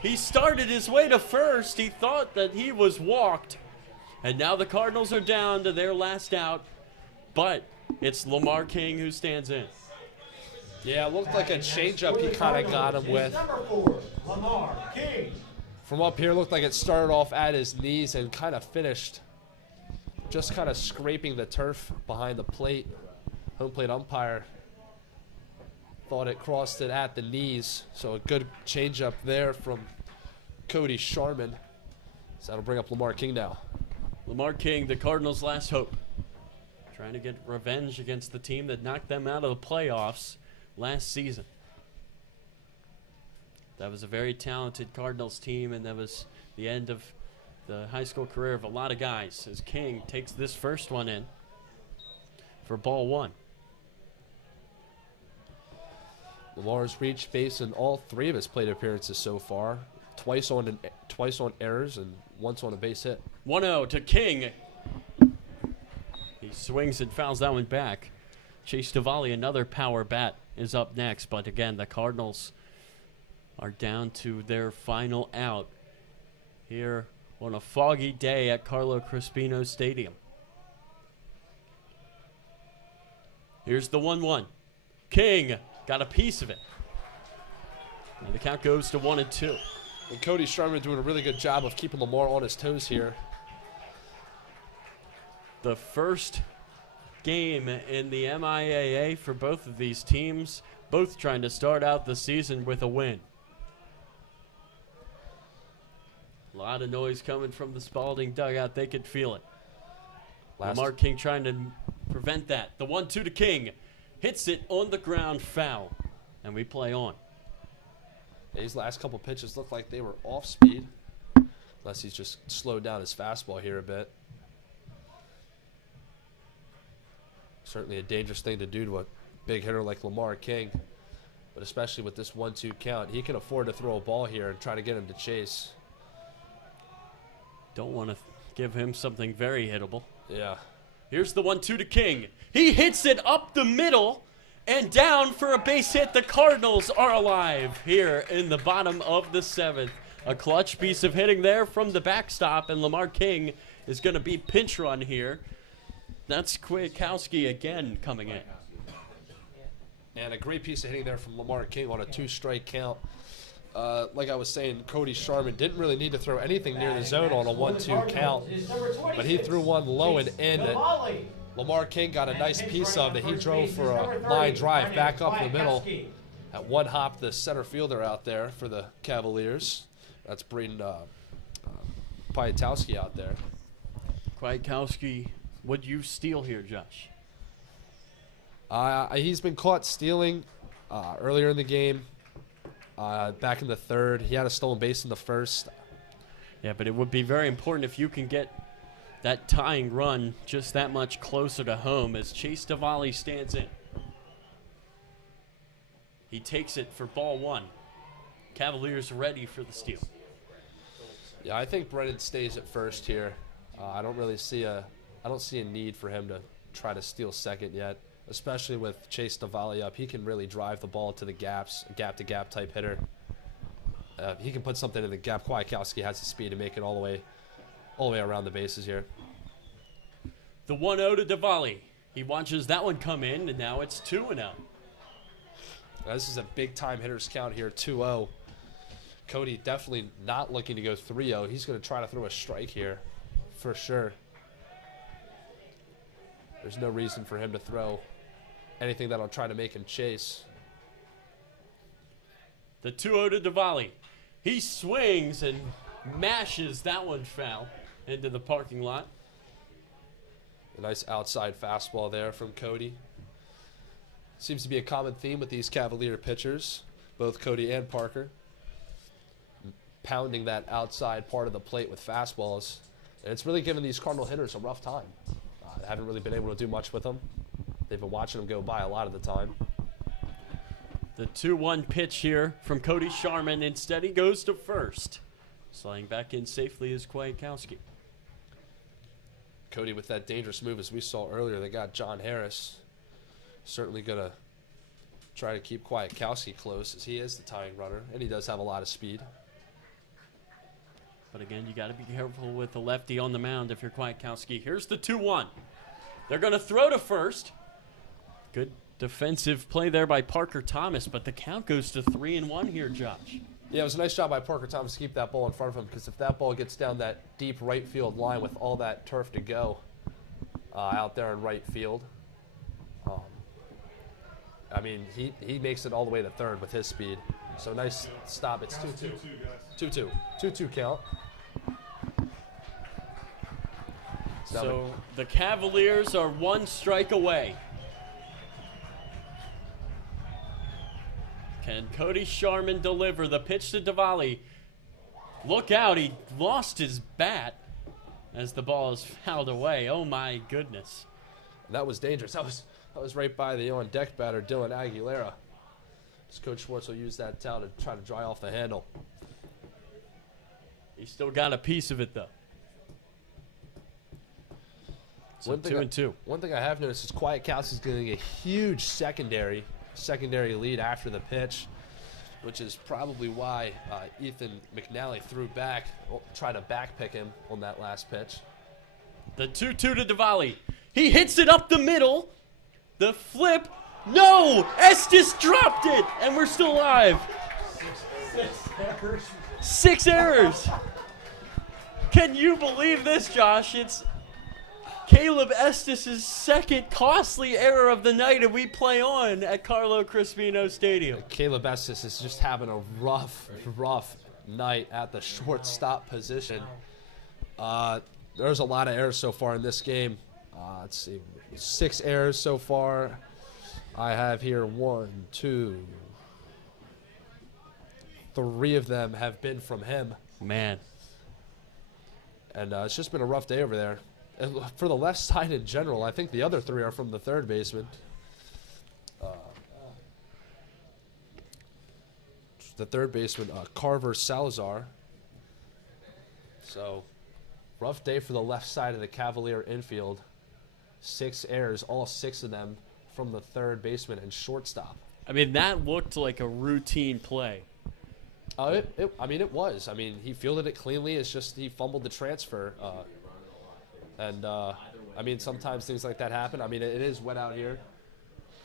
He started his way to first. He thought that he was walked. And now the Cardinals are down to their last out. But it's Lamar King who stands in. Yeah, it looked like a changeup he kind of got him with. Number 4, Lamar King. From up here, looked like it started off at his knees and kind of finished just kind of scraping the turf behind the plate. Home plate umpire thought it crossed it at the knees. So a good changeup there from Cody Sharman. So that'll bring up Lamar King now. Lamar King, the Cardinals' last hope. Trying to get revenge against the team that knocked them out of the playoffs last season. That was a very talented Cardinals team, and that was the end of the high school career of a lot of guys, as King takes this first one in for ball 1. Lamar's reached base in all 3 of his plate appearances so far. Twice on errors and once on a base hit. 1-0 to King. He swings and fouls that one back. Chase Tavalli, another power bat, is up next. But again, the Cardinals are down to their final out here on a foggy day at Carlo Crispino Stadium. Here's the 1-1. King got a piece of it. And the count goes to 1-2. And Cody Sherman doing a really good job of keeping Lamar on his toes here. The first game in the MIAA for both of these teams, both trying to start out the season with a win. A lot of noise coming from the Spalding dugout. They could feel it. Lamar King trying to prevent that. The 1-2 to King. Hits it on the ground, foul. And we play on. These last couple pitches looked like they were off speed. Unless he's just slowed down his fastball here a bit. Certainly a dangerous thing to do to a big hitter like Lamar King. But especially with this 1-2 count, he can afford to throw a ball here and try to get him to chase. Don't want to give him something very hittable. Yeah. Here's the 1-2 to King. He hits it up the middle and down for a base hit. The Cardinals are alive here in the bottom of the 7th. A clutch piece of hitting there from the backstop, and Lamar King is going to be pinch run here. That's Kwiatkowski again coming in. And a great piece of hitting there from Lamar King on a 2-strike count. Like I was saying, Cody Sharman didn't really need to throw anything near the zone on a 1-2 count, but he threw one low and in that Lamar King got a nice piece of that he drove for a line drive back up the middle. At one hop, the center fielder out there for the Cavaliers. That's Braden Piatowski out there. Kwiatkowski, what'd you steal here, Josh? He's been caught stealing earlier in the game. Back in the 3rd. He had a stolen base in the 1st. Yeah, but it would be very important if you can get that tying run just that much closer to home as Chase Tavalli stands in. He takes it for ball 1. Cavaliers ready for the steal. Yeah, I think Brennan stays at first here. I don't see a need for him to try to steal second yet, especially with Chase Tavalli up. He can really drive the ball to the gaps, gap-to-gap type hitter. He can put something in the gap. Kwiatkowski has the speed to make it all the way around the bases here. The 1-0 to Tavalli. He watches that one come in, and now it's 2-0. This is a big-time hitter's count here, 2-0. Cody definitely not looking to go 3-0. He's going to try to throw a strike here for sure. There's no reason for him to throw anything that'll try to make him chase. The 2-0 to Tavalli. He swings and mashes that one foul into the parking lot. A nice outside fastball there from Cody. Seems to be a common theme with these Cavalier pitchers, both Cody and Parker. Pounding that outside part of the plate with fastballs. And it's really given these Cardinal hitters a rough time. They haven't really been able to do much with them. They've been watching them go by a lot of the time. The 2-1 pitch here from Cody Sharman. Instead, he goes to first. Sliding back in safely is Kwiatkowski. Cody with that dangerous move, as we saw earlier. They got John Harris. Certainly going to try to keep Kwiatkowski close, as he is the tying runner, and he does have a lot of speed. But again, you got to be careful with the lefty on the mound if you're Kwiatkowski. Here's the 2-1. They're going to throw to first. Good defensive play there by Parker Thomas, but the count goes to 3-1 here, Josh. Yeah, it was a nice job by Parker Thomas to keep that ball in front of him, because if that ball gets down that deep right field line with all that turf to go out there in right field, I mean, he makes it all the way to third with his speed. So nice stop. It's 2-2. 2-2. 2-2 count. So the Cavaliers are 1 strike away. Can Cody Sharman deliver the pitch to Tavalli? Look out, he lost his bat as the ball is fouled away. Oh my goodness. That was dangerous. That was right by the on-deck batter, Dylan Aguilera. Coach Schwartz will use that towel to try to dry off the handle. He still got a piece of it, though. So 2-2. One thing I have noticed is Kwiatkowski's getting a huge secondary lead after the pitch, which is probably why Ethan McNally threw back, tried to back pick him on that last pitch. The 2-2 to Diwali. He hits it up the middle. The flip. No! Estes dropped it, and we're still alive. 6 errors. Can you believe this, Josh? It's Caleb Estes' second costly error of the night, and we play on at Carlo Crispino Stadium. Caleb Estes is just having a rough night at the shortstop position. There's a lot of errors so far in this game. Let's see, 6 errors so far. I have here 1, 2, 3 of them have been from him. Man. And it's just been a rough day over there. And for the left side in general, I think the other 3 are from the third baseman. The third baseman, Carver Salazar. So, rough day for the left side of the Cavalier infield. 6 errors, all 6 of them from the third baseman and shortstop. I mean, that looked like a routine play. It was. I mean, he fielded it cleanly. It's just he fumbled the transfer. Sometimes things like that happen. I mean, it is wet out here.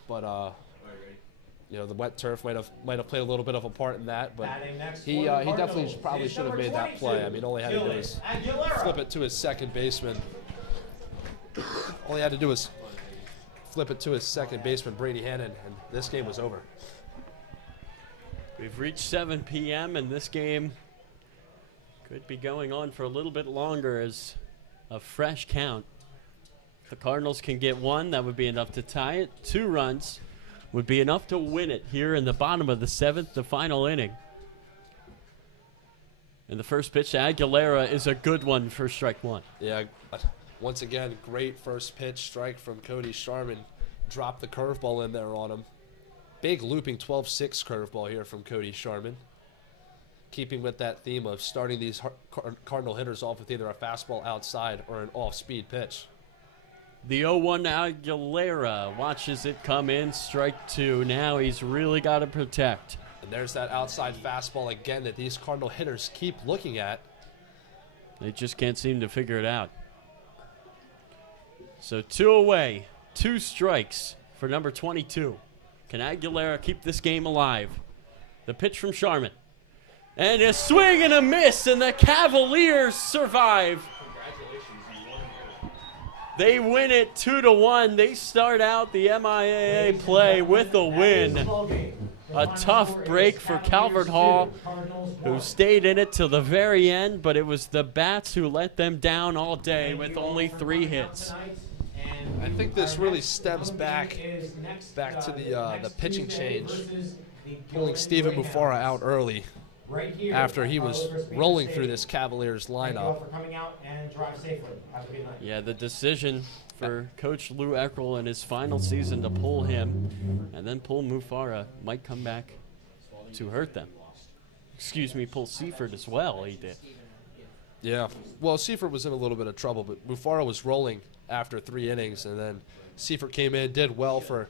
But, the wet turf might have played a little bit of a part in that. But he definitely probably should have made that play. I mean, all he had to do was flip it to his second baseman. All he had to do was flip it to his second baseman, Brady Hannon, and this game was over. We've reached 7 p.m. and this game could be going on for a little bit longer as a fresh count. If the Cardinals can get 1, that would be enough to tie it. 2 runs would be enough to win it here in the bottom of the 7th, the final inning. And the first pitch to Aguilera is a good one for strike 1. Yeah, once again, great first pitch strike from Cody Sharman. Dropped the curveball in there on him. Big looping 12-6 curveball here from Cody Sharman. Keeping with that theme of starting these Cardinal hitters off with either a fastball outside or an off-speed pitch. The 0-1 Aguilera watches it come in, strike 2. Now he's really got to protect. And there's that outside fastball again that these Cardinal hitters keep looking at. They just can't seem to figure it out. So 2 away, 2 strikes for number 22. Can Aguilera keep this game alive? The pitch from Sharman. And a swing and a miss, and the Cavaliers survive. They win it 2-1. They start out the MIAA play with a win. A tough break for Calvert Hall, who stayed in it till the very end, but it was the Bats who let them down all day with only 3 hits. I think this really stems back to the pitching change, pulling Steven Mufara out early after he was rolling through this Cavaliers lineup. Yeah, the decision for Coach Lou Eckrel in his final season to pull him and then pull Mufara might come back to hurt them. Pull Seifert as well, he did. Yeah, well, Seifert was in a little bit of trouble, but Mufara was rolling after 3 innings, and then Seifert came in, did well for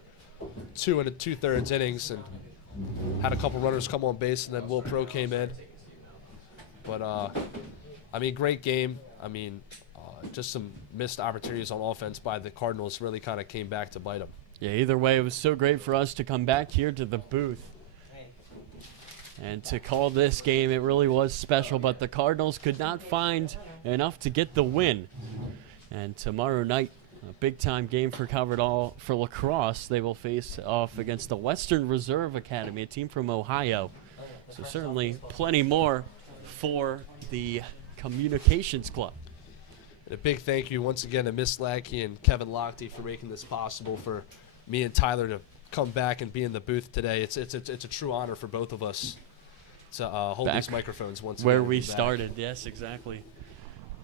2 2/3 innings, and had a couple runners come on base, and then Will Pro came in. But, great game. Just some missed opportunities on offense by the Cardinals really kind of came back to bite them. Yeah, either way, it was so great for us to come back here to the booth and to call this game. It really was special, but the Cardinals could not find enough to get the win. And tomorrow night, a big-time game for Calvert Hall for lacrosse. They will face off against the Western Reserve Academy, a team from Ohio. So certainly plenty more for the Communications Club. And a big thank you once again to Miss Lackey and Kevin Lochte for making this possible for me and Tyler to come back and be in the booth today. It's a true honor for both of us to hold Back these microphones once where again. we started. Yes, exactly.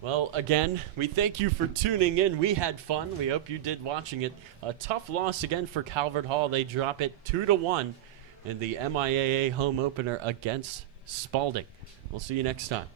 Well, again, we thank you for tuning in. We had fun. We hope you did watching it. A tough loss again for Calvert Hall. They drop it 2-1 in the MIAA home opener against Spalding. We'll see you next time.